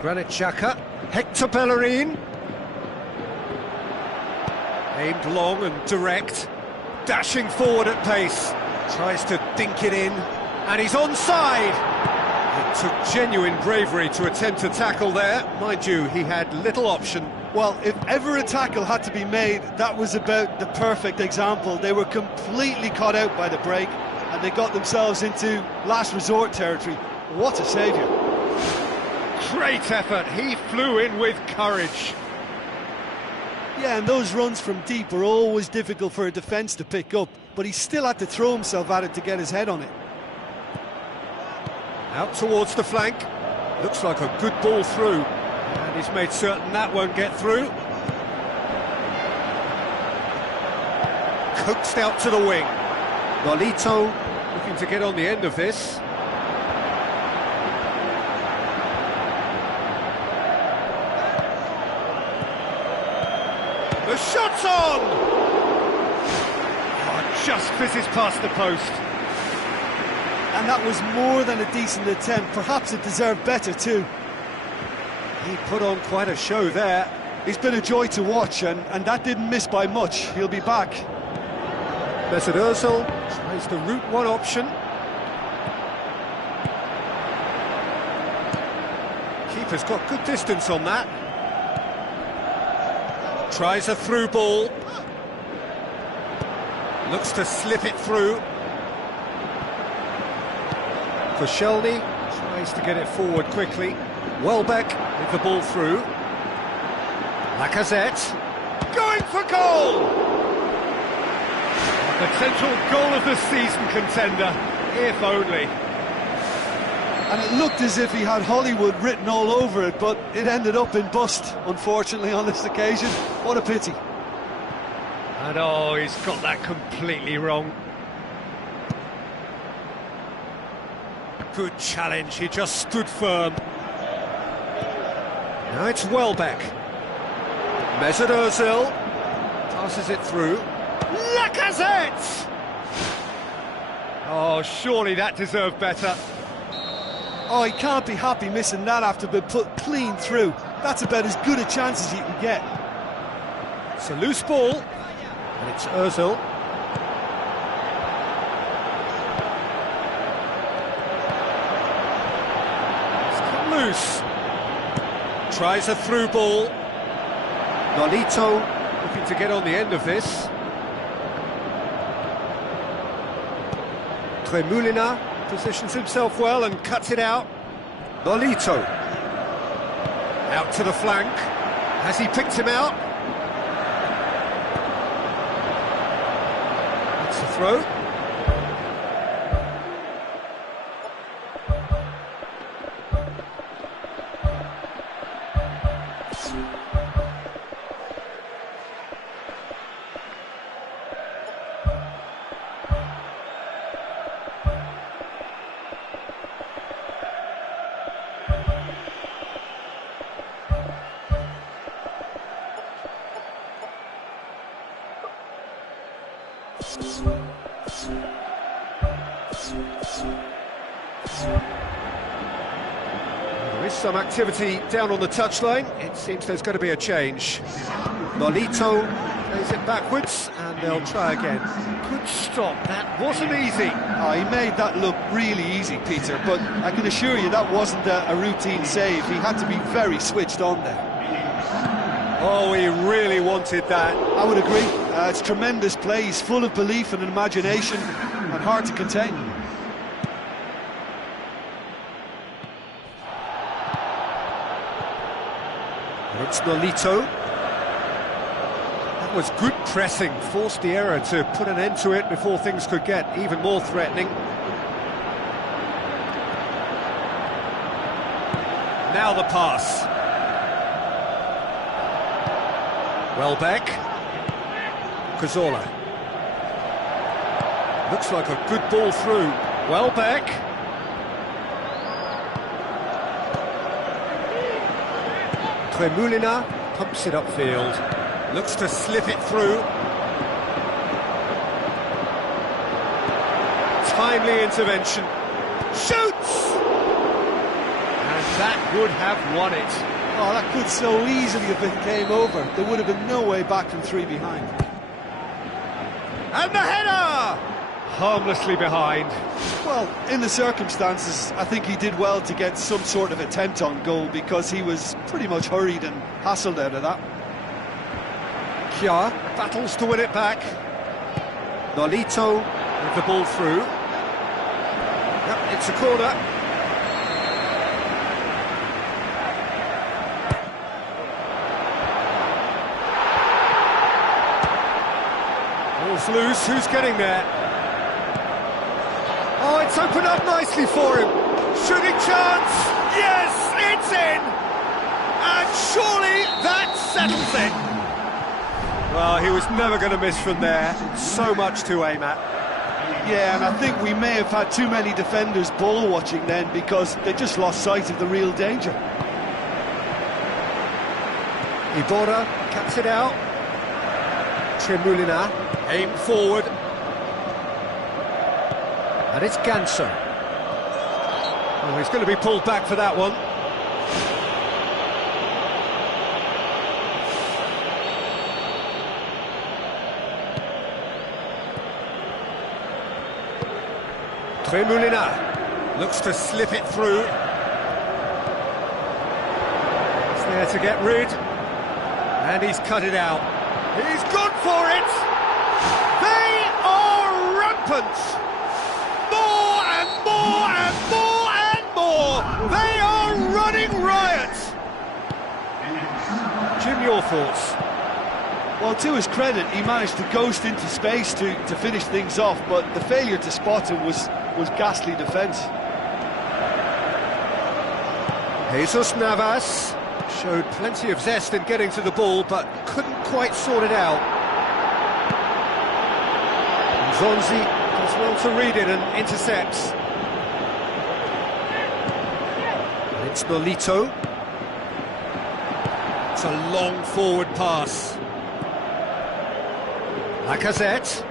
Granit Xhaka. Hector Bellerin. Aimed long and direct. Dashing forward at pace. Tries to dink it in. And he's onside. It took genuine bravery to attempt to tackle there. Mind you, he had little option. Well, if ever a tackle had to be made, that was about the perfect example. They were completely caught out by the break, and they got themselves into last resort territory. What a saviour. Great effort. He flew in with courage. Yeah, and those runs from deep are always difficult for a defence to pick up, but he still had to throw himself at it to get his head on it. Out towards the flank. Looks like a good ball through. And he's made certain that won't get through. Coaxed out to the wing. Nolito looking to get on the end of this. The shot's on! Oh, just fizzes past the post. And that was more than a decent attempt. Perhaps it deserved better too. He put on quite a show there. He's been a joy to watch, and that didn't miss by much. He'll be back. Mesut Ozil tries the route one option. Keeper's got good distance on that. Tries a through ball. Looks to slip it through. Koscielny tries to get it forward quickly. Welbeck with the ball through. Lacazette, going for goal! A potential goal of the season contender, if only. And it looked as if he had Hollywood written all over it, but it ended up in bust, unfortunately, on this occasion. What a pity. And oh, he's got that completely wrong. Good challenge, he just stood firm. Now it's Welbeck. Mesut Ozil passes it through. Lacazette! Oh, surely that deserved better. Oh, he can't be happy missing that after being put clean through. That's about as good a chance as you can get. It's a loose ball, and it's Ozil. It's come loose. Tries a through ball. Nolito looking to get on the end of this. Tremulina positions himself well and cuts it out. Nolito. Out to the flank. Has he picked him out? That's the throw. There is some activity down on the touchline. It seems there's going to be a change. Nolito plays it backwards, and they'll try again. Good stop, that wasn't easy. Oh, he made that look really easy, Peter, but I can assure you that wasn't a routine save. He had to be very switched on there. Oh, he really wanted that. I would agree. It's tremendous play. He's full of belief and imagination and hard to contain. It's Nolito. That was good pressing, forced the error to put an end to it before things could get even more threatening. Now the pass. Welbeck. Cazorla. Looks like a good ball through. Welbeck. Tremulina pumps it upfield. Looks to slip it through. Timely intervention. Shoots! And that would have won it. Oh, that could so easily have been game over. There would have been no way back from 3 behind. And the header! Harmlessly behind. Well, in the circumstances, I think he did well to get some sort of attempt on goal because he was pretty much hurried and hassled out of that. Kja battles to win it back. Nolito with the ball through. Yep, it's a corner. Ball's loose, who's getting there? Oh, it's opened up nicely for him. Shooting chance. Yes, it's in. And surely that settles it. Well, he was never going to miss from there. So much to aim at. Yeah, and I think we may have had too many defenders ball watching then because they just lost sight of the real danger. Iborra cuts it out. Tremulina aimed forward. And it's Ganso. Oh, he's going to be pulled back for that one. Tremulina looks to slip it through. He's there to get rid. And he's cut it out. He's gone for it! They are rampant! More and more and more and more! They are running riot! Jim your thoughts? Well, to his credit, he managed to ghost into space to finish things off, but the failure to spot him was ghastly defence. Jesus Navas showed plenty of zest in getting to the ball, but couldn't quite sort it out. Zonzi does well to read it and intercepts. And it's Nolito. It's a long forward pass. Lacazette.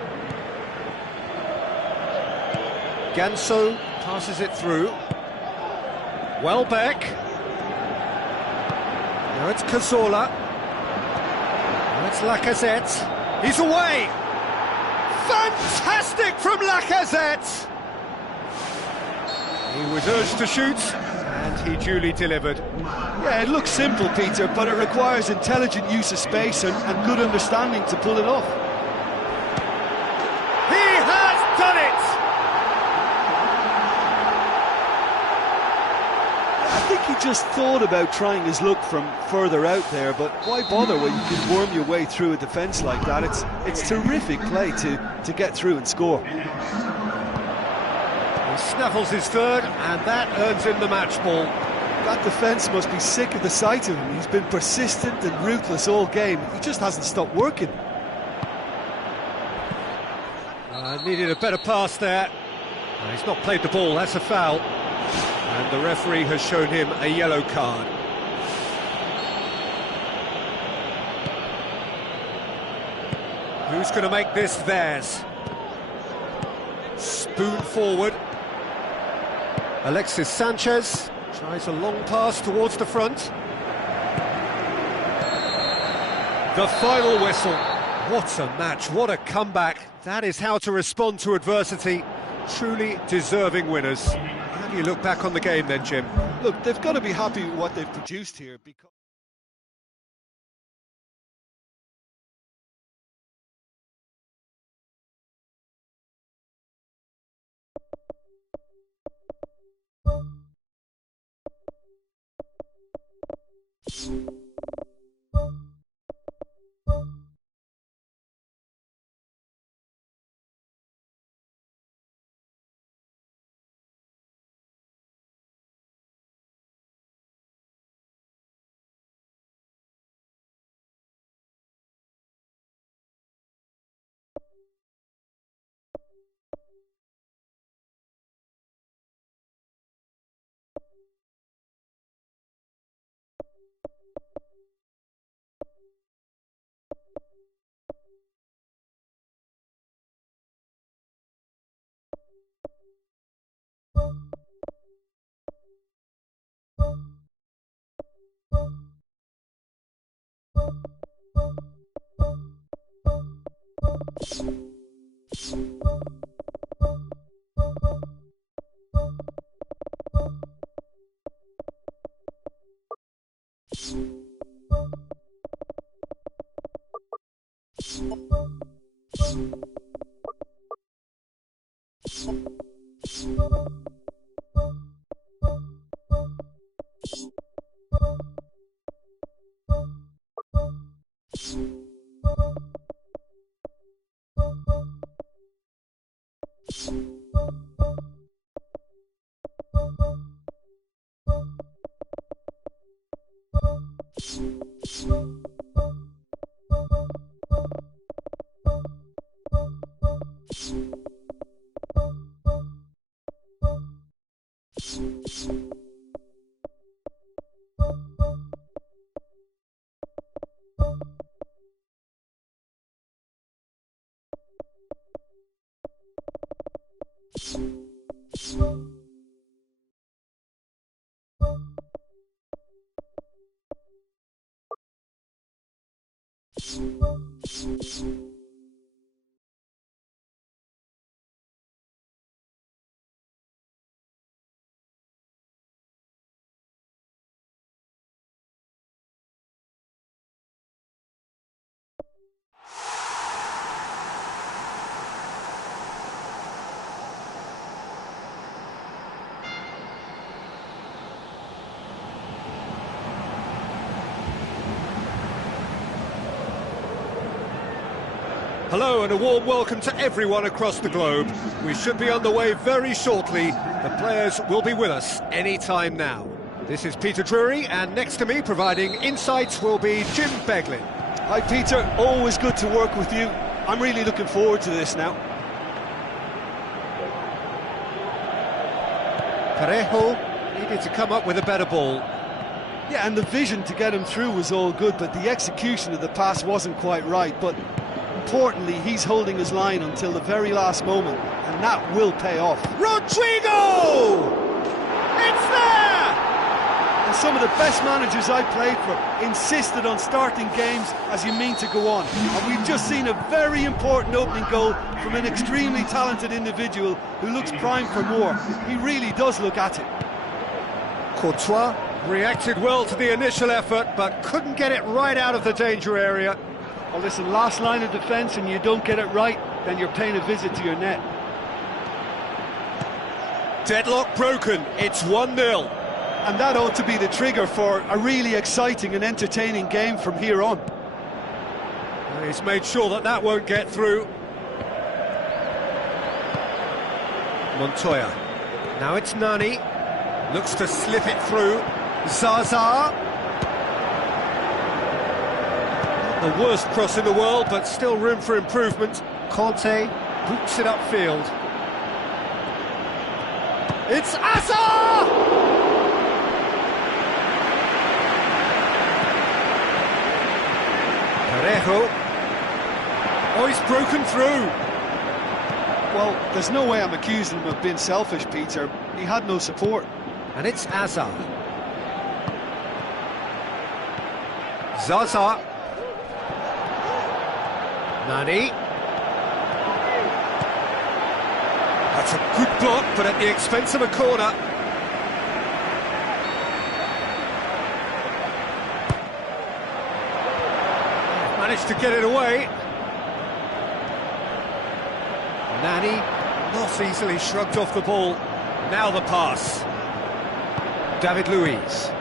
Ganso passes it through. Welbeck. Now it's Cazorla. Now it's Lacazette. He's away! Fantastic from Lacazette! He was urged to shoot, and he duly delivered. Yeah, it looks simple, Peter, but it requires intelligent use of space and good understanding to pull it off. He has done it! I think he just thought about trying his luck from further out there, but why bother when you can worm your way through a defence like that? It's terrific play to get through and score. He snaffles his third, and that earns him the match ball. That defence must be sick of the sight of him. He's been persistent and ruthless all game. He just hasn't stopped working. Needed a better pass there. He's not played the ball, that's a foul. And the referee has shown him a yellow card. Who's going to make this theirs? Spoon forward. Alexis Sanchez tries a long pass towards the front. The final whistle. What a match, what a comeback. That is how to respond to adversity. Truly deserving winners. How do you look back on the game then, Jim? Look, they've got to be happy with what they've produced here, because Hello and a warm welcome to everyone across the globe. We should be underway very shortly. The players will be with us any time now. This is Peter Drury, and next to me providing insights will be Jim Beglin. Hi Peter, always good to work with you. I'm really looking forward to this now. Parejo needed to come up with a better ball. Yeah, and the vision to get him through was all good, but the execution of the pass wasn't quite right. But importantly, he's holding his line until the very last moment, and that will pay off. Rodrigo! It's there! And some of the best managers I played for insisted on starting games as you mean to go on. And we've just seen a very important opening goal from an extremely talented individual who looks primed for more. He really does look at it. Courtois reacted well to the initial effort, but couldn't get it right out of the danger area. Well, listen, last line of defence, and you don't get it right, then you're paying a visit to your net. Deadlock broken, it's 1-0. And that ought to be the trigger for a really exciting and entertaining game from here on. He's made sure that that won't get through. Montoya. Now it's Nani. Looks to slip it through. Zaza. Not the worst cross in the world, but still room for improvement. Conte boots it upfield. It's Asa! Parejo. Oh, he's broken through. Well, there's no way I'm accusing him of being selfish, Peter. He had no support. And it's Azar. Zaza. Nani. That's a good block, but at the expense of a corner. Managed to get it away. Nani, not easily shrugged off the ball. Now the pass. David Luiz.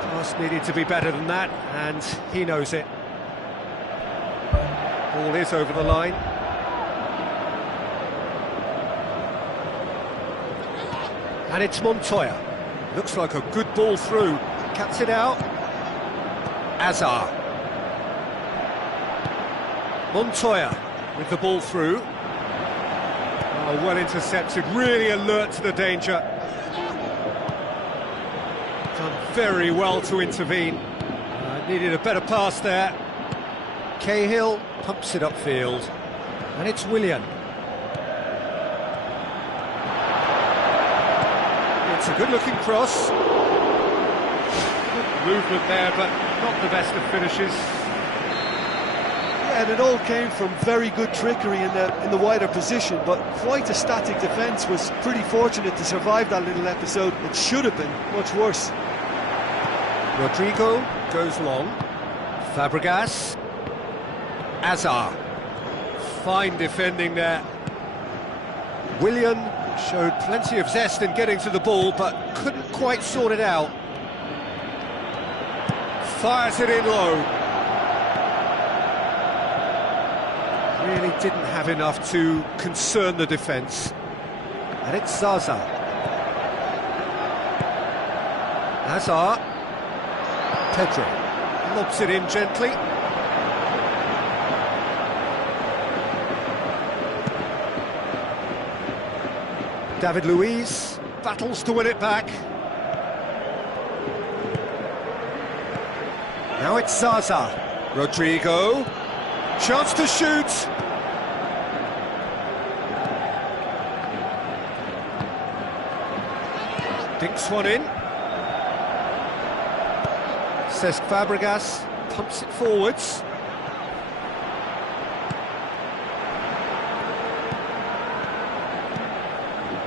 Pass needed to be better than that, and he knows it. Ball is over the line. And it's Montoya. Looks like a good ball through. Cuts it out. Azar. Montoya with the ball through. Oh, well intercepted, really alert to the danger. Done very well to intervene. Needed a better pass there. Cahill pumps it upfield. And it's Willian. It's a good-looking cross. Good movement there, but not the best of finishes. And it all came from very good trickery in the wider position, but quite a static defence. Was pretty fortunate to survive that little episode. It should have been much worse. Rodrigo goes long. Fabregas. Azar. Fine defending there. Willian showed plenty of zest in getting to the ball, but couldn't quite sort it out. Fires it in low. Really didn't have enough to concern the defence. And it's Zaza. Azar. Pedro lobs it in gently. David Luiz battles to win it back. Now it's Zaza. Rodrigo. Chance to shoot. Dinks one in. Cesc Fabregas pumps it forwards.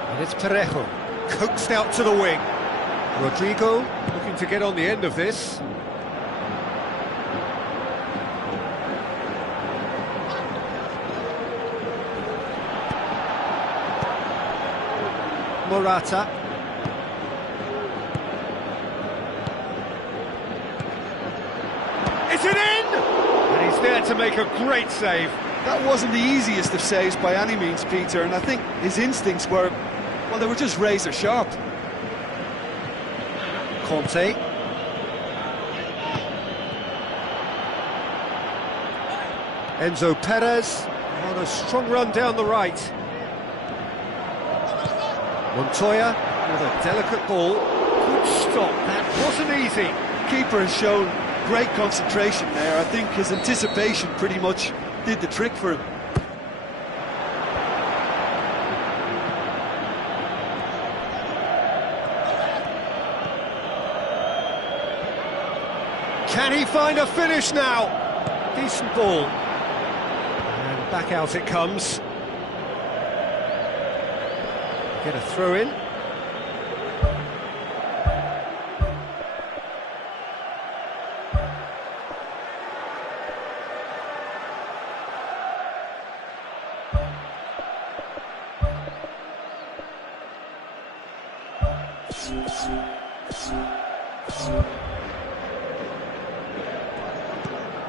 And it's Parejo, coaxed out to the wing. Rodrigo looking to get on the end of this. Morata. Is it in? And he's there there to make a great save. That wasn't the easiest of saves by any means, Peter, and I think his instincts were, well, they were just razor sharp. Conte. Enzo Perez on a strong run down the right. Montoya with a delicate ball. Good stop, that wasn't easy. Keeper has shown great concentration there. I think his anticipation pretty much did the trick for him. Can he find a finish now? Decent ball. And back out it comes. Get a throw in.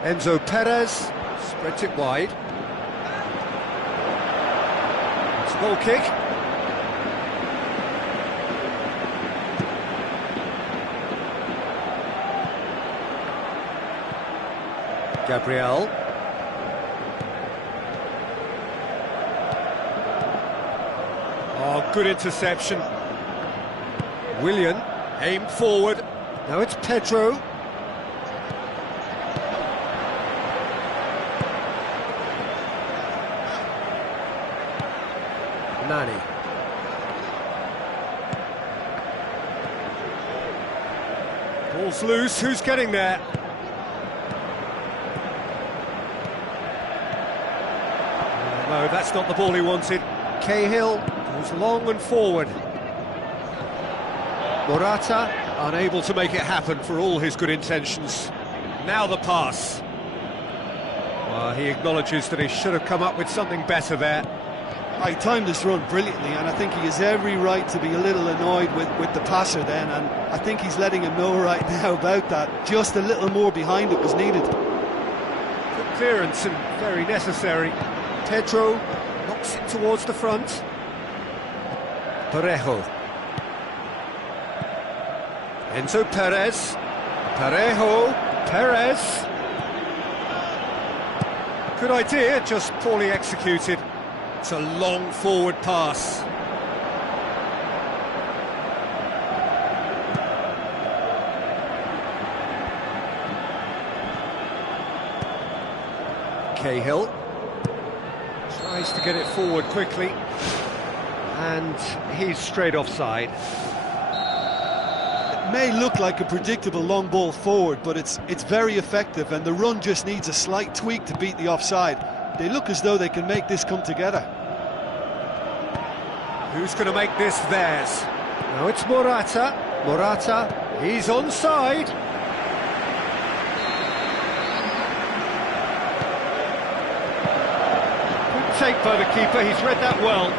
Enzo Perez spreads it wide. It's a goal kick. Gabriel. Oh, good interception. Willian aimed forward. Now it's Pedro. Nani. Ball's loose, who's getting there? No, that's not the ball he wanted. Cahill goes long and forward. Morata unable to make it happen for all his good intentions. Now the pass. Well, he acknowledges that he should have come up with something better there. He timed this run brilliantly, and I think he has every right to be a little annoyed with the passer then, and I think he's letting him know right now about that. Just a little more behind it was needed. Good clearance and very necessary. Pedro knocks it towards the front. Parejo. Enzo Perez. Parejo. Perez. Good idea, just poorly executed. It's a long forward pass. Cahill tries to get it forward quickly, and he's straight offside. It may look like a predictable long ball forward, but it's very effective, and the run just needs a slight tweak to beat the offside. They look as though they can make this come together. Who's going to make this theirs? Now it's Morata. Morata, he's onside. Good take by the keeper, he's read that well.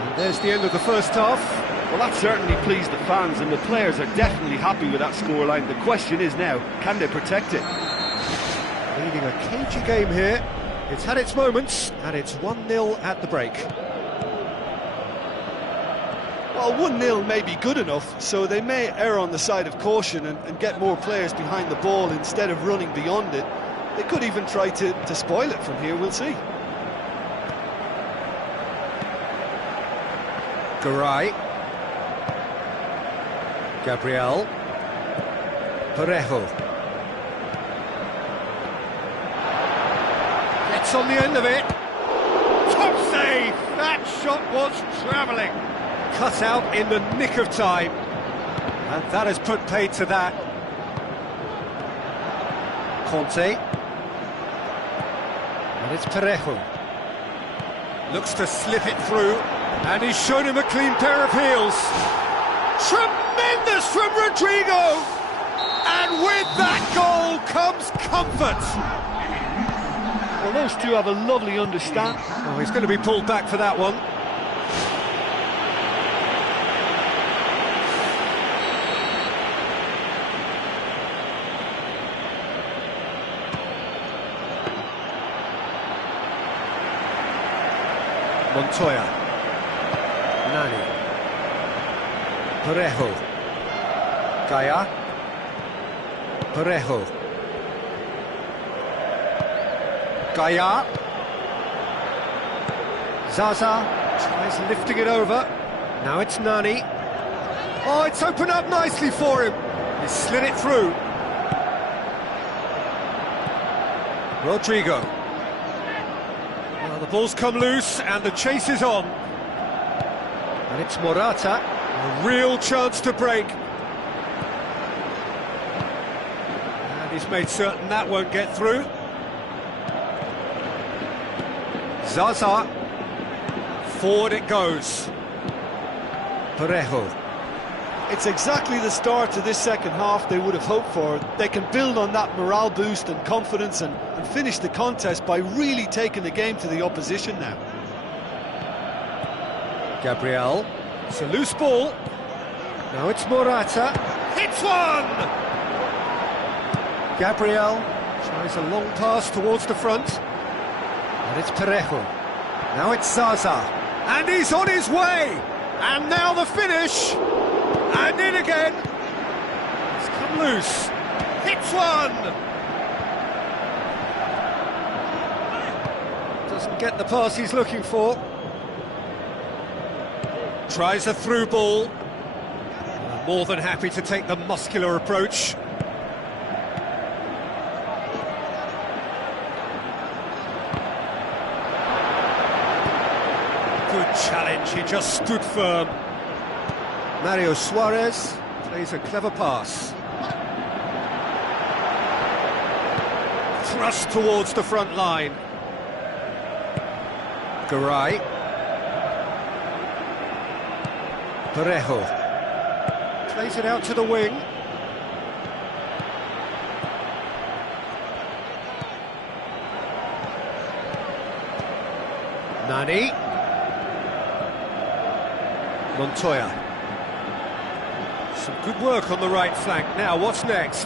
And there's the end of the first half. Well, that certainly pleased the fans, and the players are definitely happy with that scoreline. The question is now, can they protect it? Leading a cagey game here. It's had its moments, and it's 1-0 at the break. Well, 1-0 may be good enough, so they may err on the side of caution and get more players behind the ball instead of running beyond it. They could even try to spoil it from here, we'll see. Garay. Gabriel. Parejo. Gets on the end of it. Top save! That shot was travelling. Cut out in the nick of time. And that has put paid to that. Conte. And it's Parejo. Looks to slip it through. And he's shown him a clean pair of heels. Tremendous from Rodrigo! And with that goal comes comfort. Well, those two have a lovely understanding. Oh, he's going to be pulled back for that one. Montoya. Nani. Parejo. Gaya. Parejo. Gaya. Zaza tries lifting it over. Now it's Nani. Oh, it's opened up nicely for him. He slid it through. Rodrigo. Well, the ball's come loose and the chase is on. And it's Morata. A real chance to break. And he's made certain that won't get through. Zaza. Forward it goes. Parejo. It's exactly the start to this second half they would have hoped for. They can build on that morale boost and confidence and finish the contest by really taking the game to the opposition now. Gabriel. It's a loose ball. Now it's Morata. Hits one! Gabriel tries a long pass towards the front. And it's Parejo. Now it's Zaza. And he's on his way! And now the finish! And in again! It's come loose. Hits one! Doesn't get the pass he's looking for. Tries a through ball. More than happy to take the muscular approach. Good challenge, he just stood firm. Mario Suarez plays a clever pass. Thrust towards the front line. Garay. Parejo. Plays it out to the wing. Nani. Montoya. Some good work on the right flank. Now, what's next?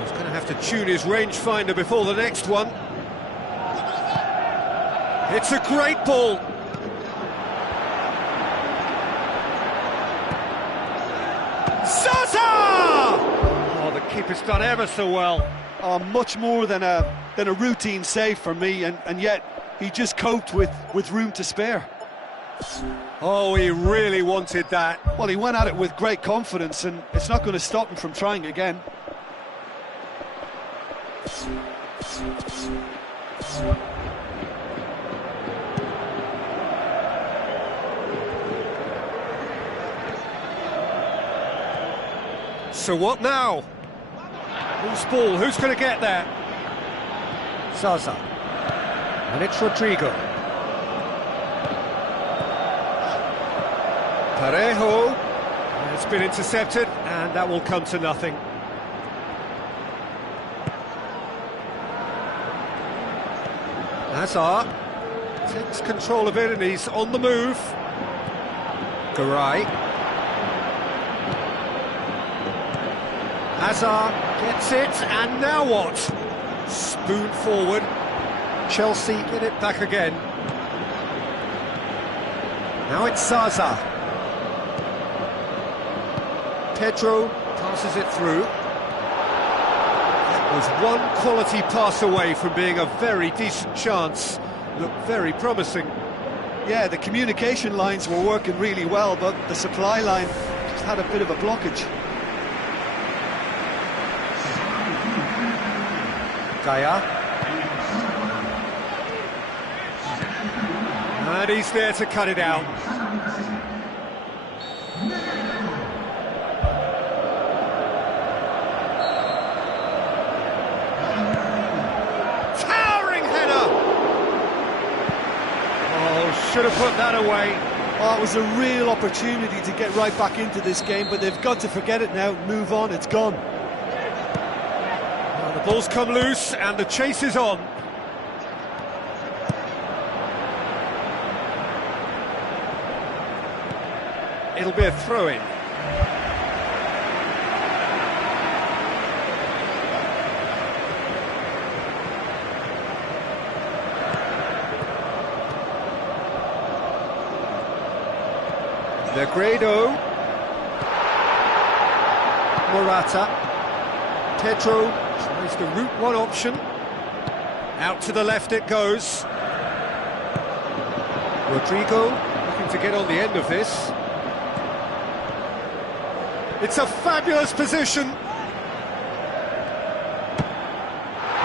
He's going to have to tune his rangefinder before the next one. It's a great ball. Zaza! Oh, the keeper's done ever so well. Oh, much more than a routine save for me, and yet he just coped with room to spare. Oh, he really wanted that. Well, he went at it with great confidence, and it's not going to stop him from trying again. So what now? Whose ball? Who's going to get there? Zaza. And it's Rodrigo. Parejo. It's been intercepted, and that will come to nothing. Hazard takes control of it, and he's on the move. Garay. Hazard gets it, and now what? Spoon forward. Chelsea get it back again. Now it's Zaza. Pedro passes it through. That was one quality pass away from being a very decent chance. Looked very promising. Yeah, the communication lines were working really well, but the supply line just had a bit of a blockage. Gaya. And he's there to cut it out. Towering header! Oh, should have put that away. Oh, it was a real opportunity to get right back into this game, but they've got to forget it now, move on, it's gone. The ball's come loose and the chase is on. It'll be a throw-in. Negredo. Morata. Pedro tries the route one option. Out to the left it goes. Rodrigo looking to get on the end of this. It's a fabulous position.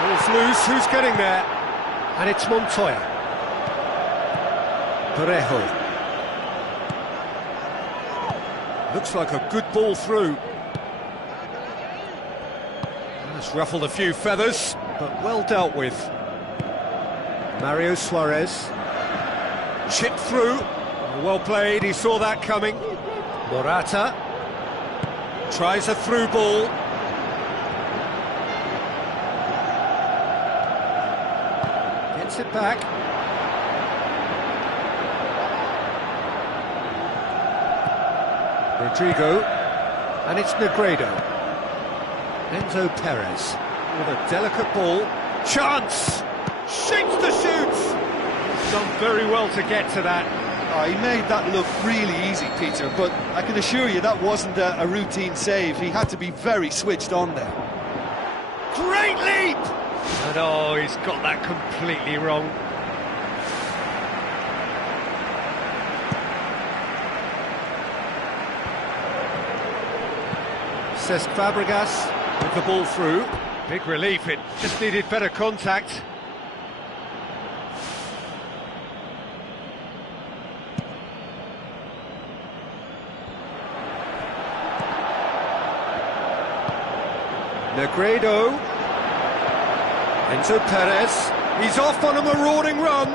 Ball's loose, who's getting there? And it's Montoya. Parejo. Looks like a good ball through. That's ruffled a few feathers, but well dealt with. Mario Suarez. Chipped through. Well played, he saw that coming. Morata. Tries a through ball. Gets it back. Rodrigo. And it's Negredo. Enzo Perez with a delicate ball. Chance! Shapes the shoots! Done very well to get to that. Oh, he made that look really easy, Peter, but I can assure you that wasn't a routine save. He had to be very switched on there. Great leap! And oh, he's got that completely wrong. Cesc Fabregas with the ball through. Big relief, it just needed better contact. Negredo. Enzo Perez. He's off on a marauding run.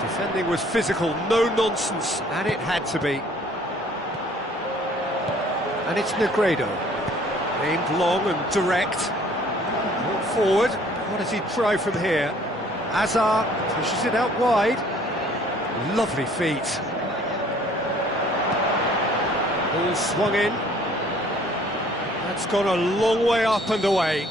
Defending was physical, no nonsense, and it had to be. And it's Negredo. Aimed long and direct. Brought forward. What does he try from here? Hazard pushes it out wide. Lovely feet. Ball swung in. That's gone a long way up and away.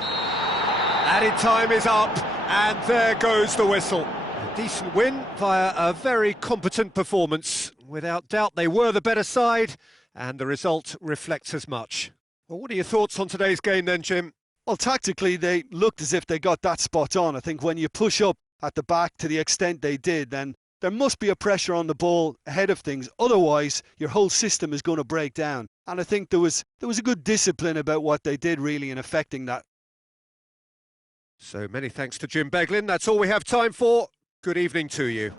Added time is up, and there goes the whistle. A decent win via a very competent performance. Without doubt, they were the better side, and the result reflects as much. Well, what are your thoughts on today's game then, Jim? Well, tactically, they looked as if they got that spot on. I think when you push up at the back to the extent they did, then there must be a pressure on the ball ahead of things. Otherwise, your whole system is going to break down. And I think there was a good discipline about what they did, really, in affecting that. So many thanks to Jim Beglin. That's all we have time for. Good evening to you.